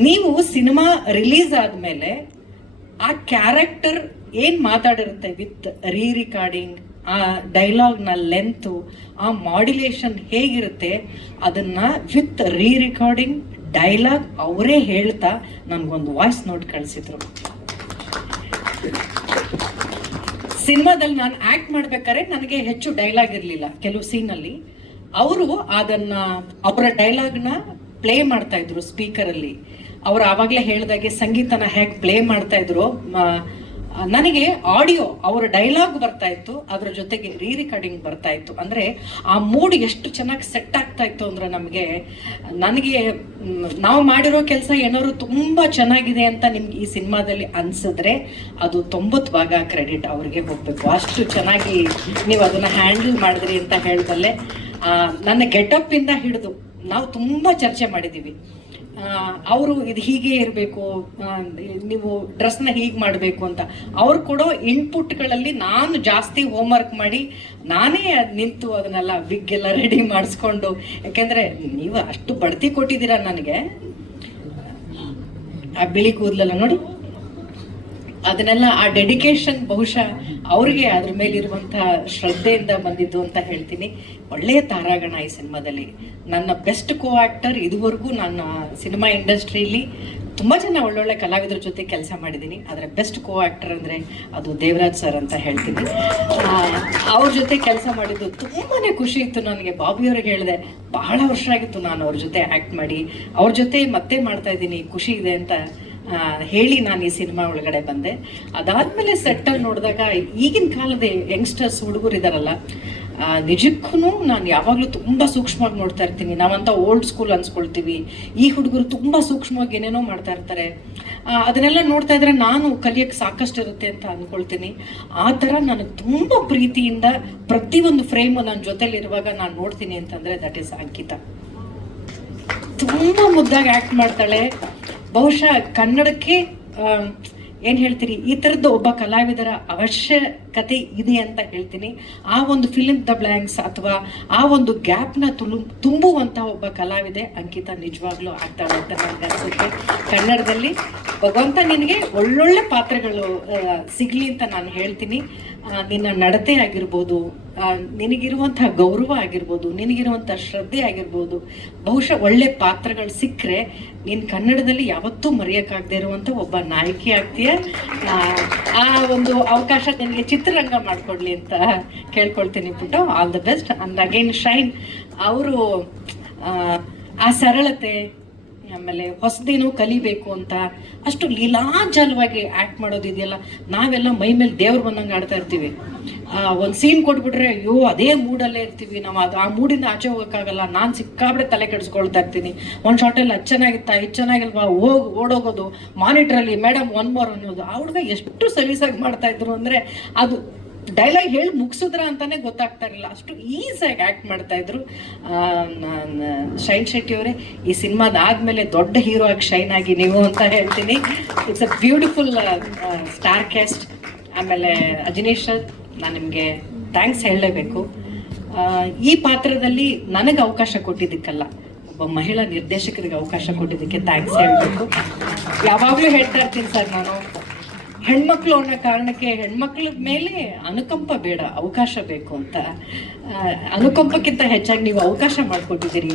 ನೀವು ಸಿನಿಮಾ ರಿಲೀಸ್ ಆದಮೇಲೆ ಆ ಕ್ಯಾರೆಕ್ಟರ್ ಏನು ಮಾತಾಡಿರುತ್ತೆ ವಿತ್ ರಿಕಾರ್ಡಿಂಗ್, ಆ ಡೈಲಾಗ್ನ ಲೆಂತು, ಆ ಮಾಡ್ಯುಲೇಷನ್ ಹೇಗಿರುತ್ತೆ, ಅದನ್ನು ವಿತ್ ರಿಕಾರ್ಡಿಂಗ್ ಡೈಲಾಗ್ ಅವರೇ ಹೇಳ್ತಾ ನನಗೊಂದು ವಾಯ್ಸ್ ನೋಟ್ ಕಳಿಸಿದ್ರು. ಸಿನಿಮಾದಲ್ಲಿ ನಾನು ಆ್ಯಕ್ಟ್ ಮಾಡ್ಬೇಕಾದ್ರೆ ನನಗೆ ಹೆಚ್ಚು ಡೈಲಾಗ್ ಇರಲಿಲ್ಲ ಕೆಲವು ಸೀನಲ್ಲಿ. ಅವರು ಅದನ್ನು ಅವರ ಡೈಲಾಗ್ನ ಪ್ಲೇ ಮಾಡ್ತಾ ಇದ್ರು ಸ್ಪೀಕರಲ್ಲಿ. ಅವರು ಆವಾಗಲೇ ಹೇಳಿದಾಗೆ ಸಂಗೀತನ ಹೇಗೆ ಪ್ಲೇ ಮಾಡ್ತಾ ಇದ್ರು, ನನಗೆ ಆಡಿಯೋ ಅವರ ಡೈಲಾಗ್ ಬರ್ತಾ ಇತ್ತು, ಅದರ ಜೊತೆಗೆ ರಿಕಾರ್ಡಿಂಗ್ ಬರ್ತಾ ಇತ್ತು. ಅಂದರೆ ಆ ಮೂಡ್ ಎಷ್ಟು ಚೆನ್ನಾಗಿ ಸೆಟ್ ಆಗ್ತಾ ಇತ್ತು ಅಂದರೆ ನನಗೆ ನಾವು ಮಾಡಿರೋ ಕೆಲಸ ಏನಾದ್ರು ತುಂಬ ಚೆನ್ನಾಗಿದೆ ಅಂತ ನಿಮ್ಗೆ ಈ ಸಿನಿಮಾದಲ್ಲಿ ಅನಿಸಿದ್ರೆ ಅದು 90% ಕ್ರೆಡಿಟ್ ಅವ್ರಿಗೆ ಹೋಗಬೇಕು. ಅಷ್ಟು ಚೆನ್ನಾಗಿ ನೀವು ಅದನ್ನು ಹ್ಯಾಂಡಲ್ ಮಾಡಿದ್ರಿ ಅಂತ ಹೇಳ್ದಲ್ಲೇ ನನ್ನ ಗೆಟಪ್ಪಿಂದ ಹಿಡಿದು ನಾವು ತುಂಬ ಚರ್ಚೆ ಮಾಡಿದ್ದೀವಿ. ಅವರು ಇದು ಹೀಗೆ ಇರಬೇಕು, ನೀವು ಡ್ರೆಸ್ನ ಹೀಗೆ ಮಾಡಬೇಕು ಅಂತ ಅವ್ರು ಕೊಡೋ ಇನ್ಪುಟ್ಗಳಲ್ಲಿ ನಾನು ಜಾಸ್ತಿ ಹೋಮ್ವರ್ಕ್ ಮಾಡಿ ನಾನೇ ನಿಂತು ಅದನ್ನೆಲ್ಲ ವಿಗ್ಗೆಲ್ಲ ರೆಡಿ ಮಾಡಿಸ್ಕೊಂಡು, ಯಾಕೆಂದರೆ ನೀವು ಅಷ್ಟು ಬಡ್ತಿ ಕೊಟ್ಟಿದ್ದೀರಾ ನನಗೆ, ಆ ಬಿಳಿ ಕೂದಲೆಲ್ಲ ನೋಡಿ, ಅದನ್ನೆಲ್ಲ ಆ ಡೆಡಿಕೇಶನ್ ಬಹುಶಃ ಅವ್ರಿಗೆ ಅದ್ರ ಮೇಲಿರುವಂಥ ಶ್ರದ್ಧೆಯಿಂದ ಬಂದಿದ್ದು ಅಂತ ಹೇಳ್ತೀನಿ. ಒಳ್ಳೆಯ ತಾರಾಗಣ ಈ ಸಿನಿಮಾದಲ್ಲಿ. ನನ್ನ ಬೆಸ್ಟ್ ಕೋ ಆ್ಯಕ್ಟರ್ ಇದುವರೆಗೂ ನನ್ನ ಸಿನಿಮಾ ಇಂಡಸ್ಟ್ರಿಯಲ್ಲಿ ತುಂಬ ಜನ ಒಳ್ಳೊಳ್ಳೆ ಕಲಾವಿದರ ಜೊತೆ ಕೆಲಸ ಮಾಡಿದ್ದೀನಿ, ಆದರೆ ಬೆಸ್ಟ್ ಕೋ ಆ್ಯಕ್ಟರ್ ಅಂದರೆ ಅದು ದೇವರಾಜ್ ಸರ್ ಅಂತ ಹೇಳ್ತೀನಿ. ಅವ್ರ ಜೊತೆ ಕೆಲಸ ಮಾಡಿದ್ದು ತುಂಬಾ ಖುಷಿ ಇತ್ತು ನನಗೆ. ಬಾಬಿಯವ್ರಿಗೆ ಹೇಳಿದೆ, ಬಹಳ ವರ್ಷ ಆಗಿತ್ತು ನಾನು ಅವ್ರ ಜೊತೆ ಆ್ಯಕ್ಟ್ ಮಾಡಿ, ಅವ್ರ ಜೊತೆ ಮತ್ತೆ ಮಾಡ್ತಾ ಇದ್ದೀನಿ, ಖುಷಿ ಇದೆ ಅಂತ ಹೇಳಿ ನಾನು ಈ ಸಿನಿಮಾ ಒಳಗಡೆ ಬಂದೆ. ಅದಾದಮೇಲೆ ಸೆಟ್ಟಲ್ಲಿ ನೋಡಿದಾಗ ಈಗಿನ ಕಾಲದ ಯಂಗ್ಸ್ಟರ್ಸ್ ಹುಡುಗರು ಇದ್ದಾರಲ್ಲ, ನಿಜಕ್ಕೂ ನಾನು ಯಾವಾಗಲೂ ತುಂಬ ಸೂಕ್ಷ್ಮವಾಗಿ ನೋಡ್ತಾ ಇರ್ತೀನಿ. ನಾವಂತ ಓಲ್ಡ್ ಸ್ಕೂಲ್ ಅನ್ಸ್ಕೊಳ್ತೀವಿ, ಈ ಹುಡುಗರು ತುಂಬ ಸೂಕ್ಷ್ಮವಾಗಿ ಏನೇನೋ ಮಾಡ್ತಾ ಇರ್ತಾರೆ. ಅದನ್ನೆಲ್ಲ ನೋಡ್ತಾ ಇದ್ರೆ ನಾನು ಕಲಿಯೋಕ್ಕೆ ಸಾಕಷ್ಟು ಇರುತ್ತೆ ಅಂತ ಅಂದ್ಕೊಳ್ತೀನಿ. ಆ ಥರ ನನಗೆ ತುಂಬ ಪ್ರೀತಿಯಿಂದ ಪ್ರತಿಯೊಂದು ಫ್ರೇಮು ನನ್ನ ಜೊತೆಲಿರುವಾಗ ನಾನು ನೋಡ್ತೀನಿ ಅಂತಂದರೆ ದಟ್ ಈಸ್ ಅಂಕಿತಾ. ತುಂಬ ಮುದ್ದಾಗಿ ಆ್ಯಕ್ಟ್ ಮಾಡ್ತಾಳೆ. ಬಹುಶಃ ಕನ್ನಡಕ್ಕೆ ಏನು ಹೇಳ್ತೀರಿ, ಈ ಥರದ್ದು ಒಬ್ಬ ಕಲಾವಿದರ ಅವಶ್ಯಕತೆ ಇದೆ ಅಂತ ಹೇಳ್ತೀನಿ. ಆ ಒಂದು ಫಿಲ್ಮ್ ದ ಬ್ಲ್ಯಾಂಕ್ಸ್ ಅಥವಾ ಆ ಒಂದು ಗ್ಯಾಪ್ನ ತುಂಬುವಂಥ ಒಬ್ಬ ಕಲಾವಿದೆ ಅಂಕಿತಾ ನಿಜವಾಗ್ಲೂ ಆಗ್ತಾಳೆ ಅಂತ ನನಗೆ ಅನಿಸುತ್ತೆ. ಕನ್ನಡದಲ್ಲಿ ಭಗವಂತ ನಿನಗೆ ಒಳ್ಳೊಳ್ಳೆ ಪಾತ್ರಗಳು ಸಿಗಲಿ ಅಂತ ನಾನು ಹೇಳ್ತೀನಿ. ನಿನ್ನ ನಡತೆ ಆಗಿರ್ಬೋದು, ನಿನಗಿರುವಂಥ ಗೌರವ ಆಗಿರ್ಬೋದು, ನಿನಗಿರುವಂಥ ಶ್ರದ್ಧೆ ಆಗಿರ್ಬೋದು, ಬಹುಶಃ ಒಳ್ಳೆ ಪಾತ್ರಗಳು ಸಿಕ್ಕರೆ ನೀನು ಕನ್ನಡದಲ್ಲಿ ಯಾವತ್ತೂ ಮರೆಯೋಕ್ಕಾಗದೇ ಇರುವಂಥ ಒಬ್ಬ ನಾಯಕಿ ಆಗ್ತೀಯ. ಆ ಒಂದು ಅವಕಾಶ ನಿನಗೆ ಚಿತ್ರರಂಗ ಮಾಡಿಕೊಡ್ಲಿ ಅಂತ ಕೇಳ್ಕೊಳ್ತೀನಿ ಪುಟ್ಟು. All the best. And again Shine ಅವರು ಆ ಸರಳತೆ, ಆಮೇಲೆ ಹೊಸದೇನೋ ಕಲಿಬೇಕು ಅಂತ ಅಷ್ಟು ಲೀಲಾಜಲವಾಗಿ ಆ್ಯಕ್ಟ್ ಮಾಡೋದಿದೆಯಲ್ಲ, ನಾವೆಲ್ಲ ಮೈ ಮೇಲೆ ದೇವ್ರು ಬಂದಂಗೆ ಆಡ್ತಾ ಇರ್ತೀವಿ. ಒಂದು ಸೀನ್ ಕೊಟ್ಬಿಟ್ರೆ ಅಯ್ಯೋ ಅದೇ ಮೂಡಲ್ಲೇ ಇರ್ತೀವಿ ನಾವು. ಆ ಮೂಡಿಂದ ಆಚೆ ಹೋಗೋಕ್ಕಾಗಲ್ಲ. ನಾನು ಸಿಕ್ಕಾಬಿಡೆ ತಲೆ ಕೆಡಿಸ್ಕೊಳ್ತಾ ಇರ್ತೀನಿ. ಒಂದು ಶಾರ್ಟಲ್ಲಿ ಅದು ಚೆನ್ನಾಗಿತ್ತಾ, ಇದು ಚೆನ್ನಾಗಿಲ್ವಾ, ಓಡೋಗೋದು ಮಾನಿಟ್ರಲ್ಲಿ, ಮೇಡಮ್ 1 more ಅನ್ನೋದು. ಆ ಹುಡುಗ ಎಷ್ಟು ಸಲೀಸಾಗಿ ಮಾಡ್ತಾ ಇದ್ರು ಅಂದರೆ ಅದು ಡೈಲಾಗ್ ಹೇಳಿ ಮುಗಿಸಿದ್ರ ಅಂತಾನೆ ಗೊತ್ತಾಗ್ತಾ ಇರಲಿಲ್ಲ, ಅಷ್ಟು ಈಸಿಯಾಗಿ ಆ್ಯಕ್ಟ್ ಮಾಡ್ತಾ ಇದ್ರು. ಶೈನ್ ಶೆಟ್ಟಿ ಅವರೇ, ಈ ಸಿನಿಮಾದ ಆದಮೇಲೆ ದೊಡ್ಡ ಹೀರೋ ಆಗಿ ಶೈನ್ ಆಗಿ ನೀವು ಅಂತ ಹೇಳ್ತೀನಿ. It's a beautiful star cast. ಆಮೇಲೆ ಅಜನೀಶ್ ಸರ್, ನಾನು ನಿಮಗೆ ಥ್ಯಾಂಕ್ಸ್ ಹೇಳಲೇಬೇಕು. ಈ ಪಾತ್ರದಲ್ಲಿ ನನಗೆ ಅವಕಾಶ ಕೊಟ್ಟಿದ್ದಕ್ಕಲ್ಲ, ಒಬ್ಬ ಮಹಿಳಾ ನಿರ್ದೇಶಕರಿಗೆ ಅವಕಾಶ ಕೊಟ್ಟಿದ್ದಕ್ಕೆ ಥ್ಯಾಂಕ್ಸ್ ಹೇಳಬೇಕು. ಯಾವಾಗಲೂ ಹೇಳ್ತಾ ಇರ್ತೀನಿ ಸರ್, ನಾನು ಹೆಣ್ಮಕ್ಳು ಅನ್ನೋ ಕಾರಣಕ್ಕೆ ಹೆಣ್ಮಕ್ಳ ಮೇಲೆ ಅನುಕಂಪ ಬೇಡ, ಅವಕಾಶ ಬೇಕು ಅಂತ. ಅನುಕಂಪಕ್ಕಿಂತ ಹೆಚ್ಚಾಗಿ ನೀವು ಅವಕಾಶ ಮಾಡಿಕೊಟ್ಟಿದ್ದೀರಿ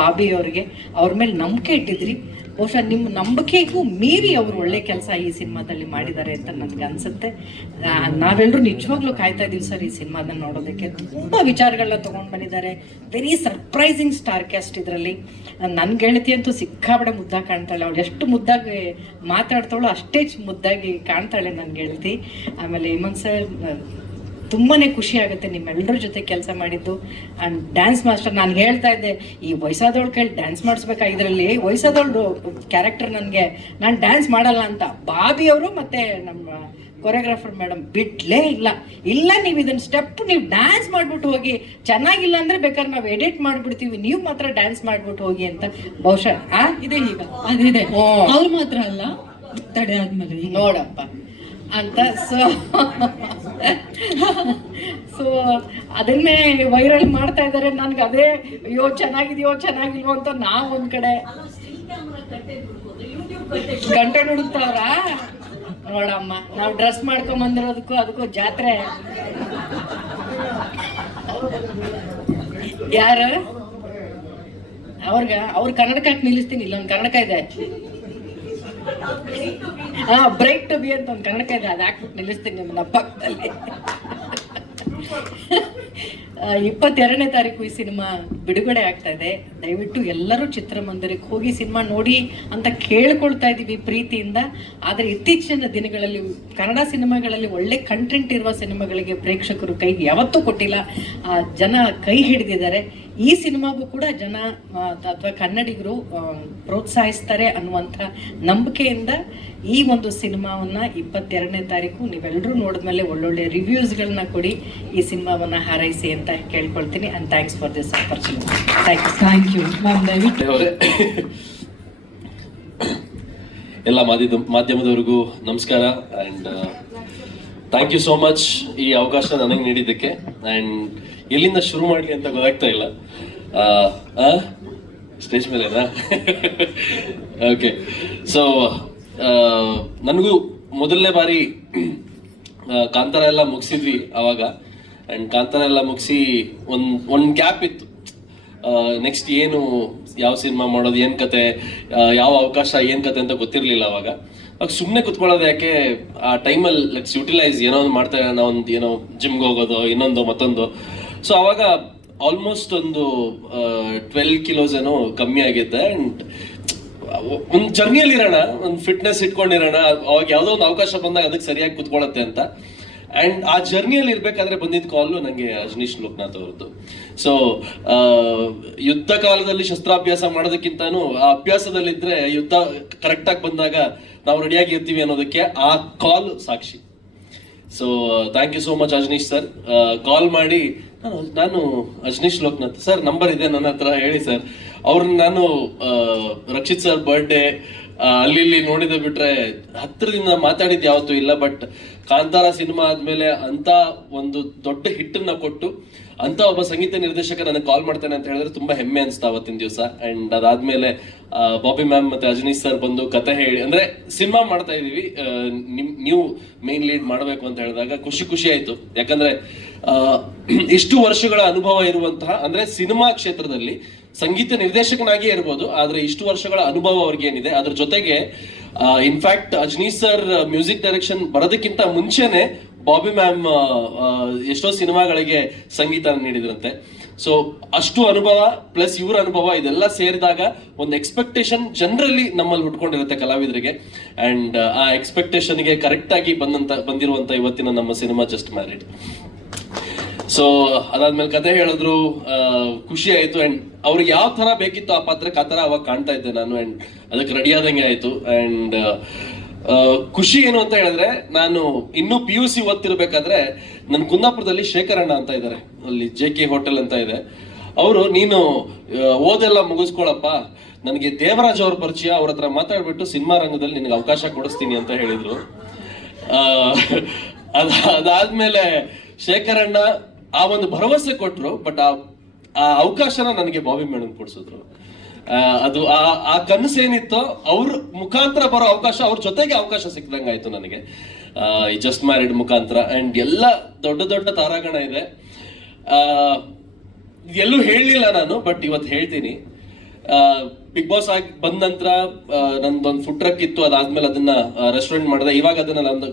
ಬಾಬಿ ಅವ್ರಿಗೆ, ಅವ್ರ ಮೇಲೆ ನಂಬಿಕೆ ಇಟ್ಟಿದ್ರಿ. ಬಹುಶಃ ನಿಮ್ಮ ನಂಬಿಕೆಗೂ ಮೀರಿ ಅವರು ಒಳ್ಳೆ ಕೆಲಸ ಈ ಸಿನಿಮಾದಲ್ಲಿ ಮಾಡಿದ್ದಾರೆ ಅಂತ ನನಗೆ ಅನಿಸುತ್ತೆ. ನಾವೆಲ್ಲರೂ ನಿಜವಾಗ್ಲೂ ಕಾಯ್ತಾ ಇದ್ದೀವಿ ಸರ್ ಈ ಸಿನಿಮಾದ ನೋಡೋದಕ್ಕೆ. ತುಂಬ ವಿಚಾರಗಳನ್ನ ತೊಗೊಂಡು ಬಂದಿದ್ದಾರೆ. ವೆರಿ ಸರ್ಪ್ರೈಸಿಂಗ್ ಸ್ಟಾರ್ ಕ್ಯಾಸ್ಟ್ ಇದರಲ್ಲಿ. ನನ್ನ ಗೆಳತಿ ಅಂತೂ ಸಿಕ್ಕಾಬಡೆ ಮುದ್ದಾಗಿ ಕಾಣ್ತಾಳೆ. ಅವಳು ಎಷ್ಟು ಮುದ್ದಾಗಿ ಮಾತಾಡ್ತಾಳೋ ಅಷ್ಟೇ ಮುದ್ದಾಗಿ ಕಾಣ್ತಾಳೆ ನನ್ನ ಗೆಳತಿ. ಆಮೇಲೆ ಹೇಮಂತ್ ಸರ್, ತುಂಬಾ ಖುಷಿ ಆಗುತ್ತೆ ನಿಮ್ಮೆಲ್ಲರ ಜೊತೆ ಕೆಲಸ ಮಾಡಿದ್ದು. ಆ್ಯಂಡ್ ಡ್ಯಾನ್ಸ್ ಮಾಸ್ಟರ್, ನಾನು ಹೇಳ್ತಾ ಇದ್ದೆ ಈ ವಯಸ್ಸಾದವಳು ಕೇಳಿ ಡ್ಯಾನ್ಸ್ ಮಾಡಿಸ್ಬೇಕಾ, ಇದರಲ್ಲಿ ವಯಸ್ಸಾದವಳು ಕ್ಯಾರೆಕ್ಟರ್ ನನಗೆ, ನಾನು ಡ್ಯಾನ್ಸ್ ಮಾಡಲ್ಲ ಅಂತ ಬಾಬಿ ಅವರು ಮತ್ತು ನಮ್ಮ ಕೊರಿಯೋಗ್ರಾಫರ್ ಮೇಡಮ್ ಬಿಡ್ಲೇ ಇಲ್ಲ ನೀವು ಇದನ್ನ ಸ್ಟೆಪ್ ನೀವು ಡ್ಯಾನ್ಸ್ ಮಾಡ್ಬಿಟ್ಟು ಹೋಗಿ, ಚೆನ್ನಾಗಿಲ್ಲ ಅಂದರೆ ಬೇಕಾದ್ರೆ ನಾವು ಎಡಿಟ್ ಮಾಡಿಬಿಡ್ತೀವಿ, ನೀವು ಮಾತ್ರ ಡ್ಯಾನ್ಸ್ ಮಾಡ್ಬಿಟ್ಟು ಹೋಗಿ ಅಂತ. ಬಹುಶಃ ಇದೆ ಈಗ ಅದಿದೆ, ಅವ್ರು ಮಾತ್ರ ಅಲ್ಲ, ತಡೆ ಆದ್ಮೇಲೆ ನೋಡಪ್ಪ ಅಂತ. ಸೊ ಅದನ್ನೇ ವೈರಲ್ ಮಾಡ್ತಾ ಇದ್ದಾರೆ. ನನ್ಗೆ ಅದೇ ಅಯ್ಯೋ ಚೆನ್ನಾಗಿದೆಯೋ ಚೆನ್ನಾಗಿಲ್ವೋ ಅಂತ ನಾವು ಒಂದ್ ಕಡೆ ಗಂಟೆ ಹುಡುಕ್ತಾವ್ರ. ನೋಡಮ್ಮ, ನಾವು ಡ್ರೆಸ್ ಮಾಡ್ಕೊಂಡ್ ಬಂದಿರೋದಕ್ಕೂ ಅದಕ್ಕೂ ಜಾತ್ರೆ. ಯಾರು ಅವ್ರ ಕನ್ನಡಕ ಹಾಕಿ ನಿಲ್ಲಿಸ್ತೀನಿ. ಇಲ್ಲೊಂದು ಕನ್ನಡಕ ಇದೆ, ಬ್ರೇಕ್ ಟು ಬಿ ಅಂತ ಒಂದು ಕನ್ನಡಕ ಇದೆ, ಅದು ಹಾಕ್ಬಿಟ್ಟು ನಿಲ್ಲಿಸ್ತೀನಿ ನಿಮ್ಮನ್ನ ಪಕ್ಕದಲ್ಲಿ. 22ನೇ ತಾರೀಕು ಈ ಸಿನಿಮಾ ಬಿಡುಗಡೆ ಆಗ್ತಾ ಇದೆ. ದಯವಿಟ್ಟು ಎಲ್ಲರೂ ಚಿತ್ರಮಂದಿರಕ್ಕೆ ಹೋಗಿ ಸಿನಿಮಾ ನೋಡಿ ಅಂತ ಕೇಳ್ಕೊಳ್ತಾ ಇದ್ದೀವಿ ಪ್ರೀತಿಯಿಂದ. ಆದರೆ ಇತ್ತೀಚಿನ ದಿನಗಳಲ್ಲಿ ಕನ್ನಡ ಸಿನಿಮಾಗಳಲ್ಲಿ ಒಳ್ಳೆ ಕಂಟೆಂಟ್ ಇರುವ ಸಿನಿಮಾಗಳಿಗೆ ಪ್ರೇಕ್ಷಕರು ಕೈ ಯಾವತ್ತೂ ಕೊಟ್ಟಿಲ್ಲ, ಜನ ಕೈ ಹಿಡಿದಿದ್ದಾರೆ. ಈ ಸಿನಿಮಾಗೂ ಕೂಡ ಜನ ಅಥವಾ ಕನ್ನಡಿಗರು ಪ್ರೋತ್ಸಾಹಿಸ್ತಾರೆ ಅನ್ನುವಂಥ ನಂಬಿಕೆಯಿಂದ ಈ ಒಂದು ಸಿನಿಮಾವನ್ನು 22ನೇ ತಾರೀಕು ನೀವೆಲ್ಲರೂ ನೋಡಿದ್ಮೇಲೆ ಒಳ್ಳೊಳ್ಳೆ ರಿವ್ಯೂಸ್ಗಳನ್ನ ಕೊಡಿ, ಈ ಸಿನಿಮಾವನ್ನು ಹಾರೈಸಿ ಅಂತ ಕೇಳ್ಕೊಳ್ತೀನಿ. And thanks for this opportunity. Thank you ma'am. ದಯವಿಟ್ಟು ಅವರೇ, ಎಲ್ಲ ಮಾಧ್ಯಮದವರಿಗೂ ನಮಸ್ಕಾರ. And thank you so much ಈ ಅವಕಾಶ ನನಗೆ ನೀಡಿದ್ದಕ್ಕೆ. ಆ್ಯಂಡ್ ಎಲ್ಲಿಂದ ಶುರು ಮಾಡಲಿ ಅಂತ ಗೊತ್ತಾಗ್ತಾ ಇಲ್ಲ. ಸ್ಟೇಜ್ ಮೇಲೆನಾ? ಓಕೆ. ಸೊ ನನಗೂ ಮೊದಲನೇ ಬಾರಿ ಕಾಂತಾರ ಎಲ್ಲ ಮುಗಿಸಿದ್ವಿ ಅವಾಗ. ಆ್ಯಂಡ್ ಕಾಂತಾರ ಎಲ್ಲ ಮುಗಿಸಿ ಒಂದು ಗ್ಯಾಪ್ ಇತ್ತು. ನೆಕ್ಸ್ಟ್ ಏನು, ಯಾವ ಸಿನಿಮಾ ಮಾಡೋದು, ಏನು ಕತೆ, ಯಾವ ಅವಕಾಶ, ಏನು ಕತೆ ಅಂತ ಗೊತ್ತಿರಲಿಲ್ಲ ಅವಾಗ ಸುಮ್ಮನೆ ಕುತ್ಕೊಳ್ಳೋದು ಯಾಕೆ, ಆ ಟೈಮಲ್ಲಿ ಲೆಟ್ಸ್ ಯುಟಿಲೈಸ್ ಏನೋ ಒಂದು ಮಾಡ್ತಾ ಇರೋಣ, ಒಂದು ಏನೋ ಜಿಮ್ಗೆ ಹೋಗೋದು, ಇನ್ನೊಂದು ಮತ್ತೊಂದು. ಸೊ ಅವಾಗ ಆಲ್ಮೋಸ್ಟ್ ಒಂದು 12 kilos ಏನೋ ಕಮ್ಮಿ ಆಗಿದ್ದೆ. ಆ್ಯಂಡ್ ಒಂದು ಜರ್ನಿಯಲ್ಲಿ ಇರೋಣ, ಒಂದು ಫಿಟ್ನೆಸ್ ಇಟ್ಕೊಂಡಿರೋಣ, ಅವಾಗ ಯಾವುದೋ ಒಂದು ಅವಕಾಶ ಬಂದಾಗ ಅದಕ್ಕೆ ಸರಿಯಾಗಿ ಕುತ್ಕೊಳ್ಳುತ್ತೆ ಅಂತ. ಆ್ಯಂಡ್ ಆ ಜರ್ನಿಯಲ್ಲಿ ಇರಬೇಕಾದ್ರೆ ಬಂದಿದ್ದ ಕಾಲು ನನಗೆ ಅಜನೀಶ್ ಲೋಕನಾಥ್ ಅವ್ರದ್ದು. ಸೊ ಯುದ್ಧ ಕಾಲದಲ್ಲಿ ಶಸ್ತ್ರಾಭ್ಯಾಸ ಮಾಡೋದಕ್ಕಿಂತನೂ ಆ ಅಭ್ಯಾಸದಲ್ಲಿದ್ದರೆ ಯುದ್ಧ ಕರೆಕ್ಟಾಗಿ ಬಂದಾಗ ನಾವು ರೆಡಿಯಾಗಿ ಇರ್ತೀವಿ ಅನ್ನೋದಕ್ಕೆ ಆ ಕಾಲ್ ಸಾಕ್ಷಿ. So thank you so much Ajaneesh sir. Call ಮಾಡಿ ನಾನು ಅಜನೀಶ್ ಲೋಕನಾಥ್ ಸರ್, ನಂಬರ್ ಇದೆ ನನ್ನ ಹತ್ರ, ಹೇಳಿ ಸರ್. ಅವ್ರನ್ನ ನಾನು ರಕ್ಷಿತ್ ಸರ್ ಬರ್ಡೇ ಅಲ್ಲಿ ಇಲ್ಲಿ ನೋಡಿದೆ ಬಿಟ್ರೆ ಹತ್ತಿರದಿಂದ ಮಾತಾಡಿದ್ದು ಯಾವತ್ತೂ ಇಲ್ಲ. ಬಟ್ ಕಾಂತಾರ ಸಿನಿಮಾ ಆದ್ಮೇಲೆ ಅಂತ ಒಂದು ದೊಡ್ಡ ಹಿಟ್ಟನ್ನ ಕೊಟ್ಟು ಅಂತ ಒಬ್ಬ ಸಂಗೀತ ನಿರ್ದೇಶಕ ನನಗೆ ಕಾಲ್ ಮಾಡ್ತಾನೆ ಅಂತ ಹೇಳಿದ್ರೆ ತುಂಬಾ ಹೆಮ್ಮೆ ಅನಿಸ್ತಾ ಅವತ್ತಿನ ದಿವಸ. ಅಂಡ್ ಅದಾದ್ಮೇಲೆ ಬಾಬಿ ಮ್ಯಾಮ್ ಮತ್ತೆ ಅಜನೀಶ್ ಸರ್ ಬಂದು ಕತೆ ಹೇಳಿ, ಅಂದ್ರೆ ಸಿನಿಮಾ ಮಾಡ್ತಾ ಇದೀವಿ, ನೀವು ಮೇನ್ ಲೀಡ್ ಮಾಡಬೇಕು ಅಂತ ಹೇಳಿದಾಗ ಖುಷಿ ಆಯ್ತು. ಯಾಕಂದ್ರೆ ಇಷ್ಟು ವರ್ಷಗಳ ಅನುಭವ ಇರುವಂತಹ, ಅಂದ್ರೆ ಸಿನಿಮಾ ಕ್ಷೇತ್ರದಲ್ಲಿ ಸಂಗೀತ ನಿರ್ದೇಶಕನಾಗಿಯೇ ಇರ್ಬೋದು, ಆದ್ರೆ ಇಷ್ಟು ವರ್ಷಗಳ ಅನುಭವ ಅವ್ರಿಗೆ ಏನಿದೆ, ಅದ್ರ ಜೊತೆಗೆ in fact Ajaneesh sir music direction ಬರೋದಕ್ಕಿಂತ ಮುಂಚೆನೆ ಬಾಬಿ ಮ್ಯಾಮ್ ಎಷ್ಟೋ ಸಿನಿಮಾಗಳಿಗೆ ಸಂಗೀತ ನೀಡಿದ್ರಂತೆ. ಸೊ ಅಷ್ಟು ಅನುಭವ ಪ್ಲಸ್ ಇವ್ರ ಅನುಭವ ಇದೆಲ್ಲ ಸೇರಿದಾಗ ಒಂದು ಎಕ್ಸ್ಪೆಕ್ಟೇಷನ್ ಜನರಲ್ಲಿ ನಮ್ಮಲ್ಲಿ ಹುಟ್ಕೊಂಡಿರುತ್ತೆ ಕಲಾವಿದರಿಗೆ. ಅಂಡ್ ಆ ಎಕ್ಸ್ಪೆಕ್ಟೇಷನ್ಗೆ ಕರೆಕ್ಟ್ ಆಗಿ ಬಂದಿರುವಂತ ಇವತ್ತಿನ ನಮ್ಮ ಸಿನಿಮಾ ಜಸ್ಟ್ ಮ್ಯಾರಿಡ್. ಸೊ ಅದಾದ್ಮೇಲೆ ಕತೆ ಹೇಳಿದ್ರು, ಖುಷಿ ಆಯ್ತು. ಅಂಡ್ ಅವ್ರಿಗೆ ಯಾವ ತರ ಬೇಕಿತ್ತು ಆ ಪಾತ್ರಕ್ಕೆ ಆ ತರ ಅವಾಗ ಕಾಣ್ತಾ ಇದ್ದೆ ನಾನು. ಅಂಡ್ ಅದಕ್ಕೆ ರೆಡಿ ಆದಂಗೆ ಆಯ್ತು. ಅಂಡ್ ಖುಷಿ ಏನು ಅಂತ ಹೇಳಿದ್ರೆ, ನಾನು ಇನ್ನೂ PUC ಓದ್ತಿರ್ಬೇಕಾದ್ರೆ ನನ್ನ ಕುಂದಾಪುರದಲ್ಲಿ ಶೇಖರಣ್ಣ ಅಂತ ಇದ್ದಾರೆ, ಅಲ್ಲಿ JK ಹೋಟೆಲ್ ಅಂತ ಇದೆ. ಅವರು ನೀನು ಓದೆಲ್ಲ ಮುಗಿಸ್ಕೊಳಪ್ಪ, ನನಗೆ ದೇವರಾಜ್ ಅವ್ರ ಪರಿಚಯ, ಅವ್ರ ಹತ್ರ ಮಾತಾಡ್ಬಿಟ್ಟು ಸಿನಿಮಾ ರಂಗದಲ್ಲಿ ನಿನಗೆ ಅವಕಾಶ ಕೊಡಿಸ್ತೀನಿ ಅಂತ ಹೇಳಿದ್ರು. ಅದಾದ್ಮೇಲೆ ಶೇಖರಣ್ಣ ಆ ಒಂದು ಭರವಸೆ ಕೊಟ್ರು. ಬಟ್ ಆ ಅವಕಾಶನ ನನಗೆ ಬಾಬಿ ಮೇಡಮ್ ಕೊಡ್ಸಿದ್ರು. ಅದು ಆ ಕನಸೇನಿತ್ತೋ ಅವ್ರ ಮುಖಾಂತರ ಬರೋ ಅವಕಾಶ, ಅವ್ರ ಜೊತೆಗೆ ಅವಕಾಶ ಸಿಕ್ದಂಗಾಯ್ತು ನನಗೆ ಈ ಜಸ್ಟ್ ಮ್ಯಾರಿಡ್ ಮುಖಾಂತರ. ಅಂಡ್ ಎಲ್ಲ ದೊಡ್ಡ ತಾರಾಗಣ ಇದೆ. ಎಲ್ಲೂ ಹೇಳಲಿಲ್ಲ ನಾನು, ಬಟ್ ಇವತ್ತು ಹೇಳ್ತೀನಿ. ಬಿಗ್ ಬಾಸ್ ಆಗಿ ಬಂದ ನಂತರ ನಂದೊಂದು ಫುಡ್ ಟ್ರಕ್ ಇತ್ತು, ಅದಾದ್ಮೇಲೆ ಅದನ್ನ ರೆಸ್ಟೋರೆಂಟ್ ಮಾಡಿದೆ. ಇವಾಗ ಅದನ್ನ ನಾನು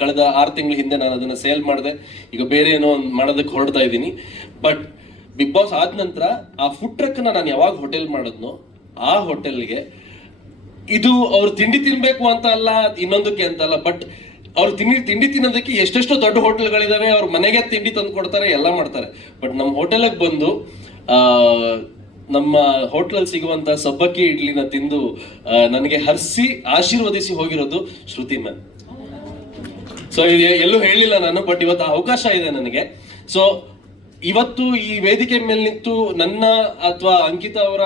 ಕಳೆದ 6 ತಿಂಗಳ ಹಿಂದೆ ನಾನು ಅದನ್ನ ಸೇಲ್ ಮಾಡಿದೆ. ಈಗ ಬೇರೆ ಏನೋ ಒಂದು ಮಾಡೋದಕ್ಕೆ ಹೊರಡ್ತಾ ಇದ್ದೀನಿ. ಬಟ್ ಬಿಗ್ ಬಾಸ್ ಆದ ನಂತರ ಆ ಫುಡ್ ಟ್ರಕ್ ನಾನು ಯಾವಾಗ ಹೋಟೆಲ್ ಮಾಡಿದ್ನೋ ಆ ಹೋಟೆಲ್ಗೆ, ಇದು ಅವ್ರು ತಿಂಡಿ ತಿನ್ಬೇಕು ಅಂತ ಅಲ್ಲ, ಇನ್ನೊಂದಕ್ಕೆ ಅಂತ ಅಲ್ಲ, ಬಟ್ ಅವ್ರು ತಿಂಡಿ ತಿನ್ನೋದಕ್ಕೆ ಎಷ್ಟೆಷ್ಟೋ ದೊಡ್ಡ ಹೋಟೆಲ್ಗಳಿದಾವೆ, ಅವ್ರ ಮನೆಗೆ ತಿಂಡಿ ತಂದು ಕೊಡ್ತಾರೆ, ಎಲ್ಲ ಮಾಡ್ತಾರೆ. ಬಟ್ ನಮ್ಮ ಹೋಟೆಲ್ಗೆ ಬಂದು ನಮ್ಮ ಹೋಟ್ಲಲ್ಲಿ ಸಿಗುವಂತ ಸಬ್ಬಕ್ಕಿ ಇಡ್ಲಿನ ತಿಂದು ನನಗೆ ಹರಿಸಿ ಆಶೀರ್ವದಿಸಿ ಹೋಗಿರೋದು ಶ್ರುತಿ ಮ್ಯಾಮ್. ಸೊ ಇದು ಎಲ್ಲೂ ಹೇಳಿಲ್ಲ ನಾನು, ಬಟ್ ಇವತ್ತು ಅವಕಾಶ ಇದೆ ನನಗೆ. ಸೊ ಇವತ್ತು ಈ ವೇದಿಕೆ ಮೇಲೆ ನಿಂತು ನನ್ನ ಅಥವಾ ಅಂಕಿತಾ ಅವರ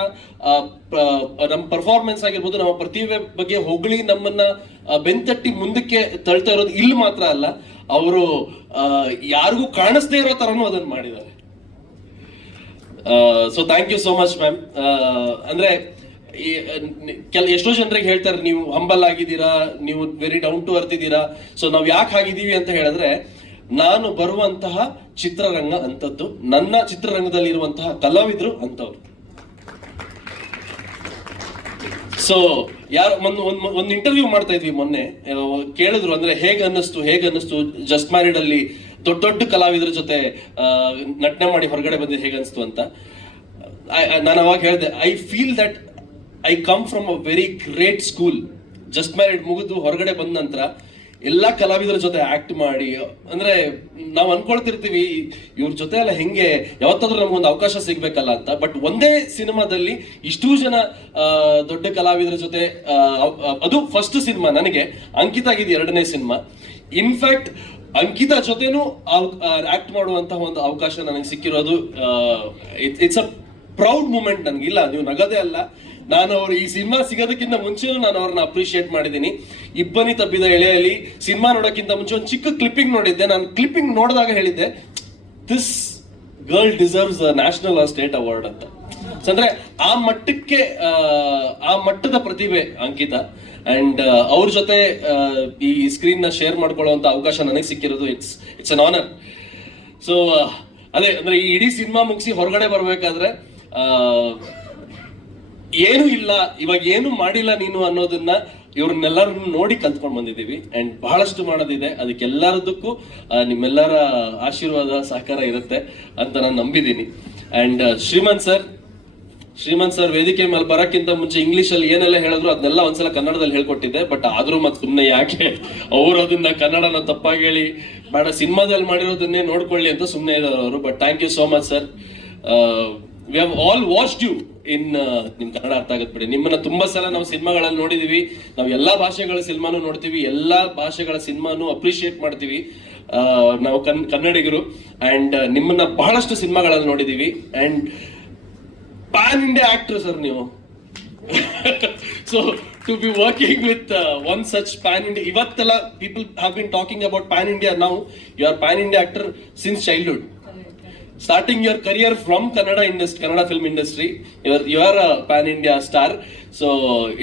ನಮ್ಮ ಪರ್ಫಾರ್ಮೆನ್ಸ್ ಆಗಿರ್ಬೋದು, ನಮ್ಮ ಪ್ರತಿಭೆ ಬಗ್ಗೆ ಹೊಗಳಿ ನಮ್ಮನ್ನ ಬೆಂತಟ್ಟಿ ಮುಂದಕ್ಕೆ ತಳ್ತಾ ಇರೋದು ಇಲ್ಲಿ ಮಾತ್ರ ಅಲ್ಲ, ಅವರು ಯಾರಿಗೂ ಕಾಣಿಸ್ದೇ ಇರೋ ತರನು ಅದನ್ನ ಮಾಡಿದ್ದಾರೆ. So thank you so much ma'am. ಅಂದ್ರೆ ಎಷ್ಟೋ ಜನರಿಗೆ ಹೇಳ್ತಾರೆ ನೀವು ಹಂಬಲ್ ಆಗಿದ್ದೀರಾ, ನೀವು ವೆರಿ ಡೌನ್ ಟು ಅರ್ತ್ ಇದ್ದೀರಾ. ಸೊ ನಾವ್ ಯಾಕೆ ಆಗಿದ್ದೀವಿ ಅಂತ ಹೇಳಿದ್ರೆ, ನಾನು ಬರುವಂತಹ ಚಿತ್ರರಂಗ ಅಂತದ್ದು, ನನ್ನ ಚಿತ್ರರಂಗದಲ್ಲಿ ಇರುವಂತಹ ಕಲಾವಿದರು ಅಂತವ್ರು. ಸೊ ಯಾರು ಒಂದು ಇಂಟರ್ವ್ಯೂ ಮಾಡ್ತಾ ಇದ್ವಿ ಮೊನ್ನೆ, ಕೇಳಿದ್ರು ಅಂದ್ರೆ ಹೇಗೆ ಅನ್ನಿಸ್ತು ಜಸ್ಟ್ ಮ್ಯಾರಿಡ್ ಅಲ್ಲಿ ದೊಡ್ಡ ಕಲಾವಿದರ ಜೊತೆ ನಟನೆ ಮಾಡಿ ಹೊರಗಡೆ ಬಂದಿದ್ದು ಹೇಗೆ ಅನಿಸ್ತು ಅಂತ. ನಾನು ಅವಾಗ ಹೇಳಿದೆ, I feel that I come from a very great school. Just married ಮುಗಿದು ಹೊರಗಡೆ ಬಂದ ನಂತರ ಎಲ್ಲಾ ಕಲಾವಿದರ ಜೊತೆ ಆಕ್ಟ್ ಮಾಡಿ, ಅಂದ್ರೆ ನಾವು ಅನ್ಕೊಳ್ತಿರ್ತೀವಿ ಇವ್ರ ಜೊತೆ ಎಲ್ಲ ಹೆಂಗೆ ಯಾವತ್ತಾದ್ರೂ ನಮ್ಗೊಂದು ಅವಕಾಶ ಸಿಗ್ಬೇಕಲ್ಲ ಅಂತ. ಬಟ್ ಒಂದೇ ಸಿನಿಮಾದಲ್ಲಿ ಇಷ್ಟೂ ಜನ ದೊಡ್ಡ ಕಲಾವಿದರ ಜೊತೆ, ಅದು ಫಸ್ಟ್ ಸಿನಿಮಾ ನನಗೆ. ಅಂಕಿತಾ ಆಗಿದೆ 2ನೇ ಸಿನಿಮಾ. ಇನ್ಫ್ಯಾಕ್ಟ್ ಅಂಕಿತಾ ಜೊತೆನೂ ಆಕ್ಟ್ ಮಾಡುವಂತಹ ಒಂದು ಅವಕಾಶ ನನಗೆ ಸಿಕ್ಕಿರೋದು, ಇಟ್ಸ್ ಅ ಪ್ರೌಡ್ ಮೂಮೆಂಟ್ ನನಗೆ. ಇಲ್ಲ, ನೀವು ನಗದೇ ಅಲ್ಲ, ನಾನು ಅವ್ರು ಈ ಸಿನಿಮಾ ಸಿಗೋದಕ್ಕಿಂತ ಮುಂಚೆನೂ ನಾನು ಅವ್ರನ್ನ ಅಪ್ರಿಶಿಯೇಟ್ ಮಾಡಿದ್ದೀನಿ. ಇಬ್ಬನಿ ತಬ್ಬಿದ ಎಳೆಯಲ್ಲಿ ಸಿನಿಮಾ ನೋಡೋಕ್ಕಿಂತ ಮುಂಚೆ ಒಂದು ಚಿಕ್ಕ ಕ್ಲಿಪ್ಪಿಂಗ್ ನೋಡಿದ್ದೆ. ನಾನು ಕ್ಲಿಪ್ಪಿಂಗ್ ನೋಡಿದಾಗ ಹೇಳಿದ್ದೆ, this girl deserves national or state award ಅಂತ. ಅಂದ್ರೆ ಆ ಮಟ್ಟಕ್ಕೆ ಆ ಮಟ್ಟದ ಪ್ರತಿಭೆ ಅಂಕಿತಾ. ಅಂಡ್ ಅವ್ರ ಜೊತೆ ಈ ಸ್ಕ್ರೀನ್ ನ ಶೇರ್ ಮಾಡ್ಕೊಳ್ಳುವಂತ ಅವಕಾಶ ನನಗೆ ಸಿಕ್ಕಿರೋದು ಇಟ್ಸ್ ಅನ್ ಆನರ್. ಸೊ ಅದೇ ಅಂದ್ರೆ ಈ ಇಡೀ ಸಿನಿಮಾ ಮುಗಿಸಿ ಹೊರಗಡೆ ಬರ್ಬೇಕಾದ್ರೆ ಏನು ಇಲ್ಲ, ಇವಾಗ ಏನು ಮಾಡಿಲ್ಲ ನೀನು ಅನ್ನೋದನ್ನ ಇವ್ರನ್ನೆಲ್ಲರನ್ನು ನೋಡಿ ಕಲ್ತ್ಕೊಂಡ್ ಬಂದಿದ್ದೀವಿ. ಅಂಡ್ ಬಹಳಷ್ಟು ಮಾಡೋದಿದೆ, ಅದಕ್ಕೆಲ್ಲರದಕ್ಕೂ ನಿಮ್ಮೆಲ್ಲರ ಆಶೀರ್ವಾದ ಸಹಕಾರ ಇರುತ್ತೆ ಅಂತ ನಾನು ನಂಬಿದ್ದೀನಿ. ಅಂಡ್ ಶ್ರೀಮಂತ್ ಸರ್ ವೇದಿಕೆ ಮೇಲೆ ಬರಕ್ಕಿಂತ ಮುಂಚೆ ಇಂಗ್ಲಿಷ್ ಅಲ್ಲಿ ಏನೆಲ್ಲ ಹೇಳಿದ್ರು ಅದನ್ನೆಲ್ಲ ಒಂದ್ಸಲ ಕನ್ನಡದಲ್ಲಿ ಹೇಳ್ಕೊಟ್ಟಿದ್ದೆ. ಬಟ್ ಆದ್ರೂ ಮತ್ತೆ ಸುಮ್ಮನೆ ಯಾಕೆ ಅವ್ರು ಅದನ್ನ ಕನ್ನಡನ ತಪ್ಪಾಗಿ ಹೇಳಿ ಬೇಡ ಸಿನಿಮಾದಲ್ಲಿ ಮಾಡಿರೋದನ್ನೇ ನೋಡ್ಕೊಳ್ಳಿ ಅಂತ ಸುಮ್ಮನೆ ಇದ್ದಾರೆ ಅವರು. But thank you so much sir. We have all watched you in ನಿಮ್ ಕನ್ನಡ ಅರ್ಥ ಆಗತ್ ಬಿಡಿ. ನಿಮ್ಮನ್ನ ತುಂಬಾ ಸಲ ನಾವು ಸಿನಿಮಾಗಳಲ್ಲಿ ನೋಡಿದೀವಿ. ನಾವು ಎಲ್ಲಾ ಭಾಷೆಗಳ ಸಿನಿಮಾನು ನೋಡ್ತೀವಿ, ಎಲ್ಲಾ ಭಾಷೆಗಳ ಸಿನಿಮಾನು ಅಪ್ರಿಶಿಯೇಟ್ ಮಾಡ್ತೀವಿ ನಾವು ಕನ್ನಡಿಗರು. ಅಂಡ್ ನಿಮ್ಮನ್ನ ಬಹಳಷ್ಟು ಸಿನಿಮಾಗಳಲ್ಲಿ ನೋಡಿದೀವಿ. And pan India actor sir ನೀವು. So to be working with one such pan India, ಇವತ್ತೆಲ್ಲ people have been talking about pan India. Now you are pan India actor since childhood. Starting your career from Kannada film industry, you are a pan-India star. So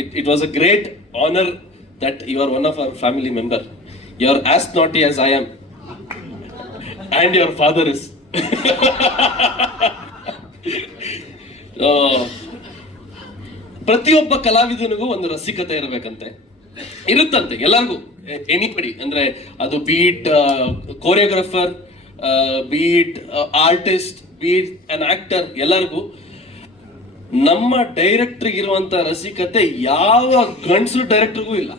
it was a great honor that you are one of our family member. You are as naughty as I am, and your father is. ಪ್ರತಿಯೊಬ್ಬ ಕಲಾವಿದನಿಗೂ ಒಂದು ರಸಿಕತೆ ಇರಬೇಕಂತೆ, ಇರುತ್ತಂತೆ ಎಲ್ಲರಿಗೂ. Anybody ಅಂದ್ರೆ ಅದು be it choreographer, be it artist, be it an actor, ಎಲ್ಲರಿಗೂ. ನಮ್ಮ director ಇರುವಂತ ರಸಿಕತೆ ಯಾವ ಗಂಡಸು ಡೈರೆಕ್ಟರ್ಗೂ ಇಲ್ಲ.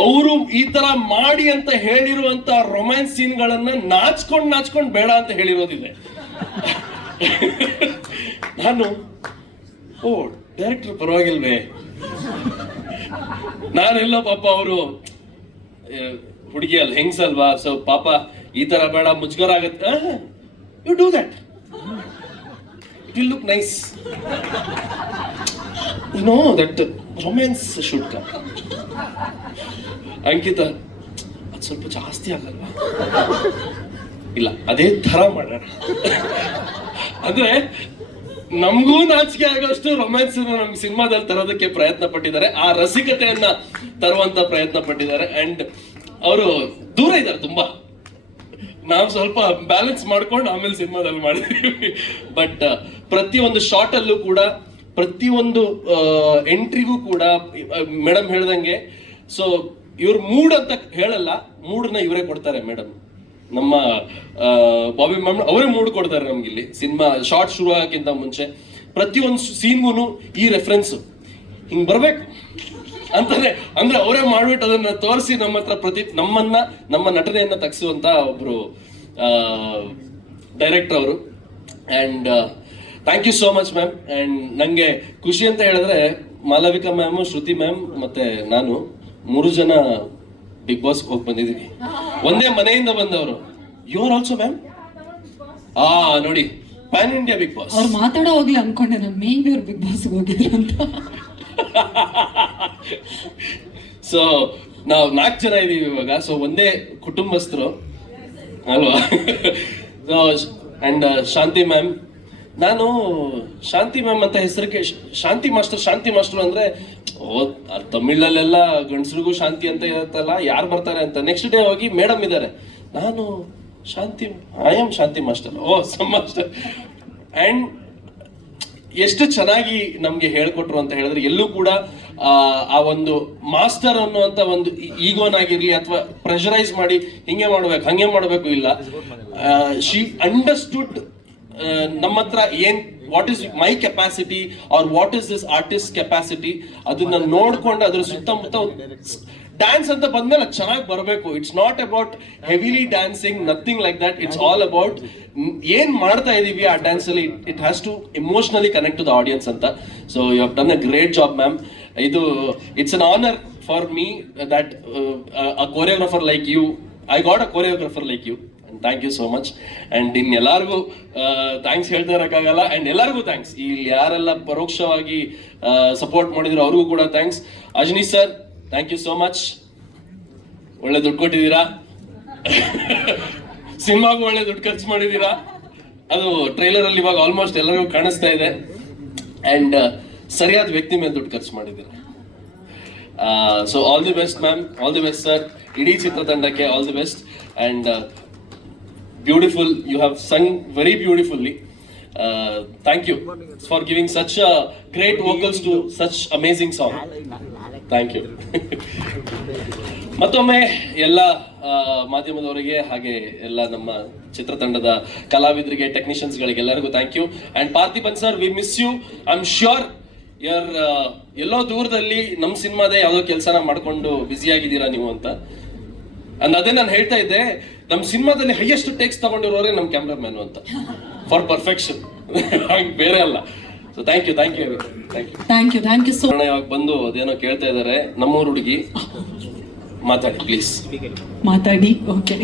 ಅವರು ಈ ತರ ಮಾಡಿ ಅಂತ ಹೇಳಿರುವಂತ ರೊಮ್ಯಾನ್ಸ್ ಸೀನ್ಗಳನ್ನ ನಾಚ್ಕೊಂಡ್ ಬೇಡ ಅಂತ ಹೇಳಿರೋದಿದೆ. ನಾನು ಡೈರೆಕ್ಟರ್ ಪರವಾಗಿಲ್ವೇ, ನಾನೆಲ್ಲ ಪಾಪ ಅವರು ಹುಡುಗಿ ಅಲ್ಲ ಹೆಂಗ್ಸಲ್ವಾ, ಸೊ ಪಾಪ ಈ ತರ ಬೇಡ ಮುಜುಗರ ಆಗತ್ತೆ. You do that, it will look nice, you know that romance should come. Ankita ಅದು ಸ್ವಲ್ಪ ಜಾಸ್ತಿ ಆಗಲ್ವಾ? ಇಲ್ಲ ಅದೇ ತರ ಮಾಡೋಣ. ಅಂದ್ರೆ ನಮಗೂ ನಾಚಿಕೆ ಆಗೋಷ್ಟು ರೊಮ್ಯಾನ್ಸ್ ನಮ್ಗೆ ಸಿನಿಮಾದಲ್ಲಿ ತರೋದಕ್ಕೆ ಪ್ರಯತ್ನ ಪಟ್ಟಿದ್ದಾರೆ, ಆ ರಸಿಕತೆಯನ್ನ ತರುವಂತ ಪ್ರಯತ್ನ ಪಟ್ಟಿದ್ದಾರೆ. ಅಂಡ್ ಅವರು ದೂರ ಇದ್ದಾರೆ ತುಂಬಾ, ನಾವು ಸ್ವಲ್ಪ ಬ್ಯಾಲೆನ್ಸ್ ಮಾಡ್ಕೊಂಡು ಆಮೇಲೆ ಸಿನಿಮಾದಲ್ಲಿ ಮಾಡಿದೀವಿ. ಬಟ್ ಪ್ರತಿಯೊಂದು ಶಾರ್ಟ್ ಅಲ್ಲೂ ಕೂಡ, ಪ್ರತಿಯೊಂದು ಎಂಟ್ರಿಗೂ ಕೂಡ ಮೇಡಮ್ ಹೇಳ್ದಂಗೆ, ಸೊ ಇವ್ರ ಮೂಡ್ ಅಂತ ಹೇಳಲ್ಲ, ಮೂಡ್ನ ಇವರೇ ಕೊಡ್ತಾರೆ ಮೇಡಮ್. ನಮ್ಮ ಬಾಬಿ ಮ್ಯಾಮ್ ಅವರೇ ಮೂಡ್ ಕೊಡ್ತಾರೆ ನಮ್ಗೆ ಇಲ್ಲಿ ಸಿನಿಮಾ ಶಾರ್ಟ್ ಶುರು ಆಗಕ್ಕಿಂತ ಮುಂಚೆ. ಪ್ರತಿಯೊಂದು ಸೀನ್ಗೂ ಈ ರೆಫರೆನ್ಸ್ ಹಿಂಗ್ ಬರ್ಬೇಕು ಅಂತಾನೆ, ಅಂದ್ರೆ ಅವರೇ ಮಾಡ್ಬಿಟ್ಟು ಅದನ್ನ ತೋರಿಸಿ ನಮ್ಮ ಹತ್ರ ನಮ್ಮ ನಟನೆಯನ್ನ ತಗ್ಸುವಂತ ಒಬ್ರು ಡೈರೆಕ್ಟರ್ ಅವರು. And thank you so much ma'am. And ನಂಗೆ ಖುಷಿ ಅಂತ ಹೇಳಿದ್ರೆ ಮಾಲವಿಕಾ ಮ್ಯಾಮ್, ಶ್ರುತಿ ಮ್ಯಾಮ್ ಮತ್ತೆ ನಾನು 3 ಜನ ಬಿಗ್ ಬಾಸ್ ಹೋಗಿ ಬಂದಿದೀವಿ, ಒಂದೇ ಮನೆಯಿಂದ ಬಂದವರು. You are also ma'am? ನೋಡಿ, ಪ್ಯಾನ್ ಇಂಡಿಯಾ ಬಿಗ್ ಬಾಸ್. ಅವ್ರು ಮಾತಾಡೋ ಹೋಗ್ಲಿ ಅನ್ಕೊಂಡೆ ನಾನು, ಮೇ ಬಿ ಅವ್ರು ಬಿಗ್ ಬಾಸ್ ಹೋಗಿದ್ರು ಅಂತ. ಸೊ ನಾವು 4 ಜನ ಇದೀವಿ ಇವಾಗ, ಸೊ ಒಂದೇ ಕುಟುಂಬಸ್ಥರು ಅಲ್ವಾ. ಅಂಡ್ ಶಾಂತಿ ಮ್ಯಾಮ್, ನಾನು ಶಾಂತಿ ಮ್ಯಾಮ್ ಅಂತ ಹೆಸರಿಗೆ ಶಾಂತಿ ಮಾಸ್ಟರ್ ಅಂದ್ರೆ ತಮಿಳಲ್ಲೆಲ್ಲ ಗಂಡಸ್ರಿಗೂ ಶಾಂತಿ ಅಂತ ಇರುತ್ತಲ್ಲ, ಯಾರು ಬರ್ತಾರೆ ಅಂತ. ನೆಕ್ಸ್ಟ್ ಡೇ ಹೋಗಿ ಮೇಡಮ್ ಇದ್ದಾರೆ, ನಾನು Shanti, I am Shanti master, some master. And ಎಷ್ಟು ಚೆನ್ನಾಗಿ ನಮ್ಗೆ ಹೇಳ್ಕೊಟ್ರು ಅಂತ ಹೇಳಿದ್ರೆ, ಎಲ್ಲೂ ಕೂಡ ಆ ಒಂದು ಮಾಸ್ಟರ್ ಅನ್ನುವಂತ ಒಂದು ಈಗೋನಾಗಿರ್ಲಿ ಅಥವಾ ಪ್ರೆಷರೈಸ್ ಮಾಡಿ ಹಿಂಗೆ ಮಾಡ್ಬೇಕು ಹಂಗೆ ಮಾಡ್ಬೇಕು ಇಲ್ಲ. ಶಿ ಅಂಡರ್ಸ್ಟುಡ್ ನಮ್ಮ ಹತ್ರ what is my capacity or what is this artist capacity, ಅದನ್ನ ನೋಡ್ಕೊಂಡು ಅದ್ರ ಸುತ್ತಮುತ್ತ ಡ್ಯಾನ್ಸ್ ಅಂತ ಬಂದ್ಮೇಲೆ ಅದು ಚೆನ್ನಾಗಿ ಬರಬೇಕು. It's not about heavily dancing, nothing like that. It's all about ಏನ್ ಮಾಡ್ತಾ ಇದೀವಿ ಆ ಡ್ಯಾನ್ಸ್ ಅಲ್ಲಿ, it has to emotionally connect to the audience ಅಂತ. So you have done a great job ma'am. It's an honour for me that a choreographer like you, I got a choreographer like you. Thank you so much. And in ಎಲ್ಲಾರ್ಗು thanks ಹೇಳ್ತಾ ಇರೋಕ್ಕಾಗಲ್ಲ. And ಎಲ್ಲರಿಗೂ thanks, ಇಲ್ಲಿ ಯಾರೆಲ್ಲ ಪರೋಕ್ಷವಾಗಿ support ಮಾಡಿದ್ರು ಅವ್ರಿಗೂ ಕೂಡ thanks. Ajaneesh sir, thank you so much. ಒಳ್ಳೆ ದುಡ್ಡು ಕೊಟ್ಟಿದ್ದೀರಾ, ಸಿನಿಮಾಗೂ ಒಳ್ಳೆ ದುಡ್ಡು ಖರ್ಚು ಮಾಡಿದ್ದೀರಾ. ಅದು ಟ್ರೈಲರ್ ಅಲ್ಲಿ ಇವಾಗ ಆಲ್ಮೋಸ್ಟ್ ಎಲ್ಲರಿಗೂ ಕಾಣಿಸ್ತಾ ಇದೆ. ಅಂಡ್ ಸರಿಯಾದ ವ್ಯಕ್ತಿ ಮೇಲೆ ದುಡ್ಡು ಖರ್ಚು ಮಾಡಿದ್ದೀರಾ. So all the best ma'am, all the best sir. ಇಡೀ ಚಿತ್ರತಂಡಕ್ಕೆ all the best. And beautiful, you have sung very beautifully. Thank you for giving such great vocals to such amazing song. Thank you. ಮತ್ತೊಮ್ಮೆ ಎಲ್ಲ ಮಾಧ್ಯಮದವರಿಗೆ ಹಾಗೆ ಎಲ್ಲ ನಮ್ಮ ಚಿತ್ರತಂಡದ ಕಲಾವಿದರಿಗೆ, ಟೆಕ್ನಿಷಿಯನ್ಸ್ಗಳಿಗೆ ಎಲ್ಲರಿಗೂ thank you. And Parthiban sir, we miss you. I am sure ಯರ್ ಎಲ್ಲೋ ದೂರದಲ್ಲಿ ನಮ್ಮ ಸಿನಿಮಾದೇ ಯಾವುದೋ ಕೆಲಸನ ಮಾಡ್ಕೊಂಡು ಬ್ಯುಸಿ ಆಗಿದ್ದೀರಾ ನೀವು ಅಂತ. ಅಂಡ್ ಅದೇ ನಾನು ಹೇಳ್ತಾ ಇದ್ದೆ, ನಮ್ಮ ಸಿನಿಮಾದಲ್ಲಿ ಹೈಯೆಸ್ಟ್ ಟೇಕ್ಸ್ ತಗೊಂಡಿರೋರೇ ನಮ್ಮ ಕ್ಯಾಮ್ರಾಮ್ಯಾನ್ ಅಂತ, ಫಾರ್ ಪರ್ಫೆಕ್ಷನ್. ಹಾಗೆ ಬೇರೆ ಅಲ್ಲ. So thank you thank you thank you thank you so. ಇವಾಗ ಬಂದು ಅದೇನೋ ಕೇಳ್ತಾ ಇದ್ದಾರೆ, ನಮ್ಮೂರು ಹುಡುಗಿ ಮಾತಾಡಿ ಪ್ಲೀಸ್. ಮಾತಾಡಿ. Okay,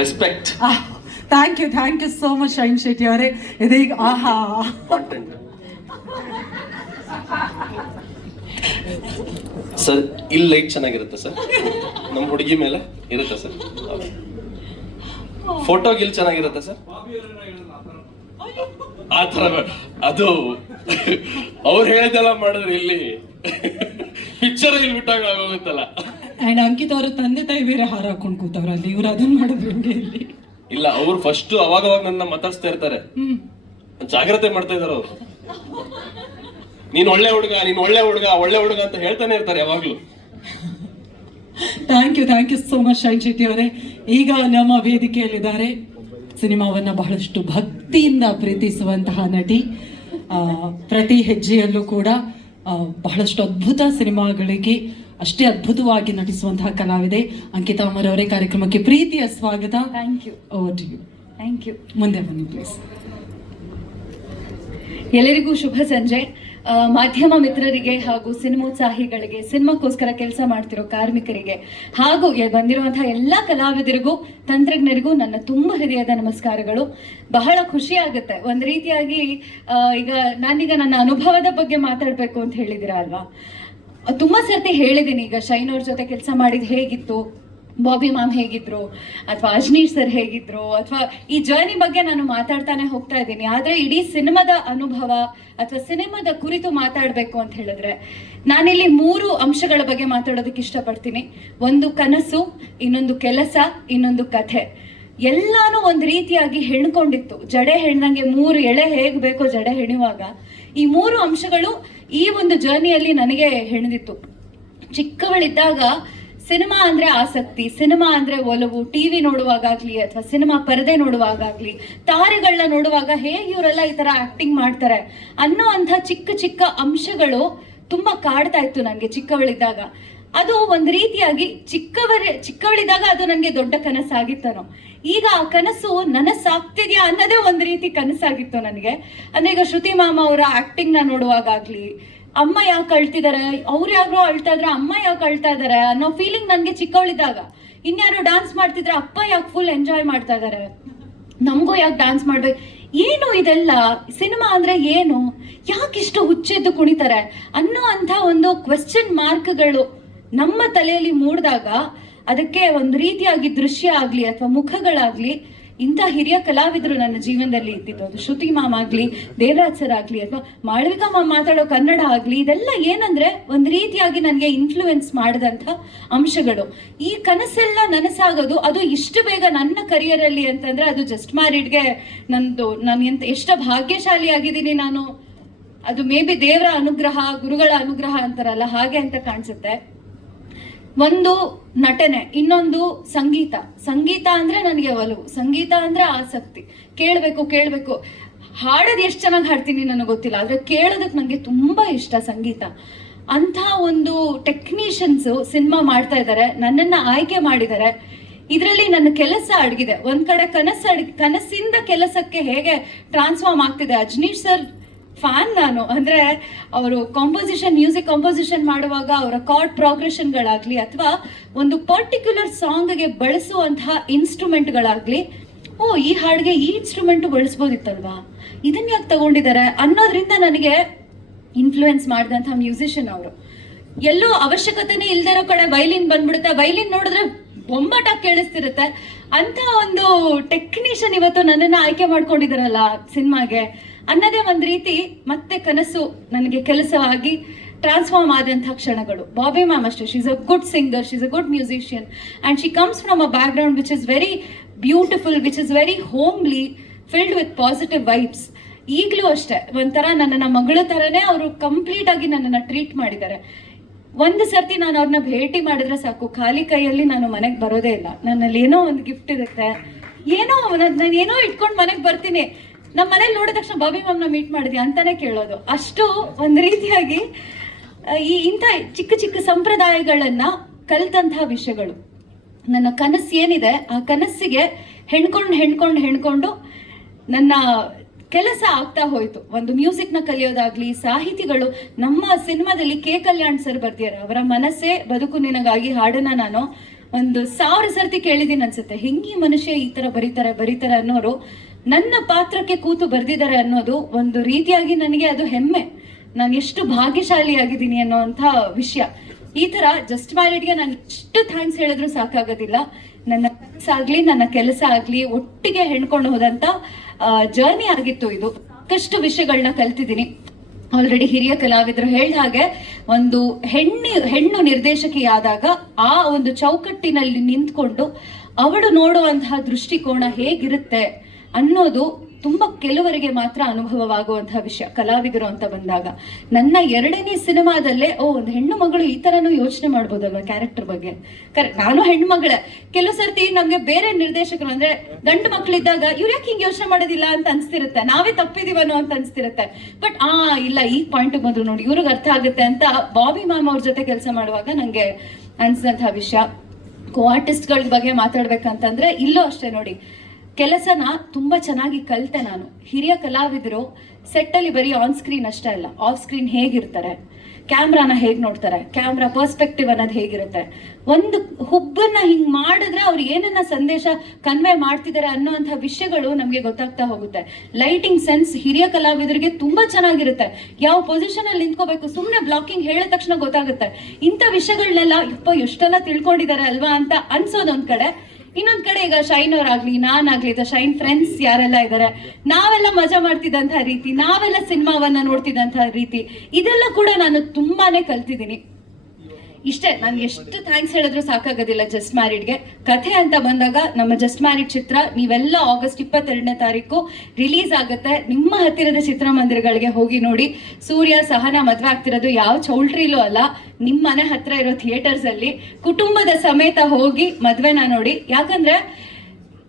respect. Thank you so much Shine Shetty ಅವರೇ. ಇದೀಗ ಆಹಾ ಕಾಂಟೆಂಟ್ ಸರ್, ಇಲ್ಲಿ ಲೈಟ್ ಚೆನ್ನಾಗಿರುತ್ತೆ ಸರ್, ನಮ್ಮ ಹುಡುಗಿ ಮೇಲೆ ಇರುತ್ತೆ ಸರ್. ಫೋಟೋಗೆ ಇಲ್ಲಿ ಚೆನ್ನಾಗಿರುತ್ತೆ ಸರ್, ಆ ತರ ಅದು ಅವ್ರು ಹೇಳಿದೆಲ್ಲ ಮಾಡಿದ್ರೆ ಇಲ್ಲಿ ಪಿಕ್ಚರ್ ಇಲ್ಲಿ ಬಿಟ್ಟಾಗ ಆಗೋಗುತ್ತಲ್ಲ. ಅಂಡ್ ಅಂಕಿತ್ ಅವರು ತಂದೆ ತಾಯಿ ಬೇರೆ ಹಾರ ಹಾಕೊಂಡು ಕೂತವ್ರಲ್ಲಿ, ಇವ್ರು ಅದನ್ನ ಮಾಡಿದ್ರು ಇಲ್ಲಿ. ಇಲ್ಲ, ಅವ್ರು ಫಸ್ಟ್ ಅವಾಗ ನನ್ನ ಮಾತಾಡ್ಸ್ತಾ ಇರ್ತಾರೆ, ಜಾಗ್ರತೆ ಮಾಡ್ತಾ ಇದಾರೆ ಅವ್ರು. ನೀನ್ ಒಳ್ಳೆ ಹುಡುಗ, ನೀನ್ ಒಳ್ಳೆ ಹುಡುಗ ಅಂತ ಹೇಳ್ತಾನೆ ಇರ್ತಾರೆ ಯಾವಾಗ್ಲೂ. Thank you so much Shine Shetty ಅವರೇ. ಈಗ ನಮ್ಮ ವೇದಿಕೆಯಲ್ಲಿದ್ದಾರೆ ಸಿನಿಮಾವನ್ನ ಬಹಳಷ್ಟು ಭಕ್ತಿಯಿಂದ ಪ್ರೀತಿಸುವಂತಹ ನಟಿ, ಪ್ರತಿ ಹೆಜ್ಜೆಯಲ್ಲೂ ಕೂಡ ಬಹಳಷ್ಟು ಅದ್ಭುತ ಸಿನಿಮಾಗಳಿಗೆ ಅಷ್ಟೇ ಅದ್ಭುತವಾಗಿ ನಟಿಸುವಂತಹ ಕಲಾವಿದೆ ಅಂಕಿತಾ ಅಮರ್ ಅವರೇ. ಕಾರ್ಯಕ್ರಮಕ್ಕೆ ಪ್ರೀತಿಯ ಸ್ವಾಗತ. Thank you. Over to you. Thank you. ಮುಂದೆ ಬನ್ನಿ ಪ್ಲೀಸ್. ಎಲ್ಲರಿಗೂ ಶುಭ ಸಂಜೆ. ಮಾಧ್ಯಮ ಮಿತ್ರರಿಗೆ ಹಾಗೂ ಸಿನಿಮೋತ್ಸಾಹಿಗಳಿಗೆ, ಸಿನಿಮಾಕ್ಕೋಸ್ಕರ ಕೆಲಸ ಮಾಡ್ತಿರೋ ಕಾರ್ಮಿಕರಿಗೆ ಹಾಗೂ ಬಂದಿರುವಂತಹ ಎಲ್ಲ ಕಲಾವಿದರಿಗೂ, ತಂತ್ರಜ್ಞರಿಗೂ ನನ್ನ ತುಂಬ ಹೃದಯದ ನಮಸ್ಕಾರಗಳು. ಬಹಳ ಖುಷಿ ಆಗುತ್ತೆ. ಒಂದು ರೀತಿಯಾಗಿ ಈಗ ನಾನೀಗ ನನ್ನ ಅನುಭವದ ಬಗ್ಗೆ ಮಾತಾಡಬೇಕು ಅಂತ ಹೇಳಿದಿರ ಅಲ್ವಾ. ತುಂಬ ಸರ್ತಿ ಹೇಳಿದ್ದೀನಿ, ಈಗ ಶೈನ್ ಅವ್ರ ಜೊತೆ ಕೆಲಸ ಮಾಡಿದ್ ಹೇಗಿತ್ತು, ಬಾಬಿ ಮ್ಯಾಮ್ ಹೇಗಿದ್ರು, ಅಥವಾ ಅಜನೀಶ್ ಸರ್ ಹೇಗಿದ್ರು, ಅಥವಾ ಈ ಜರ್ನಿ ಬಗ್ಗೆ ನಾನು ಮಾತಾಡ್ತಾನೆ ಹೋಗ್ತಾ ಇದ್ದೀನಿ. ಆದರೆ ಇಡೀ ಸಿನಿಮಾದ ಅನುಭವ ಅಥವಾ ಸಿನಿಮಾದ ಕುರಿತು ಮಾತಾಡಬೇಕು ಅಂತ ಹೇಳಿದ್ರೆ ನಾನಿಲ್ಲಿ 3 ಅಂಶಗಳ ಬಗ್ಗೆ ಮಾತಾಡೋದಕ್ಕೆ ಇಷ್ಟಪಡ್ತೀನಿ. ಒಂದು ಕನಸು, ಇನ್ನೊಂದು ಕೆಲಸ, ಇನ್ನೊಂದು ಕಥೆ. ಎಲ್ಲಾನು ಒಂದು ರೀತಿಯಾಗಿ ಹೆಣ್ಕೊಂಡಿತ್ತು, ಜಡೆ ಹೆಣ್ಣಂಗೆ 3 ಎಳೆ ಹೇಗೆ ಬೇಕೋ ಜಡೆ ಹೆಣುವಾಗ ಈ 3 ಅಂಶಗಳು ಈ ಒಂದು ಜರ್ನಿಯಲ್ಲಿ ನನಗೆ ಹೆಣೆದಿತ್ತು. ಚಿಕ್ಕವಳಿದ್ದಾಗ ಸಿನಿಮಾ ಅಂದ್ರೆ ಆಸಕ್ತಿ, ಸಿನಿಮಾ ಅಂದ್ರೆ ಒಲವು, ಟಿವಿ ನೋಡುವಾಗಲಿ ಅಥವಾ ಸಿನಿಮಾ ಪರದೆ ನೋಡುವಾಗಲಿ, ತಾರೆಗಳನ್ನ ನೋಡುವಾಗ ಹೇಗೆ ಇವರೆಲ್ಲ ಈ ತರ ಆಕ್ಟಿಂಗ್ ಮಾಡ್ತಾರೆ ಅನ್ನೋ ಅಂಥ ಚಿಕ್ಕ ಚಿಕ್ಕ ಅಂಶಗಳು ತುಂಬಾ ಕಾಡ್ತಾ ಇತ್ತು ನನಗೆ ಚಿಕ್ಕವಳಿದ್ದಾಗ. ಅದು ಒಂದು ರೀತಿಯಾಗಿ ಚಿಕ್ಕವಳಿದ್ದಾಗ ಅದು ನನಗೆ ದೊಡ್ಡ ಕನಸಾಗಿತ್ತನೋ. ಈಗ ಆ ಕನಸು ನನಸಾಗ್ತಿದ್ಯಾ ಅನ್ನೋದೇ ಒಂದು ರೀತಿ ಕನಸಾಗಿತ್ತು ನನಗೆ. ಅಂದ್ರೆ ಈಗ ಶ್ರುತಿ ಮಾಮ ಅವರ ಆಕ್ಟಿಂಗ್ ನ ನೋಡುವಾಗಲಿ, ಅಮ್ಮ ಯಾಕೆ ಅಳ್ತಿದ್ದಾರೆ, ಅವ್ರು ಯಾರೋ ಅಳ್ತಾ ಇದ್ರೆ ಅಮ್ಮ ಯಾಕೆ ಅಳ್ತಾ ಇದಾರೆ ಅನ್ನೋ ಫೀಲಿಂಗ್ ನನ್ಗೆ ಚಿಕ್ಕವಳಿದ್ದಾಗ. ಇನ್ಯಾರು ಡಾನ್ಸ್ ಮಾಡ್ತಿದ್ರೆ ಅಪ್ಪ ಯಾಕೆ ಫುಲ್ ಎಂಜಾಯ್ ಮಾಡ್ತಾ ಇದಾರೆ, ನಮಗೂ ಯಾಕೆ ಡಾನ್ಸ್ ಮಾಡ್ಬೇಕು, ಏನು ಇದೆಲ್ಲ, ಸಿನಿಮಾ ಅಂದ್ರೆ ಏನು, ಯಾಕಿಷ್ಟು ಹುಚ್ಚೆದ್ದು ಕುಣಿತಾರೆ ಅನ್ನೋ ಅಂತ ಒಂದು ಕ್ವೆಶ್ಚನ್ ಮಾರ್ಕ್ಗಳು ನಮ್ಮ ತಲೆಯಲ್ಲಿ ಮೂಡಿದಾಗ ಅದಕ್ಕೆ ಒಂದು ರೀತಿಯಾಗಿ ದೃಶ್ಯ ಆಗ್ಲಿ ಅಥವಾ ಮುಖಗಳಾಗ್ಲಿ ಇಂಥ ಹಿರಿಯ ಕಲಾವಿದರು ನನ್ನ ಜೀವನದಲ್ಲಿ ಇದ್ದಿದ್ದು. ಅದು ಶ್ರುತಿ ಮ್ಯಾಮ್ ಆಗ್ಲಿ, ದೇವರಾಜ್ ಸರ್ ಆಗ್ಲಿ, ಅಥವಾ ಮಾಳವಿಕಾ ಮ್ಯಾಮ್ ಮಾತಾಡೋ ಕನ್ನಡ ಆಗ್ಲಿ, ಇದೆಲ್ಲ ಏನಂದ್ರೆ ಒಂದು ರೀತಿಯಾಗಿ ನನಗೆ ಇನ್ಫ್ಲೂಯೆನ್ಸ್ ಮಾಡಿದಂಥ ಅಂಶಗಳು. ಈ ಕನಸೆಲ್ಲ ನನಸಾಗೋದು ಅದು ಇಷ್ಟು ಬೇಗ ನನ್ನ ಕರಿಯರ್ ಅಲ್ಲಿ ಅಂತಂದ್ರೆ ಅದು ಜಸ್ಟ್ ಮ್ಯಾರಿಡ್ಗೆ ನಾನು ಎಷ್ಟು ಭಾಗ್ಯಶಾಲಿ ಆಗಿದ್ದೀನಿ ನಾನು ಅದು ಮೇ ಬಿ ದೇವರ ಅನುಗ್ರಹ, ಗುರುಗಳ ಅನುಗ್ರಹ ಅಂತಾರಲ್ಲ ಹಾಗೆ ಅಂತ ಕಾಣಿಸುತ್ತೆ. ಒಂದು ನಟನೆ, ಇನ್ನೊಂದು ಸಂಗೀತ. ಸಂಗೀತ ಅಂದ್ರೆ ನನಗೆ ಒಲವು, ಸಂಗೀತ ಅಂದ್ರೆ ಆಸಕ್ತಿ. ಕೇಳಬೇಕು. ಹಾಡೋದು ಎಷ್ಟು ಚೆನ್ನಾಗಿ ಹಾಡ್ತೀನಿ ನನಗೆ ಗೊತ್ತಿಲ್ಲ, ಆದ್ರೆ ಕೇಳೋದಕ್ಕೆ ನನಗೆ ತುಂಬಾ ಇಷ್ಟ ಸಂಗೀತ. ಅಂತ ಒಂದು ಟೆಕ್ನಿಷಿಯನ್ಸ್ ಸಿನಿಮಾ ಮಾಡ್ತಾ ಇದ್ದಾರೆ, ನನ್ನನ್ನ ಆಯ್ಕೆ ಮಾಡಿದ್ದಾರೆ. ಇದರಲ್ಲಿ ನನ್ನ ಕೆಲಸ ಅಡಗಿದೆ. ಒಂದ್ ಕಡೆ ಕನಸಿಂದ ಕೆಲಸಕ್ಕೆ ಹೇಗೆ ಟ್ರಾನ್ಸ್ಫಾರ್ಮ್ ಆಗ್ತಿದೆ. ಅಜ್ನೀಶ್ ಸರ್ ಫ್ಯಾನ್ ನಾನು. ಅಂದ್ರೆ ಅವರು ಮ್ಯೂಸಿಕ್ ಕಾಂಪೋಸಿಷನ್ ಮಾಡುವಾಗ ಅವರ ಕಾರ್ಡ್ ಪ್ರೋಗ್ರೆಷನ್ಗಳಾಗ್ಲಿ ಅಥವಾ ಒಂದು ಪರ್ಟಿಕ್ಯುಲರ್ ಸಾಂಗ್ಗೆ ಬಳಸುವಂತಹ ಇನ್ಸ್ಟ್ರೂಮೆಂಟ್ಗಳಾಗ್ಲಿ, ಈ ಹಾಡಿಗೆ ಈ ಇನ್ಸ್ಟ್ರೂಮೆಂಟ್ ಬಳಸ್ಬೋದಿತ್ತಲ್ವಾ, ಇದನ್ನ ಯಾಕೆ ತಗೊಂಡಿದ್ದಾರೆ ಅನ್ನೋದ್ರಿಂದ ನನಗೆ ಇನ್ಫ್ಲೂಯೆನ್ಸ್ ಮಾಡಿದಂತಹ ಮ್ಯೂಸಿಷಿಯನ್ ಅವರು. ಎಲ್ಲೋ ಅವಶ್ಯಕತೆನೇ ಇಲ್ದಿರೋ ಕಡೆ ವೈಲಿನ್ ಬಂದ್ಬಿಡುತ್ತೆ, ವೈಲಿನ್ ನೋಡಿದ್ರೆ ಬೊಂಬಾಟಾಗಿ ಕೇಳಿಸ್ತಿರುತ್ತೆ. ಅಂತ ಒಂದು ಟೆಕ್ನಿಷಿಯನ್ ಇವತ್ತು ನನ್ನನ್ನು ಆಯ್ಕೆ ಮಾಡ್ಕೊಂಡಿದಾರಲ್ಲ ಸಿನಿಮಾಗೆ ಅನ್ನೋದೇ ಒಂದ್ ರೀತಿ ಮತ್ತೆ ಕನಸು ನನಗೆ ಕೆಲಸವಾಗಿ ಟ್ರಾನ್ಸ್ಫಾರ್ಮ್ ಆದಂತಹ ಕ್ಷಣಗಳು. ಬಾಬಿ ಮ್ಯಾಮ್ ಅಷ್ಟೇ, she is a good singer, she is a good musician and she comes from a back ground which is very beautiful, which is very homely, filled with positive vibes. ಈಗಲೂ ಅಷ್ಟೇ ಒಂಥರ ನನ್ನನ್ನ ಮಗಳ ತರನೇ ಅವರು ಕಂಪ್ಲೀಟ್ ಆಗಿ ನನ್ನನ್ನ ಟ್ರೀಟ್ ಮಾಡಿದ್ದಾರೆ. ಒಂದು ಸರ್ತಿ ನಾನು ಅವ್ರನ್ನ ಭೇಟಿ ಮಾಡಿದ್ರೆ ಸಾಕು, ಖಾಲಿ ಕೈಯಲ್ಲಿ ನಾನು ಮನೆಗೆ ಬರೋದೇ ಇಲ್ಲ. ನನ್ನಲ್ಲಿ ಏನೋ ಒಂದು ಗಿಫ್ಟ್ ಇರುತ್ತೆ, ನಾನು ಏನೋ ಇಟ್ಕೊಂಡು ಮನೆಗೆ ಬರ್ತೀನಿ. ನಮ್ಮ ಮನೇಲಿ ನೋಡಿದ ತಕ್ಷಣ ಬಾಬಿ ಮ್ಯಾಮ್ನ ಮೀಟ್ ಮಾಡಿದ್ಯಾ ಅಂತಾನೆ ಕೇಳೋದು. ಅಷ್ಟು ಒಂದು ರೀತಿಯಾಗಿ ಇಂಥ ಚಿಕ್ಕ ಚಿಕ್ಕ ಸಂಪ್ರದಾಯಗಳನ್ನ ಕಲಿತಂತಹ ವಿಷಯಗಳು. ನನ್ನ ಕನಸು ಏನಿದೆ ಆ ಕನಸಿಗೆ ಹೆಣ್ಕೊಂಡು ನನ್ನ ಕೆಲಸ ಆಗ್ತಾ ಹೋಯ್ತು. ಒಂದು ಮ್ಯೂಸಿಕ್ನ ಕಲಿಯೋದಾಗ್ಲಿ, ಸಾಹಿತಿಗಳು. ನಮ್ಮ ಸಿನಿಮಾದಲ್ಲಿ ಕೆ ಕಲ್ಯಾಣ್ ಸರ್ ಬರ್ತಿದ್ದಾರೆ, ಅವರ ಮನಸ್ಸೇ ಬದುಕು ನಿನಗಾಗಿ ಹಾಡನ್ನ ನಾನು 1000 ಸರ್ತಿ ಕೇಳಿದೀನಿ ಅನ್ಸುತ್ತೆ. ಹೆಂಗಿ ಮನುಷ್ಯ ಈ ತರ ಬರೀತಾರೆ ಅನ್ನೋರು ನನ್ನ ಪಾತ್ರಕ್ಕೆ ಕೂತು ಬರ್ದಿದ್ದಾರೆ ಅನ್ನೋದು ಒಂದು ರೀತಿಯಾಗಿ ನನಗೆ ಅದು ಹೆಮ್ಮೆ. ನಾನು ಎಷ್ಟು ಭಾಗ್ಯಶಾಲಿಯಾಗಿದ್ದೀನಿ ಅನ್ನೋಂಥ ವಿಷಯ. ಈ ತರ ಜಸ್ಟ್ ಮ್ಯಾರಿಡ್ಗೆ ನಾನು ಎಷ್ಟು ಥ್ಯಾಂಕ್ಸ್ ಹೇಳಿದ್ರು ಸಾಕಾಗೋದಿಲ್ಲ. ನನ್ನ ಕನಸಾಗ್ಲಿ ನನ್ನ ಕೆಲಸ ಆಗ್ಲಿ ಒಟ್ಟಿಗೆ ಹೆಣ್ಕೊಂಡು ಹೋದಂತ ಜರ್ನಿ ಆಗಿತ್ತು ಇದು. ಸಾಕಷ್ಟು ವಿಷಯಗಳನ್ನ ಕಲ್ತಿದ್ದೀನಿ. ಆಲ್ರೆಡಿ ಹಿರಿಯ ಕಲಾವಿದರು ಹೇಳಿದ ಹಾಗೆ ಒಂದು ಹೆಣ್ಣು ನಿರ್ದೇಶಕಿಯಾದಾಗ ಆ ಒಂದು ಚೌಕಟ್ಟಿನಲ್ಲಿ ನಿಂತ್ಕೊಂಡು ಅವಳು ನೋಡುವಂತಹ ದೃಷ್ಟಿಕೋನ ಹೇಗಿರುತ್ತೆ ಅನ್ನೋದು ತುಂಬಾ ಕೆಲವರಿಗೆ ಮಾತ್ರ ಅನುಭವವಾಗುವಂತಹ ವಿಷಯ ಕಲಾವಿದರು ಅಂತ ಬಂದಾಗ. ನನ್ನ 2ನೇ ಸಿನಿಮಾದಲ್ಲೇ ಒಂದು ಹೆಣ್ಣು ಮಗಳು ಈ ತರನು ಯೋಚನೆ ಮಾಡ್ಬೋದಲ್ವಾ ಕ್ಯಾರೆಕ್ಟರ್ ಬಗ್ಗೆ. ಕರೆಕ್ಟ್, ನಾನು ಹೆಣ್ಣು ಮಗಳೇ. ಕೆಲವು ಸರ್ತಿ ನಮ್ಗೆ ಬೇರೆ ನಿರ್ದೇಶಕರು ಅಂದ್ರೆ ಗಂಡು ಮಕ್ಕಳಿದ್ದಾಗ ಇವ್ರು ಯಾಕೆ ಹಿಂಗೆ ಯೋಚನೆ ಮಾಡೋದಿಲ್ಲ ಅಂತ ಅನ್ಸ್ತಿರುತ್ತೆ, ನಾವೇ ತಪ್ಪಿದೀವನೋ ಅಂತ ಅನ್ಸ್ತಿರುತ್ತೆ. ಬಟ್ ಇಲ್ಲ, ಈ ಪಾಯಿಂಟ್ ಬಂದ್ರು ನೋಡಿ ಇವ್ರಿಗೆ ಅರ್ಥ ಆಗುತ್ತೆ ಅಂತ ಬಾಬಿ ಮ್ಯಾಮ್ ಅವ್ರ ಜೊತೆ ಕೆಲಸ ಮಾಡುವಾಗ ನಂಗೆ ಅನ್ಸಿದಂತಹ ವಿಷಯ. ಆರ್ಟಿಸ್ಟ್ಗಳ ಬಗ್ಗೆ ಮಾತಾಡ್ಬೇಕಂತಂದ್ರೆ ಇಲ್ಲೂ ಅಷ್ಟೇ ನೋಡಿ, ಕೆಲಸನ ತುಂಬಾ ಚೆನ್ನಾಗಿ ಕಲಿತೆ ನಾನು. ಹಿರಿಯ ಕಲಾವಿದರು ಸೆಟ್ಟಲ್ಲಿ ಬರೀ ಆನ್ ಸ್ಕ್ರೀನ್ ಅಷ್ಟೇ ಅಲ್ಲ, ಆಫ್ ಸ್ಕ್ರೀನ್ ಹೇಗಿರ್ತಾರೆ, ಕ್ಯಾಮ್ರಾನ ಹೇಗೆ ನೋಡ್ತಾರೆ, ಕ್ಯಾಮ್ರಾ ಪರ್ಸ್ಪೆಕ್ಟಿವ್ ಅನ್ನೋದು ಹೇಗಿರುತ್ತೆ, ಒಂದು ಹುಬ್ಬನ್ನ ಹಿಂಗ್ ಮಾಡಿದ್ರೆ ಅವ್ರು ಏನನ್ನ ಸಂದೇಶ ಕನ್ವೆ ಮಾಡ್ತಿದ್ದಾರೆ ಅನ್ನೋಂಥ ವಿಷಯಗಳು ನಮ್ಗೆ ಗೊತ್ತಾಗ್ತಾ ಹೋಗುತ್ತೆ. ಲೈಟಿಂಗ್ ಸೆನ್ಸ್ ಹಿರಿಯ ಕಲಾವಿದರಿಗೆ ತುಂಬಾ ಚೆನ್ನಾಗಿರುತ್ತೆ. ಯಾವ ಪೊಸಿಷನ್ ಅಲ್ಲಿ ನಿಂತ್ಕೋಬೇಕು, ಸುಮ್ಮನೆ ಬ್ಲಾಕಿಂಗ್ ಹೇಳಿದ ತಕ್ಷಣ ಗೊತ್ತಾಗುತ್ತೆ. ಇಂಥ ವಿಷಯಗಳನ್ನೆಲ್ಲ ಎಷ್ಟೆಲ್ಲ ತಿಳ್ಕೊಂಡಿದ್ದಾರೆ ಅಲ್ವಾ ಅಂತ ಅನ್ಸೋದೊಂದ್ ಕಡೆ. ಇನ್ನೊಂದ್ ಕಡೆ ಈಗ ಶೈನ್ ಅವ್ರಾಗ್ಲಿ, ನಾನಾಗ್ಲಿ, ಶೈನ್ ಫ್ರೆಂಡ್ಸ್ ಯಾರೆಲ್ಲ ಇದ್ದಾರೆ, ನಾವೆಲ್ಲ ಮಜಾ ಮಾಡ್ತಿದ್ದಂತಹ ರೀತಿ, ನಾವೆಲ್ಲ ಸಿನಿಮಾವನ್ನ ನೋಡ್ತಿದ್ದಂತಹ ರೀತಿ, ಇದೆಲ್ಲ ಕೂಡ ನಾನು ತುಂಬಾನೇ ಕಲ್ತಿದ್ದೀನಿ. ಇಷ್ಟೇ, ನಾನು ಎಷ್ಟು ಥ್ಯಾಂಕ್ಸ್ ಹೇಳಿದ್ರು ಸಾಕಾಗೋದಿಲ್ಲ ಜಸ್ಟ್ ಮ್ಯಾರಿಡ್ಗೆ. ಕಥೆ ಅಂತ ಬಂದಾಗ ನಮ್ಮ ಜಸ್ಟ್ ಮ್ಯಾರಿಡ್ ಚಿತ್ರ ನೀವೆಲ್ಲ ಆಗಸ್ಟ್ 22ನೇ ತಾರೀಕು ರಿಲೀಸ್ ಆಗುತ್ತೆ. ನಿಮ್ಮ ಹತ್ತಿರದ ಚಿತ್ರಮಂದಿರಗಳಿಗೆ ಹೋಗಿ ನೋಡಿ. ಸೂರ್ಯ ಸಹನಾ ಮದ್ವೆ ಆಗ್ತಿರೋದು ಯಾವ ಚೌಲ್ಟ್ರಿಲೂ ಅಲ್ಲ, ನಿಮ್ಮ ಮನೆ ಹತ್ರ ಇರೋ ಥಿಯೇಟರ್ಸ್ ಅಲ್ಲಿ ಕುಟುಂಬದ ಸಮೇತ ಹೋಗಿ ಮದ್ವೆನ ನೋಡಿ. ಯಾಕಂದ್ರೆ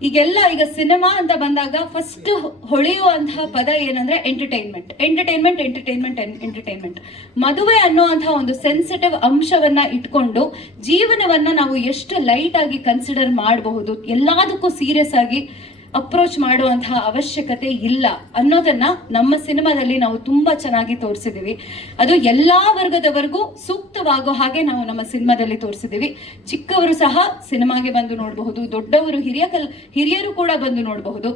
ಈಗ ಸಿನಿಮಾ ಅಂತ ಬಂದಾಗ ಫಸ್ಟ್ ಹೊಳೆಯುವಂತಹ ಪದ ಏನಂದ್ರೆ ಎಂಟರ್ಟೈನ್ಮೆಂಟ್. ಮದುವೆ ಅನ್ನುವಂತಹ ಒಂದು ಸೆನ್ಸಿಟಿವ್ ಅಂಶವನ್ನ ಇಟ್ಕೊಂಡು ಜೀವನವನ್ನ ನಾವು ಎಷ್ಟು ಲೈಟ್ ಆಗಿ ಕನ್ಸಿಡರ್ ಮಾಡಬಹುದು, ಎಲ್ಲದಕ್ಕೂ ಸೀರಿಯಸ್ ಆಗಿ ಅಪ್ರೋಚ್ ಮಾಡುವಂತಹ ಅವಶ್ಯಕತೆ ಇಲ್ಲ ಅನ್ನೋದನ್ನ ನಮ್ಮ ಸಿನಿಮಾದಲ್ಲಿ ನಾವು ತುಂಬಾ ಚೆನ್ನಾಗಿ ತೋರಿಸಿದೀವಿ. ಅದು ಎಲ್ಲಾ ವರ್ಗದವರೆಗೂ ಸೂಕ್ತವಾಗೋ ಹಾಗೆ ನಾವು ನಮ್ಮ ಸಿನಿಮಾದಲ್ಲಿ ತೋರಿಸಿದೀವಿ. ಚಿಕ್ಕವರು ಸಹ ಸಿನಿಮಾಗೆ ಬಂದು ನೋಡಬಹುದು, ದೊಡ್ಡವರು ಹಿರಿಯರು ಕೂಡ ಬಂದು ನೋಡಬಹುದು,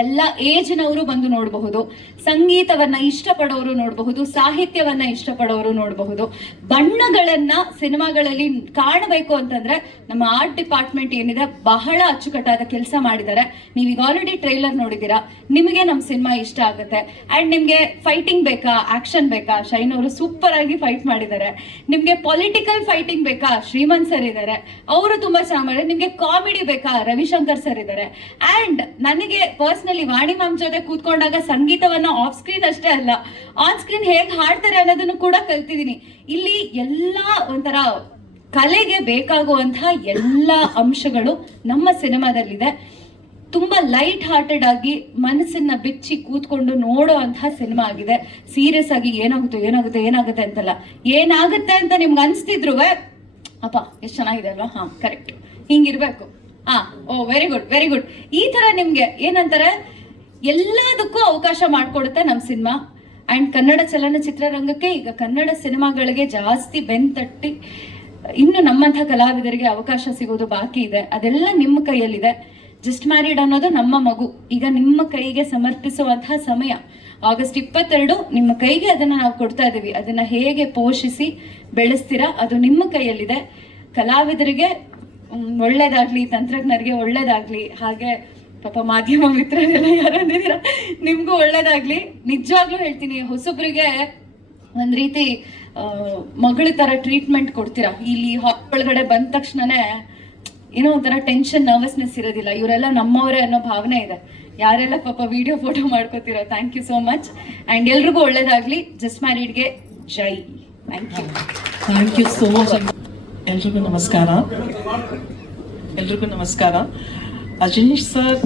ಎಲ್ಲ ಏಜ್ನವರು ಬಂದು ನೋಡಬಹುದು. ಸಂಗೀತವನ್ನ ಇಷ್ಟಪಡೋರು ನೋಡಬಹುದು, ಸಾಹಿತ್ಯವನ್ನ ಇಷ್ಟಪಡೋರು ನೋಡಬಹುದು. ಬಣ್ಣಗಳನ್ನ ಸಿನಿಮಾಗಳಲ್ಲಿ ಕಾಣಬೇಕು ಅಂತಂದ್ರೆ ನಮ್ಮ ಆರ್ಟ್ ಡಿಪಾರ್ಟ್ಮೆಂಟ್ ಏನಿದೆ ಬಹಳ ಅಚ್ಚುಕಟ್ಟಾದ ಕೆಲಸ ಮಾಡಿದ್ದಾರೆ. ನೀವೀಗ ಆಲ್ರೆಡಿ ಟ್ರೈಲರ್ ನೋಡಿದೀರಾ, ನಿಮಗೆ ನಮ್ಮ ಸಿನಿಮಾ ಇಷ್ಟ ಆಗುತ್ತೆ. ಅಂಡ್ ನಿಮ್ಗೆ ಫೈಟಿಂಗ್ ಬೇಕಾ, ಆಕ್ಷನ್ ಬೇಕಾ, ಶೈನ್ ಅವರು ಸೂಪರ್ ಆಗಿ ಫೈಟ್ ಮಾಡಿದ್ದಾರೆ. ನಿಮ್ಗೆ ಪೊಲಿಟಿಕಲ್ ಫೈಟಿಂಗ್ ಬೇಕಾ, ಶ್ರೀಮಂತ್ ಸರ್ ಇದ್ದಾರೆ, ಅವರು ತುಂಬಾ ಚೆನ್ನಾಗಿ ಮಾಡಿದ್ದಾರೆ. ನಿಮ್ಗೆ ಕಾಮಿಡಿ ಬೇಕಾ, ರವಿಶಂಕರ್ ಸರ್ ಇದ್ದಾರೆ. ಅಂಡ್ ನನಗೆ ಪರ್ಸ್ನಲಿ ವಾಣಿ ಮ್ಯಾಮ್ ಜೊತೆ ಕೂತ್ಕೊಂಡಾಗ ಸಂಗೀತವನ್ನ ಆಫ್ ಸ್ಕ್ರೀನ್ ಅಷ್ಟೇ ಅಲ್ಲ, ಆನ್ ಸ್ಕ್ರೀನ್ ಹೇಗೆ ಹಾಡ್ತಾರೆ ಅನ್ನೋದನ್ನು ಕೂಡ ಕಲ್ತಿದ್ದೀನಿ. ಇಲ್ಲಿ ಎಲ್ಲ ಒಂಥರ ಕಲೆಗೆ ಬೇಕಾಗುವಂತಹ ಎಲ್ಲ ಅಂಶಗಳು ನಮ್ಮ ಸಿನಿಮಾದಲ್ಲಿದೆ. ತುಂಬಾ ಲೈಟ್ ಹಾರ್ಟೆಡ್ ಆಗಿ ಮನಸ್ಸನ್ನ ಬಿಚ್ಚಿ ಕೂತ್ಕೊಂಡು ನೋಡೋ ಅಂತಹ ಸಿನಿಮಾ ಆಗಿದೆ. ಸೀರಿಯಸ್ ಆಗಿ ಏನಾಗುತ್ತೆ ಅಂತಲ್ಲ, ಏನಾಗುತ್ತೆ ಅಂತ ನಿಮ್ಗೆ ಅನ್ಸ್ತಿದ್ರು ಅಪ್ಪ ಎಷ್ಟು ಚೆನ್ನಾಗಿದೆ ಅಲ್ವಾ, ಹಾ ಕರೆಕ್ಟ್ ಹಿಂಗಿರ್ಬೇಕು, ಓ ವೆರಿ ಗುಡ್ ಈ ತರ ನಿಮ್ಗೆ ಏನಂತಾರೆ ಎಲ್ಲದಕ್ಕೂ ಅವಕಾಶ ಮಾಡಿಕೊಡುತ್ತೆ ನಮ್ಮ ಸಿನಿಮಾ. ಅಂಡ್ ಕನ್ನಡ ಚಲನಚಿತ್ರರಂಗಕ್ಕೆ ಈಗ ಕನ್ನಡ ಸಿನಿಮಾಗಳಿಗೆ ಜಾಸ್ತಿ ಬೆನ್ತಟ್ಟಿ ಇನ್ನು ನಮ್ಮಂತಹ ಕಲಾವಿದರಿಗೆ ಅವಕಾಶ ಸಿಗೋದು ಬಾಕಿ ಇದೆ. ಅದೆಲ್ಲ ನಿಮ್ಮ ಕೈಯಲ್ಲಿದೆ. ಜಸ್ಟ್ ಮ್ಯಾರಿಡ್ ಅನ್ನೋದು ನಮ್ಮ ಮಗು, ಈಗ ನಿಮ್ಮ ಕೈಗೆ ಸಮರ್ಪಿಸುವಂತಹ ಸಮಯ. ಆಗಸ್ಟ್ 22 ನಿಮ್ಮ ಕೈಗೆ ಅದನ್ನ ನಾವು ಕೊಡ್ತಾ ಇದೀವಿ. ಅದನ್ನ ಹೇಗೆ ಪೋಷಿಸಿ ಬೆಳೆಸ್ತೀರಾ ಅದು ನಿಮ್ಮ ಕೈಯಲ್ಲಿದೆ. ಕಲಾವಿದರಿಗೆ ಒಳ್ಳೇದಾಗ್ಲಿ, ತಂತ್ರಜ್ಞರಿಗೆ ಒಳ್ಳೇದಾಗ್ಲಿ, ಹಾಗೆ ಪಾಪ ಮಾಧ್ಯಮ ಮಿತ್ರರೆಲ್ಲ ಯಾರಂದಿದ್ದೀರಾ ನಿಮ್ಗೂ ಒಳ್ಳೇದಾಗ್ಲಿ. ನಿಜವಾಗ್ಲೂ ಹೇಳ್ತೀನಿ, ಹೊಸಬ್ರಿಗೆ ಒಂದ್ ರೀತಿ ಮಗಳ ತರ ಟ್ರೀಟ್ಮೆಂಟ್ ಕೊಡ್ತೀರಾ. ಇಲ್ಲಿ ಹಾಲ್ ಒಳಗಡೆ ಬಂದ ತಕ್ಷಣನೇ ಏನೋ ಒಂಥರ ಟೆನ್ಷನ್, ನರ್ವಸ್ನೆಸ್ ಇರೋದಿಲ್ಲ. ಇವರೆಲ್ಲ ನಮ್ಮವರೇ ಅನ್ನೋ ಭಾವನೆ ಇದೆ. ಯಾರೆಲ್ಲ ಪಾಪ ವಿಡಿಯೋ ಫೋಟೋ ಮಾಡ್ಕೋತೀರಾ, thank you so much. And ಎಲ್ರಿಗೂ ಒಳ್ಳೇದಾಗ್ಲಿ. ಜಸ್ಟ್ ಮ್ಯಾರಿಡ್ಗೆ ಜೈ. Thank you so much. ಎಲ್ರಿಗೂ ನಮಸ್ಕಾರ. Ajaneesh sir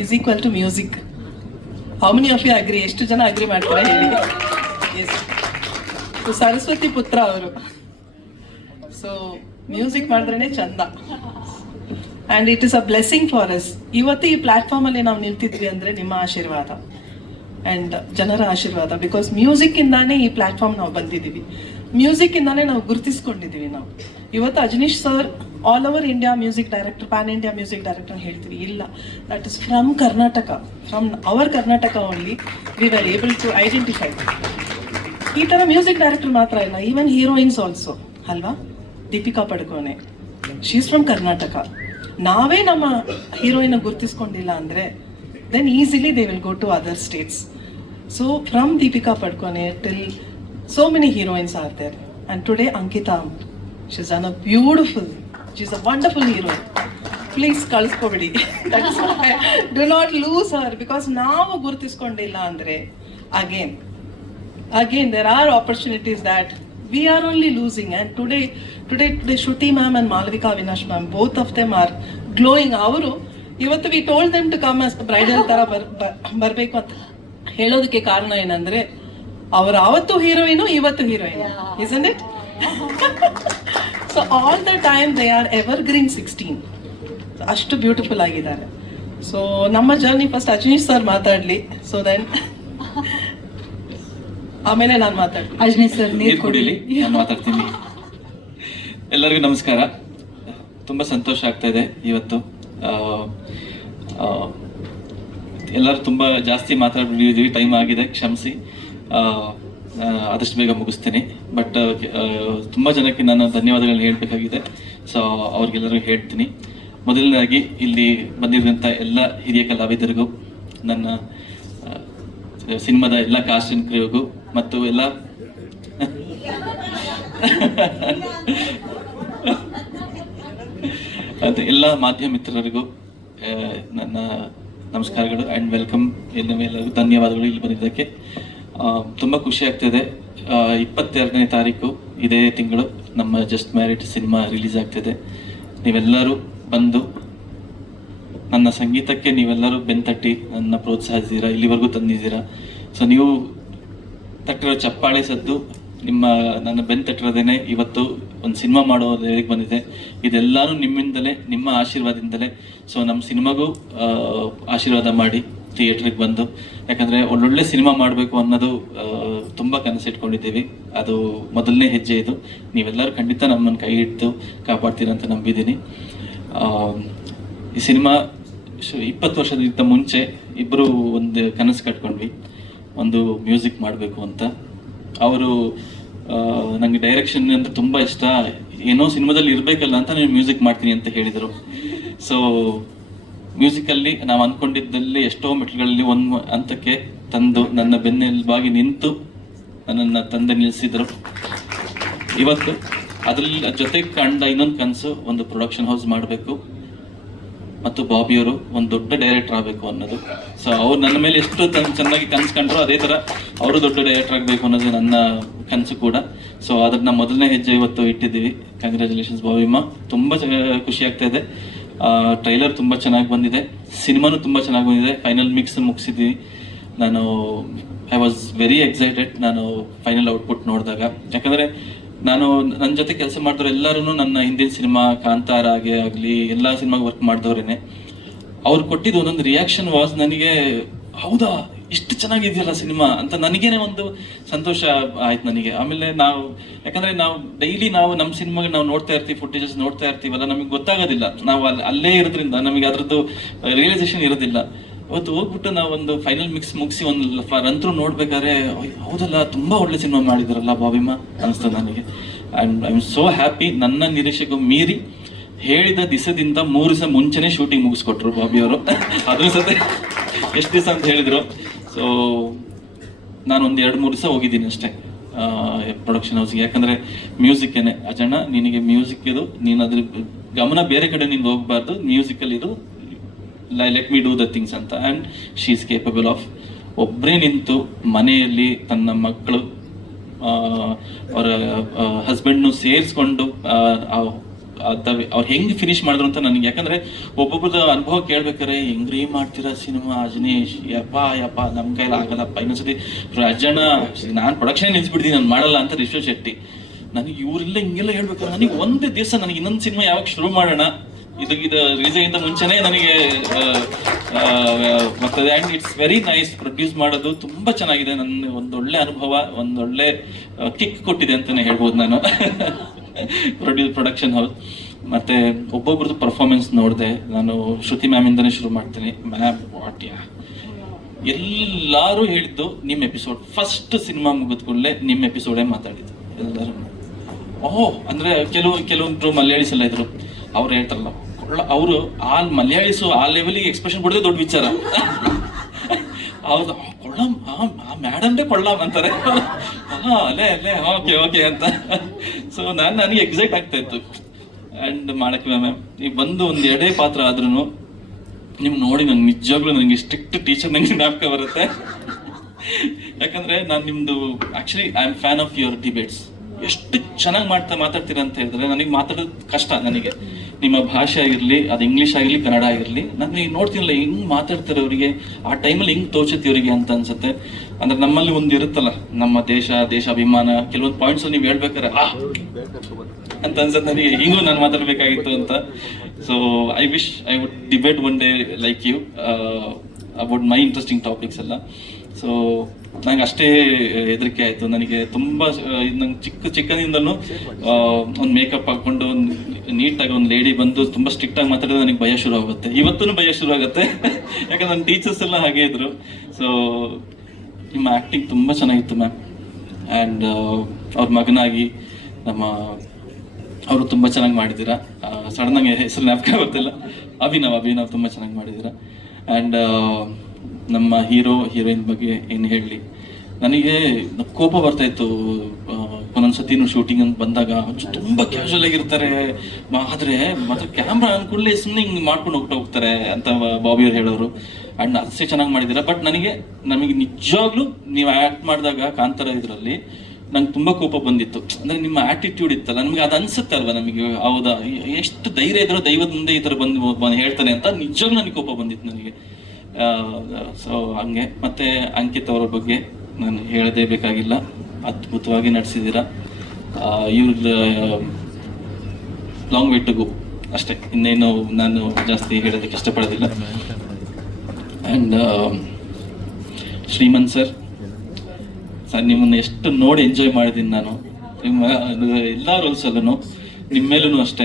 is equal to music. How many of you agree? ಎಷ್ಟು ಜನ ಅಗ್ರಿ ಮಾಡ್ತಾರೆ ಹೇಳಿ? ಸರಸ್ವತಿ ಪುತ್ರ ಅವರು. ಸೊ ಮ್ಯೂಸಿಕ್ ಮಾಡಿದ್ರೇ ಚಂದ. And it is a blessing for us. ಇವತ್ತು ಈ ಪ್ಲ್ಯಾಟ್ಫಾರ್ಮಲ್ಲಿ ನಾವು ನಿಲ್ತಿದ್ವಿ ಅಂದರೆ ನಿಮ್ಮ ಆಶೀರ್ವಾದ ಆ್ಯಂಡ್ ಜನರ ಆಶೀರ್ವಾದ. ಬಿಕಾಸ್ ಮ್ಯೂಸಿಕ್ಕಿಂದಾನೇ ಈ ಪ್ಲ್ಯಾಟ್ಫಾರ್ಮ್ ನಾವು ಬಂದಿದ್ದೀವಿ, ಮ್ಯೂಸಿಕ್ಕಿಂದಾನೇ ನಾವು ಗುರುತಿಸ್ಕೊಂಡಿದ್ದೀವಿ. ನಾವು ಇವತ್ತು Ajaneesh sir all over India music director, pan India music director ಹೇಳ್ತೀವಿ. ಇಲ್ಲ, that is from Karnataka, from our Karnataka only we were able to identify. ಈ ಥರ ಮ್ಯೂಸಿಕ್ ಡೈರೆಕ್ಟರ್ ಮಾತ್ರ ಇಲ್ಲ, ಈವನ್ ಹೀರೋಯಿನ್ಸ್ ಆಲ್ಸೋ ಅಲ್ವಾ. Deepika Padukone, she is from Karnataka. ನಾವೇ ನಮ್ಮ ಹೀರೋಯಿನ್ ಗುರುತಿಸ್ಕೊಂಡಿಲ್ಲ ಅಂದರೆ then easily they will go to other states. So from Deepika Padukone till so many heroines are there, and today Ankita, she's done a beautiful, she's a wonderful heroine. Please kalskobidi. That's why do not lose her, because now gurtiskondilla andre again there are opportunities that we are only losing. And today Shruti ma'am and Malvika Avinash ma'am, both of them are glowing. Avaru ivattu we told them to come as the bridal tara barbeku anta ಹೇಳೋದಕ್ಕೆ ಕಾರಣ ಏನಂದ್ರೆ ಅವರು ಅವತ್ತು heroine, ಇವತ್ತು heroine, isn't it? So all the time they are evergreen 16. ಅಷ್ಟು beautiful ಆಗಿದ್ದಾರೆ. So ನಮ್ಮ journey first Ajaneesh sir ಮಾತಾಡ್ಲಿ, ಸೊ ದೆನ್ ಆಮೇಲೆ ನಾನು ಮಾತಾಡ್ತೀನಿ. ಅಜನೀಶ್ ಸರ್ ನೀರು ಕುಡಿಲಿ, ನಾನು ಮಾತಾಡ್ತೀನಿ. ಎಲ್ಲರಿಗೂ ನಮಸ್ಕಾರ. ತುಂಬ ಸಂತೋಷ ಆಗ್ತಾ ಇದೆ ಇವತ್ತು. ಎಲ್ಲರೂ ತುಂಬ ಜಾಸ್ತಿ ಮಾತಾಡ್ಬಿಟ್ಟಿದ್ದೀವಿ, ಟೈಮ್ ಆಗಿದೆ, ಕ್ಷಮಿಸಿ. ಆದಷ್ಟು ಬೇಗ ಮುಗಿಸ್ತೀನಿ. ಬಟ್ ತುಂಬ ಜನಕ್ಕೆ ನಾನು ಧನ್ಯವಾದಗಳನ್ನ ಹೇಳಬೇಕಾಗಿದೆ. ಸೊ ಅವ್ರಿಗೆಲ್ಲರಿಗೂ ಹೇಳ್ತೀನಿ. ಮೊದಲನೇದಾಗಿ ಇಲ್ಲಿ ಬಂದಿರುವಂಥ ಎಲ್ಲ ಹಿರಿಯ ಕಲಾವಿದರಿಗೂ, ನನ್ನ ಸಿನಿಮಾದ ಎಲ್ಲ ಕಾಸ್ಟ್ ಆ್ಯಂಡ್ ಕ್ರೂಗೂ, ಮತ್ತು ಎಲ್ಲ ಮತ್ತು ಎಲ್ಲ ಮಾಧ್ಯಮ ಮಿತ್ರರಿಗೂ ನನ್ನ ನಮಸ್ಕಾರಗಳು ಆ್ಯಂಡ್ ವೆಲ್ಕಮ್. ಎಲ್ಲರಿಗೂ ಧನ್ಯವಾದಗಳು ಇಲ್ಲಿ ಬಂದಿದ್ದಕ್ಕೆ. ತುಂಬ ಖುಷಿ ಆಗ್ತಿದೆ. 22ನೇ ತಾರೀಕು ಇದೇ ತಿಂಗಳು ನಮ್ಮ ಜಸ್ಟ್ ಮ್ಯಾರಿಡ್ ಸಿನಿಮಾ ರಿಲೀಸ್ ಆಗ್ತಿದೆ. ನೀವೆಲ್ಲರೂ ಬಂದು ನನ್ನ ಸಂಗೀತಕ್ಕೆ ನೀವೆಲ್ಲರೂ ಬೆನ್ತಟ್ಟಿ ನನ್ನ ಪ್ರೋತ್ಸಾಹಿಸಿದ್ದೀರಾ, ಇಲ್ಲಿವರೆಗೂ ತಂದಿದ್ದೀರಾ. ಸೊ ನೀವು ತಟ್ಟಿರೋ ಚಪ್ಪಾಳೆ ಸದ್ದು ನನ್ನ ಬೆನ್ತಟ್ಟಿರೋದೇನೆ ಇವತ್ತು ಒಂದು ಸಿನಿಮಾ ಮಾಡೋ ಲೆವೆಲ್ಗೆ ಬಂದಿದೆ. ಇದೆಲ್ಲರೂ ನಿಮ್ಮಿಂದಲೇ, ನಿಮ್ಮ ಆಶೀರ್ವಾದದಿಂದಲೇ. ಸೊ ನಮ್ಮ ಸಿನಿಮಾಗೂ ಆಶೀರ್ವಾದ ಮಾಡಿ ಥಿಯೇಟ್ರಿಗೆ ಬಂದು, ಯಾಕಂದರೆ ಒಳ್ಳೊಳ್ಳೆ ಸಿನಿಮಾ ಮಾಡಬೇಕು ಅನ್ನೋದು ತುಂಬ ಕನಸಿಟ್ಕೊಂಡಿದ್ದೀವಿ. ಅದು ಮೊದಲನೇ ಹೆಜ್ಜೆ ಇದು. ನೀವೆಲ್ಲರೂ ಖಂಡಿತ ನಮ್ಮನ್ನು ಕೈ ಹಿಡಿದು ಕಾಪಾಡ್ತೀರಂತ ನಂಬಿದ್ದೀನಿ. ಈ ಸಿನಿಮಾ 20 ವರ್ಷದಿಂದ ಮುಂಚೆ ಇಬ್ಬರು ಒಂದು ಕನಸು ಕಟ್ಕೊಂಡ್ವಿ, ಒಂದು ಮ್ಯೂಸಿಕ್ ಮಾಡಬೇಕು ಅಂತ. ಅವರು ನನಗೆ ಡೈರೆಕ್ಷನ್ ಅಂದರೆ ತುಂಬ ಇಷ್ಟ, ಏನೋ ಸಿನಿಮಾದಲ್ಲಿ ಇರಬೇಕಲ್ಲ ಅಂತ ನಾನು ಮ್ಯೂಸಿಕ್ ಮಾಡ್ತೀನಿ ಅಂತ ಹೇಳಿದರು. ಸೊ ಮ್ಯೂಸಿಕಲ್ಲಿ ನಾವು ಅಂದ್ಕೊಂಡಿದ್ದಲ್ಲಿ ಎಷ್ಟೋ ಮೆಟ್ಲುಗಳಲ್ಲಿ ಒಂದು ಹಂತಕ್ಕೆ ತಂದು ನನ್ನ ಬೆನ್ನೆಲುಬಾಗಿ ನಿಂತು ನನ್ನನ್ನು ತಂದೆ ನಿಲ್ಲಿಸಿದರು. ಇವತ್ತು ಅದರಲ್ಲಿ ಜೊತೆಗೆ ಕಂಡ ಇನ್ನೊಂದು ಕನಸು, ಒಂದು ಪ್ರೊಡಕ್ಷನ್ ಹೌಸ್ ಮಾಡಬೇಕು ಮತ್ತು ಬಾಬಿಯವರು ಒಂದು ದೊಡ್ಡ ಡೈರೆಕ್ಟರ್ ಆಗಬೇಕು ಅನ್ನೋದು. ಸೊ ಅವ್ರು ನನ್ನ ಮೇಲೆ ಎಷ್ಟು ಚೆನ್ನಾಗಿ ಕನಸು ಕಂಡ್ರು ಅದೇ ಥರ ಅವರು ದೊಡ್ಡ ಡೈರೆಕ್ಟರ್ ಆಗಬೇಕು ಅನ್ನೋದು ನನ್ನ ಕನಸು ಕೂಡ. ಸೊ ಅದನ್ನ ಮೊದಲನೇ ಹೆಜ್ಜೆ ಇವತ್ತು ಇಟ್ಟಿದ್ದೀವಿ. ಕಂಗ್ರ್ಯಾಚುಲೇಷನ್ಸ್ ಬಾಬಿಮ್ಮ, ತುಂಬ ಖುಷಿ ಆಗ್ತಾ ಇದೆ. ಟ್ರೈಲರ್ ತುಂಬ ಚೆನ್ನಾಗಿ ಬಂದಿದೆ, ಸಿನಿಮಾನು ತುಂಬ ಚೆನ್ನಾಗಿ ಬಂದಿದೆ. ಫೈನಲ್ ಮಿಕ್ಸ್ ಮುಗಿಸಿದ್ವಿ. ನಾನು ಐ ವಾಸ್ ವೆರಿ ಎಕ್ಸೈಟೆಡ್ ನಾನು ಫೈನಲ್ ಔಟ್ಪುಟ್ ನೋಡಿದಾಗ. ಯಾಕಂದರೆ ನಾನು ನನ್ನ ಜೊತೆ ಕೆಲಸ ಮಾಡಿದವ್ರು ಎಲ್ಲರೂ ನನ್ನ ಹಿಂದಿನ ಸಿನಿಮಾ ಕಾಂತಾರ ಆಗಲಿ ಎಲ್ಲ ಸಿನಿಮಾಗೆ ವರ್ಕ್ ಮಾಡಿದವ್ರೇನೆ. ಅವ್ರು ಕೊಟ್ಟಿದ್ದು ಒಂದೊಂದು ರಿಯಾಕ್ಷನ್ ವಾಸ್ ನನಗೆ ಹೌದಾ ಇಷ್ಟು ಚೆನ್ನಾಗಿದೆಯಲ್ಲ ಸಿನಿಮಾ ಅಂತ ನನಗೇನೆ ಒಂದು ಸಂತೋಷ ಆಯ್ತು ನನಗೆ. ಆಮೇಲೆ ಯಾಕಂದ್ರೆ ನಾವು ಡೈಲಿ ನಮ್ಮ ಸಿನಿಮಾಗೆ ನಾವು ನೋಡ್ತಾ ಇರ್ತೀವಿ, ಫುಟೇಜಸ್ ನೋಡ್ತಾ ಇರ್ತೀವಲ್ಲ, ನಮಗೆ ಗೊತ್ತಾಗೋದಿಲ್ಲ. ನಾವು ಅಲ್ಲೇ ಇರೋದ್ರಿಂದ ನಮಗೆ ಅದ್ರದ್ದು ರಿಯಲೈಸೇಷನ್ ಇರೋದಿಲ್ಲ. ಅವತ್ತು ಹೋಗ್ಬಿಟ್ಟು ನಾವು ಒಂದು ಫೈನಲ್ ಮಿಕ್ಸ್ ಮುಗಿಸಿ ಒಂದು ರಂತ್ರು ನೋಡ್ಬೇಕಾದ್ರೆ ಹೌದಲ್ಲ ತುಂಬ ಒಳ್ಳೆ ಸಿನಿಮಾ ಮಾಡಿದಾರಲ್ಲ ಬಾಬಿಮ್ಮ ಅನಿಸ್ತದೆ ನನಗೆ. And I am so happy. ನನ್ನ ನಿರೀಕ್ಷೆಗೂ ಮೀರಿ ಹೇಳಿದ ದಿವಸದಿಂದ 3 ದಿವಸ ಮುಂಚೆನೇ ಶೂಟಿಂಗ್ ಮುಗಿಸ್ಕೊಟ್ರು ಬಾಬಿಯವರು. ಅದ್ರ ಸತೆ ಎಷ್ಟು ದಿವಸ ಅಂತ ಹೇಳಿದ್ರು. ಸೊ ನಾನು ಒಂದು 2-3 ದಿವಸ ಹೋಗಿದ್ದೀನಿ ಅಷ್ಟೇ ಪ್ರೊಡಕ್ಷನ್ ಹೌಸ್ಗೆ. ಯಾಕಂದರೆ ಮ್ಯೂಸಿಕ್ಕೇನೆ ಅಜಣ್ಣ ನಿನಗೆ ಮ್ಯೂಸಿಕ್ ಇದು, ನೀನು ಅದ್ರ ಗಮನ ಬೇರೆ ಕಡೆ ನಿಂದು ಹೋಗ್ಬಾರ್ದು, ಮ್ಯೂಸಿಕಲ್ಲಿ ಇದು, let me do the things ಅಂತ. And she is capable of ಒಬ್ಬರೇ ನಿಂತು ಮನೆಯಲ್ಲಿ ತನ್ನ ಮಕ್ಕಳು ಅವರ ಹಸ್ಬೆಂಡ್ನು ಸೇರಿಸ್ಕೊಂಡು ಅವ್ರು ಹೆಂಗೆ ಫಿನಿಶ್ ಮಾಡಿದ್ರು ಅಂತ ನನಗೆ. ಯಾಕಂದರೆ ಒಬ್ಬೊಬ್ರದ್ದು ಅನುಭವ ಕೇಳ್ಬೇಕಾರೆ ಹೆಂಗ್ರೀ ಮಾಡ್ತೀರಾ ಸಿನಿಮಾ ಅಜನೀಶ್, ಯಪ್ಪ ನಮ್ಮ ಕೈಲಿ ಆಗಲ್ಲಪ್ಪ, ಇನ್ನೊಂದ್ಸತಿ ಅಜ್ಜಣ್ಣ ನಾನು ಪ್ರೊಡಕ್ಷನ್ ನಿಲ್ಸ್ಬಿಡ್ತೀನಿ ನಾನು ಮಾಡಲ್ಲ ಅಂತ ರಿಷಬ್ ಶೆಟ್ಟಿ. ನನಗೆ ಇವರೆಲ್ಲ ಹಿಂಗೆಲ್ಲ ಹೇಳ್ಬೇಕಾದ್ರೆ ನನಗೆ ಒಂದು ದಿವಸ ನನಗೆ ಇನ್ನೊಂದು ಸಿನಿಮಾ ಯಾವಾಗ ಶುರು ಮಾಡೋಣ, ಇದು ರಿಲೀಸ್ಗಿಂತ ಮುಂಚೆನೇ ನನಗೆ ಬರ್ತದೆ. And it's very nice. Produce ಮಾಡೋದು ತುಂಬ ಚೆನ್ನಾಗಿದೆ. ನನ್ನ ಒಂದೊಳ್ಳೆ ಅನುಭವ, ಒಂದೊಳ್ಳೆ ಕಿಕ್ ಕೊಟ್ಟಿದೆ ಅಂತಲೇ ಹೇಳ್ಬೋದು ನಾನು ಪ್ರೊಡಕ್ಷನ್ ಹೌಸ್. ಮತ್ತು ಒಬ್ಬೊಬ್ರದ್ದು ಪರ್ಫಾರ್ಮೆನ್ಸ್ ನೋಡಿದೆ ನಾನು. ಶ್ರುತಿ ಮ್ಯಾಮಿಂದನೇ ಶುರು ಮಾಡ್ತೀನಿ. ಮ್ಯಾಮ್ ವಾಟ್ಯಾ ಎಲ್ಲರೂ ಹೇಳಿದ್ದು ನಿಮ್ಮ ಎಪಿಸೋಡ್ ಫಸ್ಟ್ ಸಿನಿಮಾ ಮುಗಿದ್ಕೊಳ್ಳೆ ನಿಮ್ಮ ಎಪಿಸೋಡೇ ಮಾತಾಡಿದ್ದು ಎಲ್ಲರೂ. ಅಂದರೆ ಕೆಲವೊಂದು ಮಲಯಾಳೀಸ್ ಎಲ್ಲ ಇದ್ರು, ಅವ್ರು ಹೇಳ್ತಾರಲ್ಲ ಅವರು ಮಲಯಾಳೀಸು ಆ ಲೆವೆಲಿಗೆ ಎಕ್ಸ್ಪ್ರೆಷನ್ ಕೊಡೋದೇ ದೊಡ್ಡ ವಿಚಾರ. ಹೌದು ಕೊಳ್ಳಂ ಮ್ಯಾಡಮ್ದೇ ಕೊಳ್ಳಂ ಅಂತಾರೆ. ಅಲ್ಲೇ ಓಕೆ ಅಂತ. ಸೊ ನನಗೆ ಎಕ್ಸೈಟ್ ಆಗ್ತಾ ಇತ್ತು. ಆ್ಯಂಡ್ ಮಾಡಕ್ಕೆ ಮ್ಯಾಮ್ ನೀವು ಬಂದು ಒಂದು 2 ಪಾತ್ರ ಆದ್ರೂ ನಿಮ್ಗೆ ನೋಡಿ ನಂಗೆ ನಿಜವಾಗ್ಲೂ ನನಗೆ ಸ್ಟ್ರಿಕ್ಟ್ ಟೀಚರ್ ನನಗೆ ಜ್ಞಾಪಕ ಬರುತ್ತೆ. ಯಾಕಂದರೆ ನಾನು ನಿಮ್ಮದು actually I am fan of your debates. ಎಷ್ಟು ಚೆನ್ನಾಗಿ ಮಾತಾಡ್ತೀರಾ ಅಂತ ಹೇಳಿದ್ರೆ ನನಗೆ ಮಾತಾಡೋದು ಕಷ್ಟ. ನನಗೆ ನಿಮ್ಮ ಭಾಷೆ ಆಗಿರಲಿ, ಅದು ಇಂಗ್ಲೀಷ್ ಆಗಿರಲಿ, ಕನ್ನಡ ಆಗಿರಲಿ, ನಾನು ಈಗ ನೋಡ್ತೀನಲ್ಲ ಹೆಂಗೆ ಮಾತಾಡ್ತಾರೆ ಅವರಿಗೆ, ಆ ಟೈಮಲ್ಲಿ ಹೆಂಗೆ ತೋಚತಿ ಅವರಿಗೆ ಅಂತ ಅನ್ಸುತ್ತೆ. ಅಂದರೆ ನಮ್ಮಲ್ಲಿ ಒಂದು ಇರುತ್ತಲ್ಲ ನಮ್ಮ ದೇಶಾಭಿಮಾನ, ಕೆಲವೊಂದು ಪಾಯಿಂಟ್ಸ್ ನೀವು ಹೇಳ್ಬೇಕಾರೆ ಅಂತ ಅನ್ಸುತ್ತೆ ನನಗೆ, ಹಿಂಗೂ ನಾನು ಮಾತಾಡಬೇಕಾಗಿತ್ತು ಅಂತ. So I wish I would debate one day like you about my interesting topics ಎಲ್ಲ. ಸೊ ನಂಗೆ ಅಷ್ಟೇ ಹೆದರಿಕೆ ಆಯಿತು. ನನಗೆ ತುಂಬ ನಂಗೆ ಚಿಕ್ಕದಿಂದಲೂ ಒಂದು ಮೇಕಪ್ ಹಾಕ್ಕೊಂಡು ನೀಟಾಗಿ ಒಂದು ಲೇಡಿ ಬಂದು ತುಂಬ ಸ್ಟ್ರಿಕ್ಟಾಗಿ ಮಾತಾಡಿದ್ರೆ ನನಗೆ ಭಯ ಶುರು ಆಗುತ್ತೆ. ಇವತ್ತೂ ಭಯ ಶುರು ಆಗುತ್ತೆ. ಯಾಕಂದ್ರೆ ನನ್ನ ಟೀಚರ್ಸ್ ಎಲ್ಲ ಹಾಗೆ ಇದ್ರು. ಸೊ ನಿಮ್ಮ ಆ್ಯಕ್ಟಿಂಗ್ ತುಂಬ ಚೆನ್ನಾಗಿತ್ತು ಮ್ಯಾಮ್. ಆ್ಯಂಡ್ ಅವ್ರ ಮಗನಾಗಿ ಅವರು ತುಂಬ ಚೆನ್ನಾಗಿ ಮಾಡಿದ್ದೀರಾ. ಸಡನ್ನಾಗಿ ಹೆಸರು ಜ್ಞಾಪಕ ಗೊತ್ತಿಲ್ಲ. ಅಭಿನವ್ ತುಂಬ ಚೆನ್ನಾಗಿ ಮಾಡಿದ್ದೀರಾ. ಆ್ಯಂಡ್ ನಮ್ಮ ಹೀರೋಯಿನ್ ಬಗ್ಗೆ ಏನು ಹೇಳಲಿ, ನನಗೆ ಕೋಪ ಬರ್ತಾಯಿತ್ತು ಒಂದೊಂದ್ಸತಿನೂ ಶೂಟಿಂಗ್ ಅಂತ ಬಂದಾಗ. ತುಂಬ ಕ್ಯಾಶುವಲ್ ಆಗಿರ್ತಾರೆ, ಆದರೆ ಮಾತ್ರ ಕ್ಯಾಮ್ರಾ ಅಂದ್ಕೂಡಲೇ ಸುಮ್ಮನೆ ಹಿಂಗೆ ಮಾಡ್ಕೊಂಡು ಹೋಗ್ತಾರೆ ಅಂತ ಬಾಬಿಯವ್ರು ಹೇಳೋರು. ಆ್ಯಂಡ್ ಅಷ್ಟೇ ಚೆನ್ನಾಗಿ ಮಾಡಿದ್ದೀರಾ. ಬಟ್ ನಮಗೆ ನಿಜವಾಗ್ಲೂ ನೀವು ಆ್ಯಕ್ಟ್ ಮಾಡಿದಾಗ ಕಾಂತಾರ ಇದರಲ್ಲಿ ನಂಗೆ ತುಂಬ ಕೋಪ ಬಂದಿತ್ತು. ಅಂದರೆ ನಿಮ್ಮ ಆ್ಯಟಿಟ್ಯೂಡ್ ಇತ್ತಲ್ಲ, ನಮಗೆ ಅದು ಅನ್ಸುತ್ತೆ ಅಲ್ವಾ ನಮಗೆ, ಹೌದಾ ಎಷ್ಟು ಧೈರ್ಯ ಇದ್ರೋ ದೈವದ ಮುಂದೆ ಈ ಥರ ಬಂದು ಹೇಳ್ತಾನೆ ಅಂತ ನಿಜವಾಗ್ಲೂ ನನಗೆ ಕೋಪ ಬಂದಿತ್ತು ನನಗೆ. ಸೊ ಹಂಗೆ. ಮತ್ತು ಅಂಕಿತ್ ಅವರ ಬಗ್ಗೆ ನಾನು ಹೇಳದೇ ಬೇಕಾಗಿಲ್ಲ, ಅದ್ಭುತವಾಗಿ ನಡೆಸಿದ್ದೀರಾ. ಇವ್ರದ್ದು ಲಾಂಗ್ ವೇ ಟು ಗೋ ಅಷ್ಟೇ, ಇನ್ನೇನು ನಾನು ಜಾಸ್ತಿ ಹೇಳೋದಕ್ಕೆ ಇಷ್ಟಪಡೋದಿಲ್ಲ. ಆ್ಯಂಡ್ ಶ್ರೀಮಂತ್ ಸರ್ ನಿಮ್ಮನ್ನು ಎಷ್ಟು ನೋಡಿ ಎಂಜಾಯ್ ಮಾಡಿದ್ದೀನಿ ನಾನು. ನಿಮ್ಮ ಎಲ್ಲ ರೋಲ್ಸಲ್ಲೂ ನಿಮ್ಮ ಮೇಲೂ ಅಷ್ಟೇ.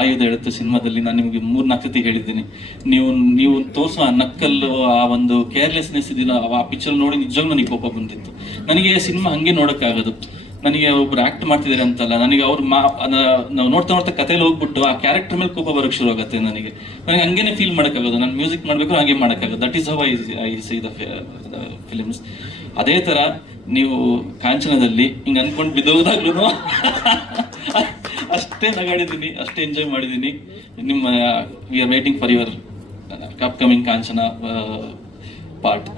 ಆಯುಧ ಎಳುತ್ತೆ ಸಿನಿಮಾದಲ್ಲಿ ನಾನು ನಿಮಗೆ 3-4 ಸತಿ ಹೇಳಿದ್ದೀನಿ. ನೀವು ತೋರಿಸೋ ಆ ನಕ್ಕಲ್ಲು, ಆ ಒಂದು ಕೇರ್ಲೆಸ್ನೆಸ್ ಇದೆಯಲ್ಲ, ಆ ಪಿಕ್ಚರ್ ನೋಡಿ ನಿಜವಾಗ್ಲೂ ನನಗೆ ಕೋಪ ಬಂದಿತ್ತು. ನನಗೆ ಸಿನಿಮಾ ಹಂಗೆ ನೋಡೋಕ್ಕಾಗೋದು. ನನಗೆ ಒಬ್ರು ಆ್ಯಕ್ಟ್ ಮಾಡ್ತಿದ್ದಾರೆ ಅಂತಲ್ಲ, ನನಗೆ ಅವ್ರು ನಾವು ನೋಡ್ತಾ ಕಥೆಯಲ್ಲಿ ಹೋಗ್ಬಿಟ್ಟು ಆ ಕ್ಯಾರೆಕ್ಟರ್ ಮೇಲೆ ಕೋಪ ಬರೋಕ್ಕೆ ಶುರು ಆಗುತ್ತೆ. ನನಗೆ ಹಂಗೇನೆ ಫೀಲ್ ಮಾಡೋಕ್ಕಾಗೋದು. ನಾನು ಮ್ಯೂಸಿಕ್ ಮಾಡಬೇಕು ಹಾಗೆ ಮಾಡೋಕ್ಕಾಗೋದು. That is how I see the films. ಅದೇ ಥರ ನೀವು ಕಾಂಚನದಲ್ಲಿ ಹಿಂಗೆ ಅಂದ್ಕೊಂಡು ಬಿದ್ದೋದಾಗ್ಲೂ ಅಷ್ಟೇ ನಗಾಡಿದ್ದೀನಿ, ಅಷ್ಟೇ ಎಂಜಾಯ್ ಮಾಡಿದ್ದೀನಿ. ನಿಮ್ಮ we are waiting for your upcoming Kanchana part.